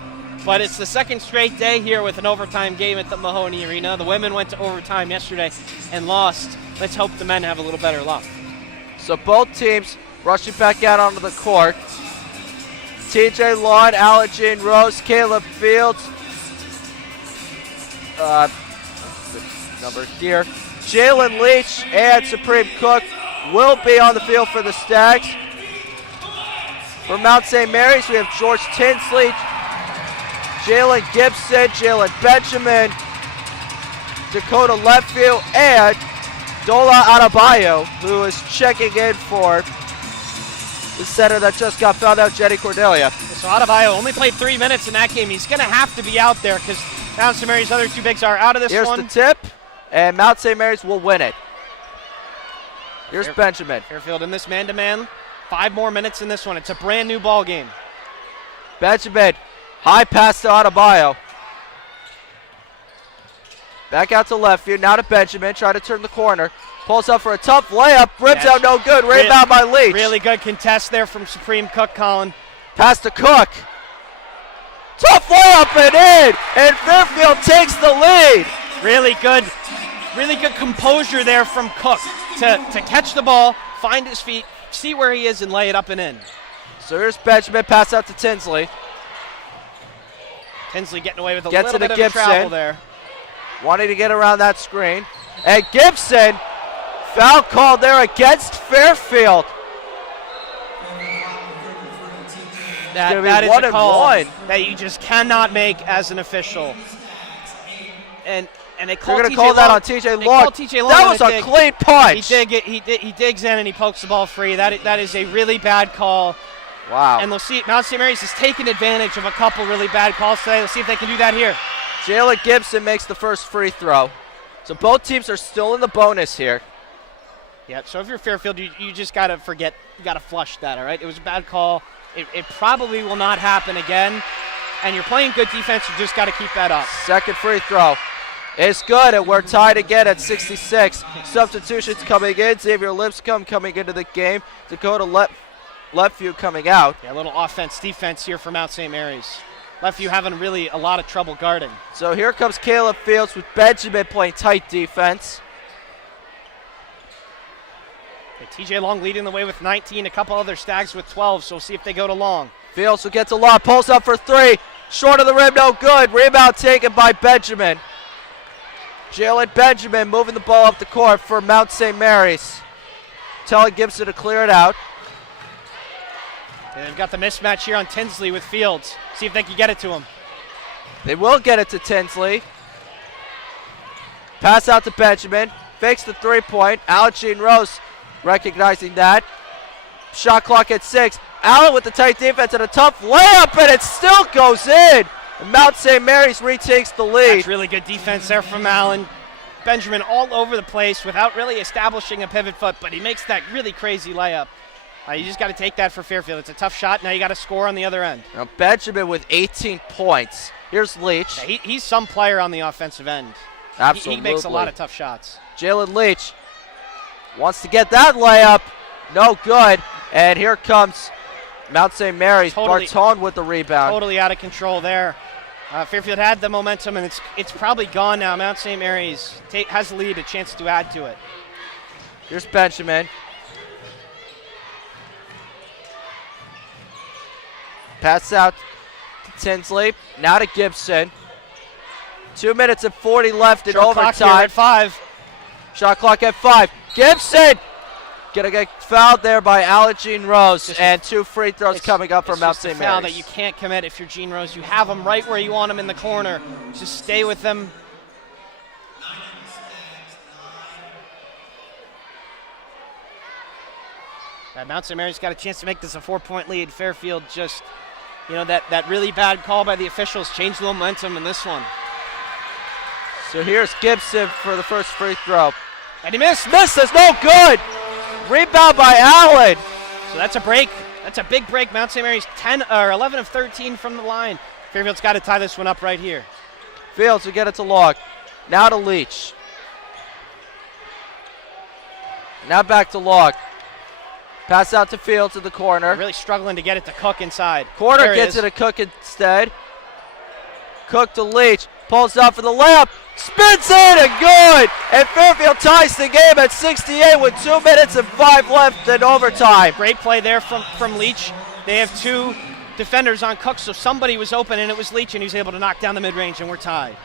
But it's the second straight day here with an overtime game at the Mahoney Arena. The women went to overtime yesterday and lost. Let's hope the men have a little better luck. So both teams rushing back out onto the court. TJ Lawn, Alan Jean Rose, Caleb Fields. The number here. Jalen Leach and Supreme Cook will be on the field for the Stags. For Mount St. Mary's, we have George Tinsley, Jalen Gibson, Jalen Benjamin, Dakota Leftview, and Dola Adebayo, who is checking in for the center that just got fouled out, Jenny Cordelia. So Adebayo only played 3 minutes in that game. He's going to have to be out there because Mount St. Mary's other two bigs are out of this one. Here's the tip, and Mount St. Mary's will win it. Here's Benjamin. Fairfield in this man-to-man. 5 more minutes in this one. It's a brand new ball game. Benjamin, high pass to Adebayo. Back out to Leftview, now to Benjamin, trying to turn the corner. Pulls up for a tough layup, rims out no good, rebound by Leach. Really good contest there from Supreme Cook, Colin. Pass to Cook. Tough layup and in, and Fairfield takes the lead. Really good composure there from Cook to catch the ball, find his feet, see where he is, and lay it up and in. So here's Benjamin, pass out to Tinsley. Tinsley getting away with a Gets little it bit to of travel Gibson. there. Wanting to get around that screen. And Gibson, foul called there against Fairfield. That is a call that you just cannot make as an official. And they call They're going to call that on TJ Long. That was a clean punch. He digs in and he pokes the ball free. That is a really bad call. Wow. And they'll see Mount St. Mary's has taken advantage of a couple really bad calls today. Let's see if they can do that here. Jalen Gibson makes the first free throw. So both teams are still in the bonus here. Yeah, so if you're Fairfield, you just got to forget, you got to flush that, all right? It was a bad call. It probably will not happen again. And you're playing good defense, you just got to keep that up. Second free throw is good, and we're tied again at 66. Substitutions coming in. Xavier Lipscomb coming into the game. Dakota Leftview coming out. Yeah, a little offense-defense here for Mount St. Mary's. Leftview having really a lot of trouble guarding. So here comes Caleb Fields with Benjamin playing tight defense. TJ Long leading the way with 19, a couple other Stags with 12, so we'll see if they go to Long. Fields who gets a lot, pulls up for three. Short of the rim, no good. Rebound taken by Benjamin. Jalen Benjamin moving the ball up the court for Mount St. Mary's. Telling Gibson to clear it out. And they've got the mismatch here on Tinsley with Fields. See if they can get it to him. They will get it to Tinsley. Pass out to Benjamin. Fakes the three-point. Jean Rose recognizing that. Shot clock at 6. Allen with the tight defense and a tough layup, and it still goes in. And Mount St. Mary's retakes the lead. That's really good defense there from Allen. Benjamin all over the place without really establishing a pivot foot, but he makes that really crazy layup. You just got to take that for Fairfield. It's a tough shot. Now you got to score on the other end. Now Benjamin with 18 points. Here's Leach. Yeah, he's some player on the offensive end. Absolutely. He makes a lot of tough shots. Jalen Leach wants to get that layup. No good. And here comes Mount St. Mary's. Bartone with the rebound. Totally out of control there. Fairfield had the momentum, and it's probably gone now. Mount St. Mary's has the lead, a chance to add to it. Here's Benjamin. Pass out to Tinsley. Now to Gibson. 2 minutes and 40 left in overtime. Shot clock here at 5. Shot clock at 5. Gibson gonna get fouled there by Jean Rose, and 2 free throws coming up from Mount St. Mary's. Foul that you can't commit if you're Jean Rose. You have them right where you want them in the corner. Just stay with them. Mount St. Mary's got a chance to make this a 4-point lead. Fairfield just, that really bad call by the officials changed the momentum in this one. So here's Gibson for the first free throw. And he missed. Misses, no good. Rebound by Allen. So that's a break. That's a big break. Mount St. Mary's 11 of 13 from the line. Fairfield's got to tie this one up right here. Fields will get it to Log. Now to Leach. Now back to Log. Pass out to Fields in the corner. Really struggling to get it to Cook inside. Corner gets it to Cook instead. Cook to Leach. Pulls up for the layup. Spins in and good! And Fairfield ties the game at 68 with 2 minutes and 5 left in overtime. Great play there from Leach. They have 2 defenders on Cook, so somebody was open, and it was Leach, and he was able to knock down the mid-range, and we're tied.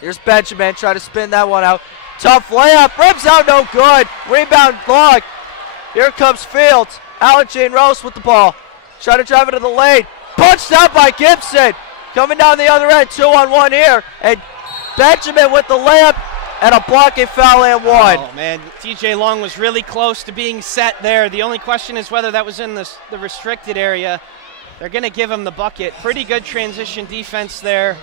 Here's Benjamin trying to spin that one out. Tough layup, rims out, no good. Rebound block. Here comes Fields. Alan Jane Rose with the ball. Trying to drive it to the lane. Punched out by Gibson. Coming down the other end, 2-on-1 here. And Benjamin with the layup and a blocking foul and one. Oh, man, TJ Long was really close to being set there. The only question is whether that was in the restricted area. They're going to give him the bucket. Pretty good transition defense there.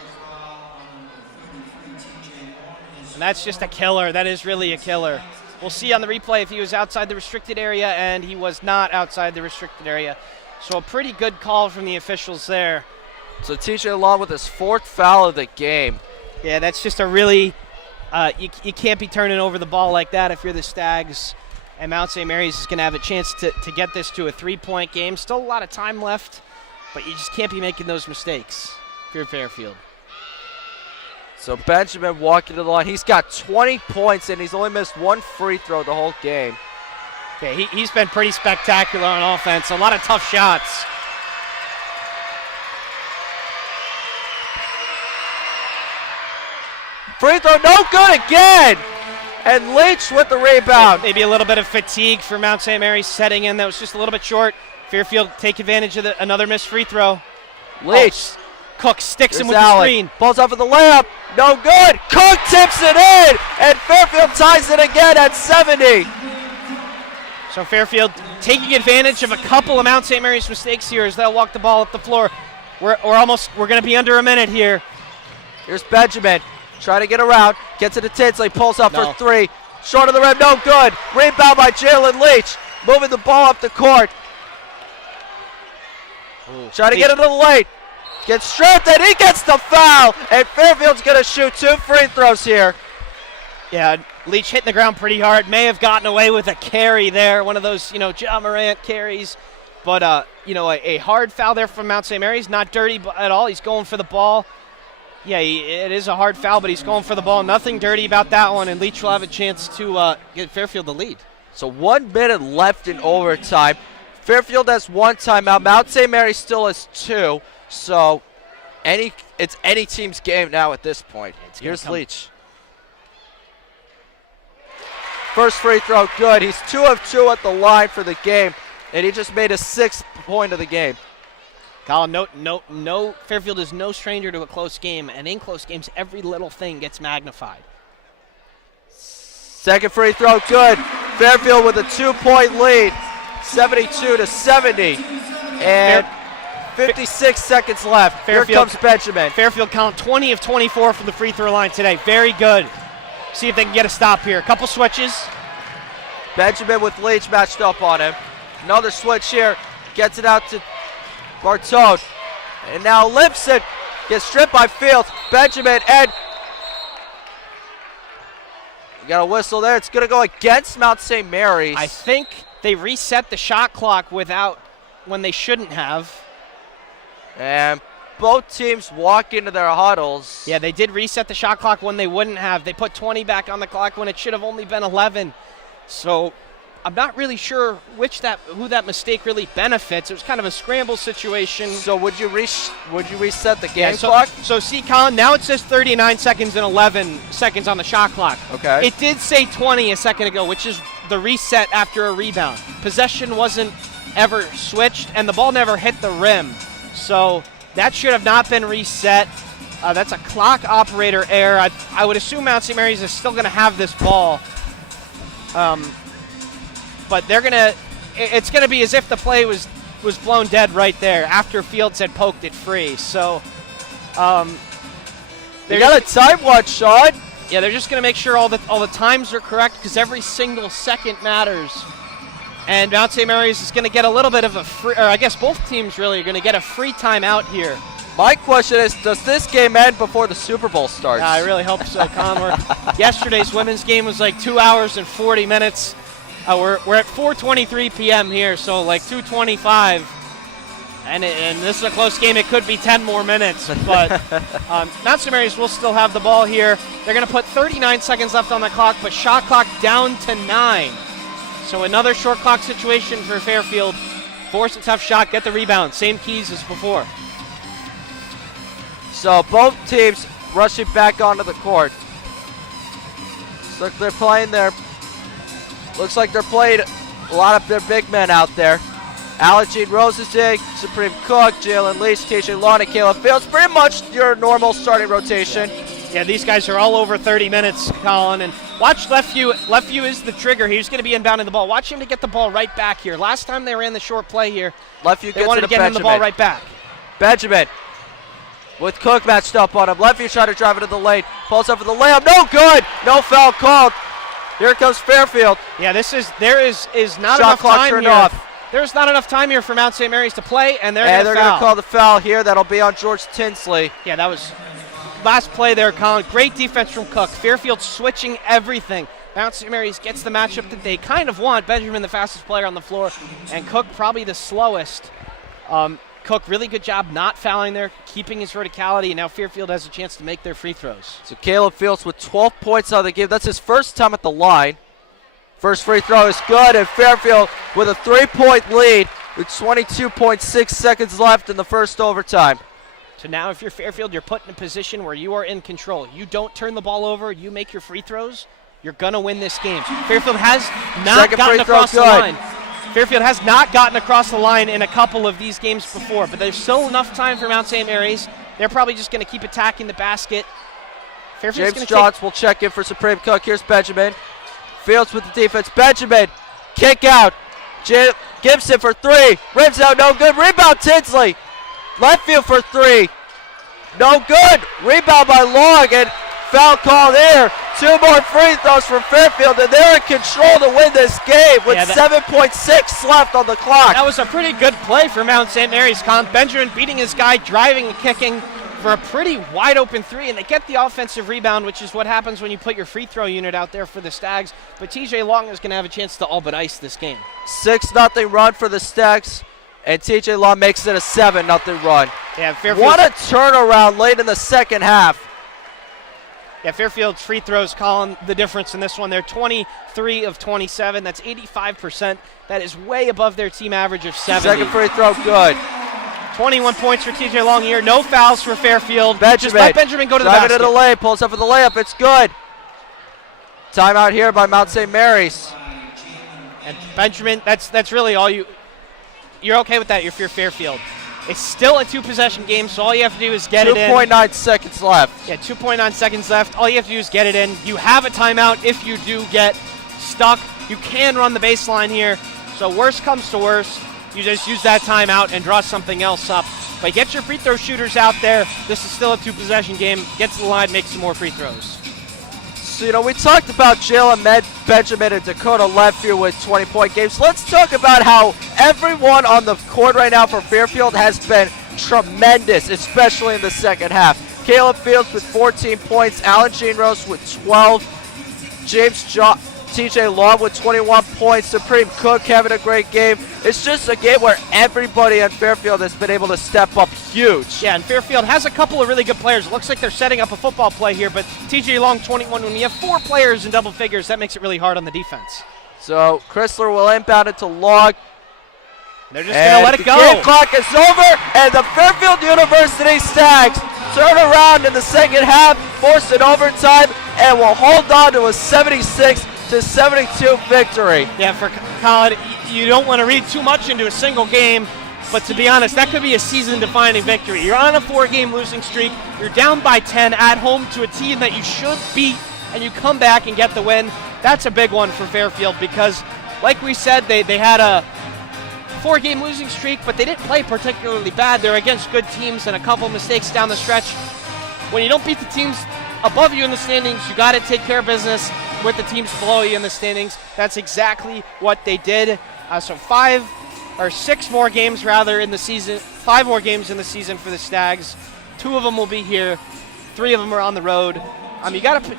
And that's just a killer. That is really a killer. We'll see on the replay if he was outside the restricted area, and he was not outside the restricted area. So a pretty good call from the officials there. So TJ Long with his 4th foul of the game. Yeah, that's just a really you can't be turning over the ball like that if you're the Stags. And Mount St. Mary's is going to have a chance to get this to a 3-point game. Still a lot of time left, but you just can't be making those mistakes if you're Fairfield. So Benjamin walking to the line. He's got 20 points, and he's only missed 1 free throw the whole game. Yeah, he's been pretty spectacular on offense. A lot of tough shots. Free throw, no good again. And Leach with the rebound. Maybe a little bit of fatigue for Mount St. Mary's setting in. That was just a little bit short. Fairfield take advantage of another missed free throw. Leach. Cook sticks him with Allen. the screen. Balls up for the layup. No good. Cook tips it in. And Fairfield ties it again at 70. So Fairfield taking advantage of a couple of Mount St. Mary's mistakes here as they'll walk the ball up the floor. We're going to be under a minute here. Here's Benjamin trying to get around. Gets it to Tinsley. Pulls up No. for 3. Short of the rim. No good. Rebound by Jalen Leach. Moving the ball up the court. Trying to get it to the lane. Gets stripped and he gets the foul. And Fairfield's going to shoot 2 free throws here. Yeah, Leach hitting the ground pretty hard. May have gotten away with a carry there. One of those, Ja Morant carries. But, a hard foul there from Mount St. Mary's. Not dirty at all. He's going for the ball. Yeah, it is a hard foul, but he's going for the ball. Nothing dirty about that one. And Leach will have a chance to get Fairfield the lead. So 1 minute left in overtime. Fairfield has 1 timeout. Mount St. Mary still has 2. So it's any team's game now at this point. Here's Leach. First free throw, good. He's 2 of 2 at the line for the game, and he just made a 6th point of the game. Colin, no. Fairfield is no stranger to a close game, and in close games, every little thing gets magnified. Second free throw, good. Fairfield with a 2-point lead, 72-70, and 56 seconds left. Here comes Benjamin. Fairfield count 20 of 24 from the free throw line today. Very good. See if they can get a stop here. A couple switches. Benjamin with Leach matched up on him. Another switch here. Gets it out to Bartone. And now Lipson gets stripped by Fields. Benjamin and you got a whistle there. It's going to go against Mount St. Mary's. I think they reset the shot clock when they shouldn't have. And both teams walk into their huddles. Yeah, they did reset the shot clock when they wouldn't have. They put 20 back on the clock when it should have only been 11. So I'm not really sure who that mistake really benefits. It was kind of a scramble situation. So would you reset the game so, clock? So see, Colin, now it says 39 seconds and 11 seconds on the shot clock. Okay. It did say 20 a second ago, which is the reset after a rebound. Possession wasn't ever switched, and the ball never hit the rim. So that should have not been reset. That's a clock operator error. I would assume Mount St. Mary's is still going to have this ball. But it's going to be as if the play was blown dead right there after Fields had poked it free. So they got a time watch, Sean. Yeah, they're just going to make sure all the times are correct because every single second matters. And Mount St. Mary's is going to get a little bit of a free, or I guess both teams really are going to get a free timeout here. My question is, does this game end before the Super Bowl starts? I really hope so, Conor. Yesterday's women's game was like 2 hours and 40 minutes. We're at 4:23 p.m. here, so like 2:25. And this is a close game. It could be 10 more minutes, but Mount St. Mary's will still have the ball here. They're going to put 39 seconds left on the clock, but shot clock down to 9. So another short clock situation for Fairfield. Force a tough shot, get the rebound. Same keys as before. So both teams rushing back onto the court. Looks like they're playing a lot of their big men out there. Gene Rosenzig, Supreme Cook, Jalen Leach, TJ Lawn, and Caleb Fields. Pretty much your normal starting rotation. Yeah, these guys are all over 30 minutes, Colin. And watch Leftview. Leftview is the trigger. He's going to be inbounding the ball. Watch him to get the ball right back here. Last time they ran the short play here, Leftview they wanted to get him the ball right back. Benjamin with Cook matched up on him. Leftview trying to drive into the lane. Pulls up for the layup. No good. No foul called. Here comes Fairfield. Yeah, there is not Shot enough clock time turned here. off. There's not enough time here for Mount St. Mary's to play, and they're going to call the foul here. That'll be on George Tinsley. Yeah, that was last play there, Colin. Great defense from Cook. Fairfield switching everything. Mount St. Mary's gets the matchup that they kind of want. Benjamin, the fastest player on the floor, and Cook probably the slowest. Cook, really good job not fouling there, keeping his verticality, and now Fairfield has a chance to make their free throws. So Caleb Fields with 12 points out of the game. That's his first time at the line. First free throw is good, and Fairfield with a 3-point lead with 22.6 seconds left in the first overtime. So now if you're Fairfield, you're put in a position where you are in control. You don't turn the ball over, you make your free throws, you're going to win this game. Fairfield has not gotten across the line. Fairfield has not gotten across the line in a couple of these games before, but there's still enough time for Mount St. Mary's. They're probably just going to keep attacking the basket. Fairfield's James Johns will check in for Supreme Cook. Here's Benjamin. Fields with the defense. Benjamin, kick out. Gibson for 3. Rims out, no good. Rebound Tinsley. Left field for 3. No good. Rebound by Long, and foul call there. 2 more free throws for Fairfield, and they're in control to win this game with 7.6 left on the clock. That was a pretty good play for Mount St. Mary's. Benjamin beating his guy, driving and kicking for a pretty wide open 3, and they get the offensive rebound, which is what happens when you put your free throw unit out there for the Stags. But TJ Long is going to have a chance to all but ice this game. 6-0 run for the Stags, and TJ Long makes it a 7-0 run. Yeah, Fairfield. What a turnaround late in the second half. Yeah, Fairfield's free throws, Colin, the difference in this one. They're 23 of 27. That's 85%. That is way above their team average of 70. Second free throw, good. 21 points for TJ Long here. No fouls for Fairfield. Benjamin. Just let Benjamin go to the basket. Driving to the lane, pulls up for the layup. It's good. Timeout here by Mount St. Mary's. And Benjamin, that's really all you're okay with that if you're Fairfield. It's still a 2-possession game, so all you have to do is get it in. 2.9 seconds left. Yeah, 2.9 seconds left. All you have to do is get it in. You have a timeout if you do get stuck. You can run the baseline here. So worst comes to worst, you just use that timeout and draw something else up. But get your free throw shooters out there. This is still a 2-possession game. Get to the line, make some more free throws. So, we talked about Jalen Benjamin and Dakota Leftview with 20-point games. Let's talk about how everyone on the court right now for Fairfield has been tremendous, especially in the second half. Caleb Fields with 14 points, Gene Rose with 12, TJ Law with 21 points, Supreme Cook having a great game. It's just a game where everybody on Fairfield has been able to step up huge. Yeah, and Fairfield has a couple of really good players. It looks like they're setting up a football play here, but TJ Long 21, when you have 4 players in double figures, that makes it really hard on the defense. So Chrysler will inbound it to Long. They're just going to let it go. The game clock is over, and the Fairfield University Stags turn around in the second half, force an overtime, and will hold on to a 76-72 victory. Yeah, for Colin, you don't want to read too much into a single game, but to be honest, that could be a season-defining victory. You're on a 4-game losing streak. You're down by 10 at home to a team that you should beat, and you come back and get the win. That's a big one for Fairfield because, like we said, they had a 4-game losing streak, but they didn't play particularly bad. They're against good teams and a couple mistakes down the stretch. When you don't beat the teams above you in the standings, you got to take care of business with the teams below you in the standings. That's exactly what they did. So 5 more games rather in the season. 5 more games in the season for the Stags. 2 of them will be here. 3 of them are on the road. You got to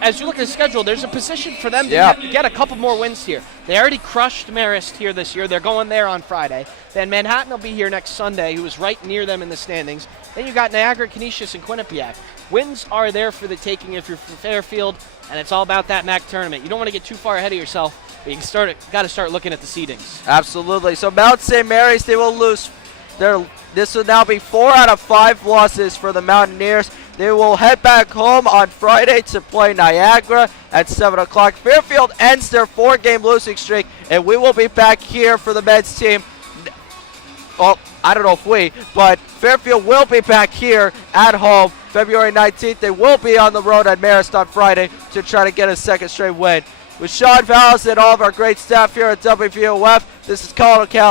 as you look at the schedule, there's a position for them to Yeah. get a couple more wins here. They already crushed Marist here this year. They're going there on Friday. Then Manhattan will be here next Sunday, who is right near them in the standings. Then you got Niagara, Canisius, and Quinnipiac. Wins are there for the taking if you're from Fairfield, and it's all about that MAC tournament. You don't want to get too far ahead of yourself, but you got to start looking at the seedings. Absolutely. So Mount St. Mary's, they will lose. This will now be 4 out of 5 losses for the Mountaineers. They will head back home on Friday to play Niagara at 7 o'clock. Fairfield ends their 4-game losing streak, and we will be back here for the men's team. Well, I don't know if but Fairfield will be back here at home February 19th. They will be on the road at Marist on Friday to try to get a second straight win. With Sean Vallis and all of our great staff here at WVOF, this is Colin O'Callaghan.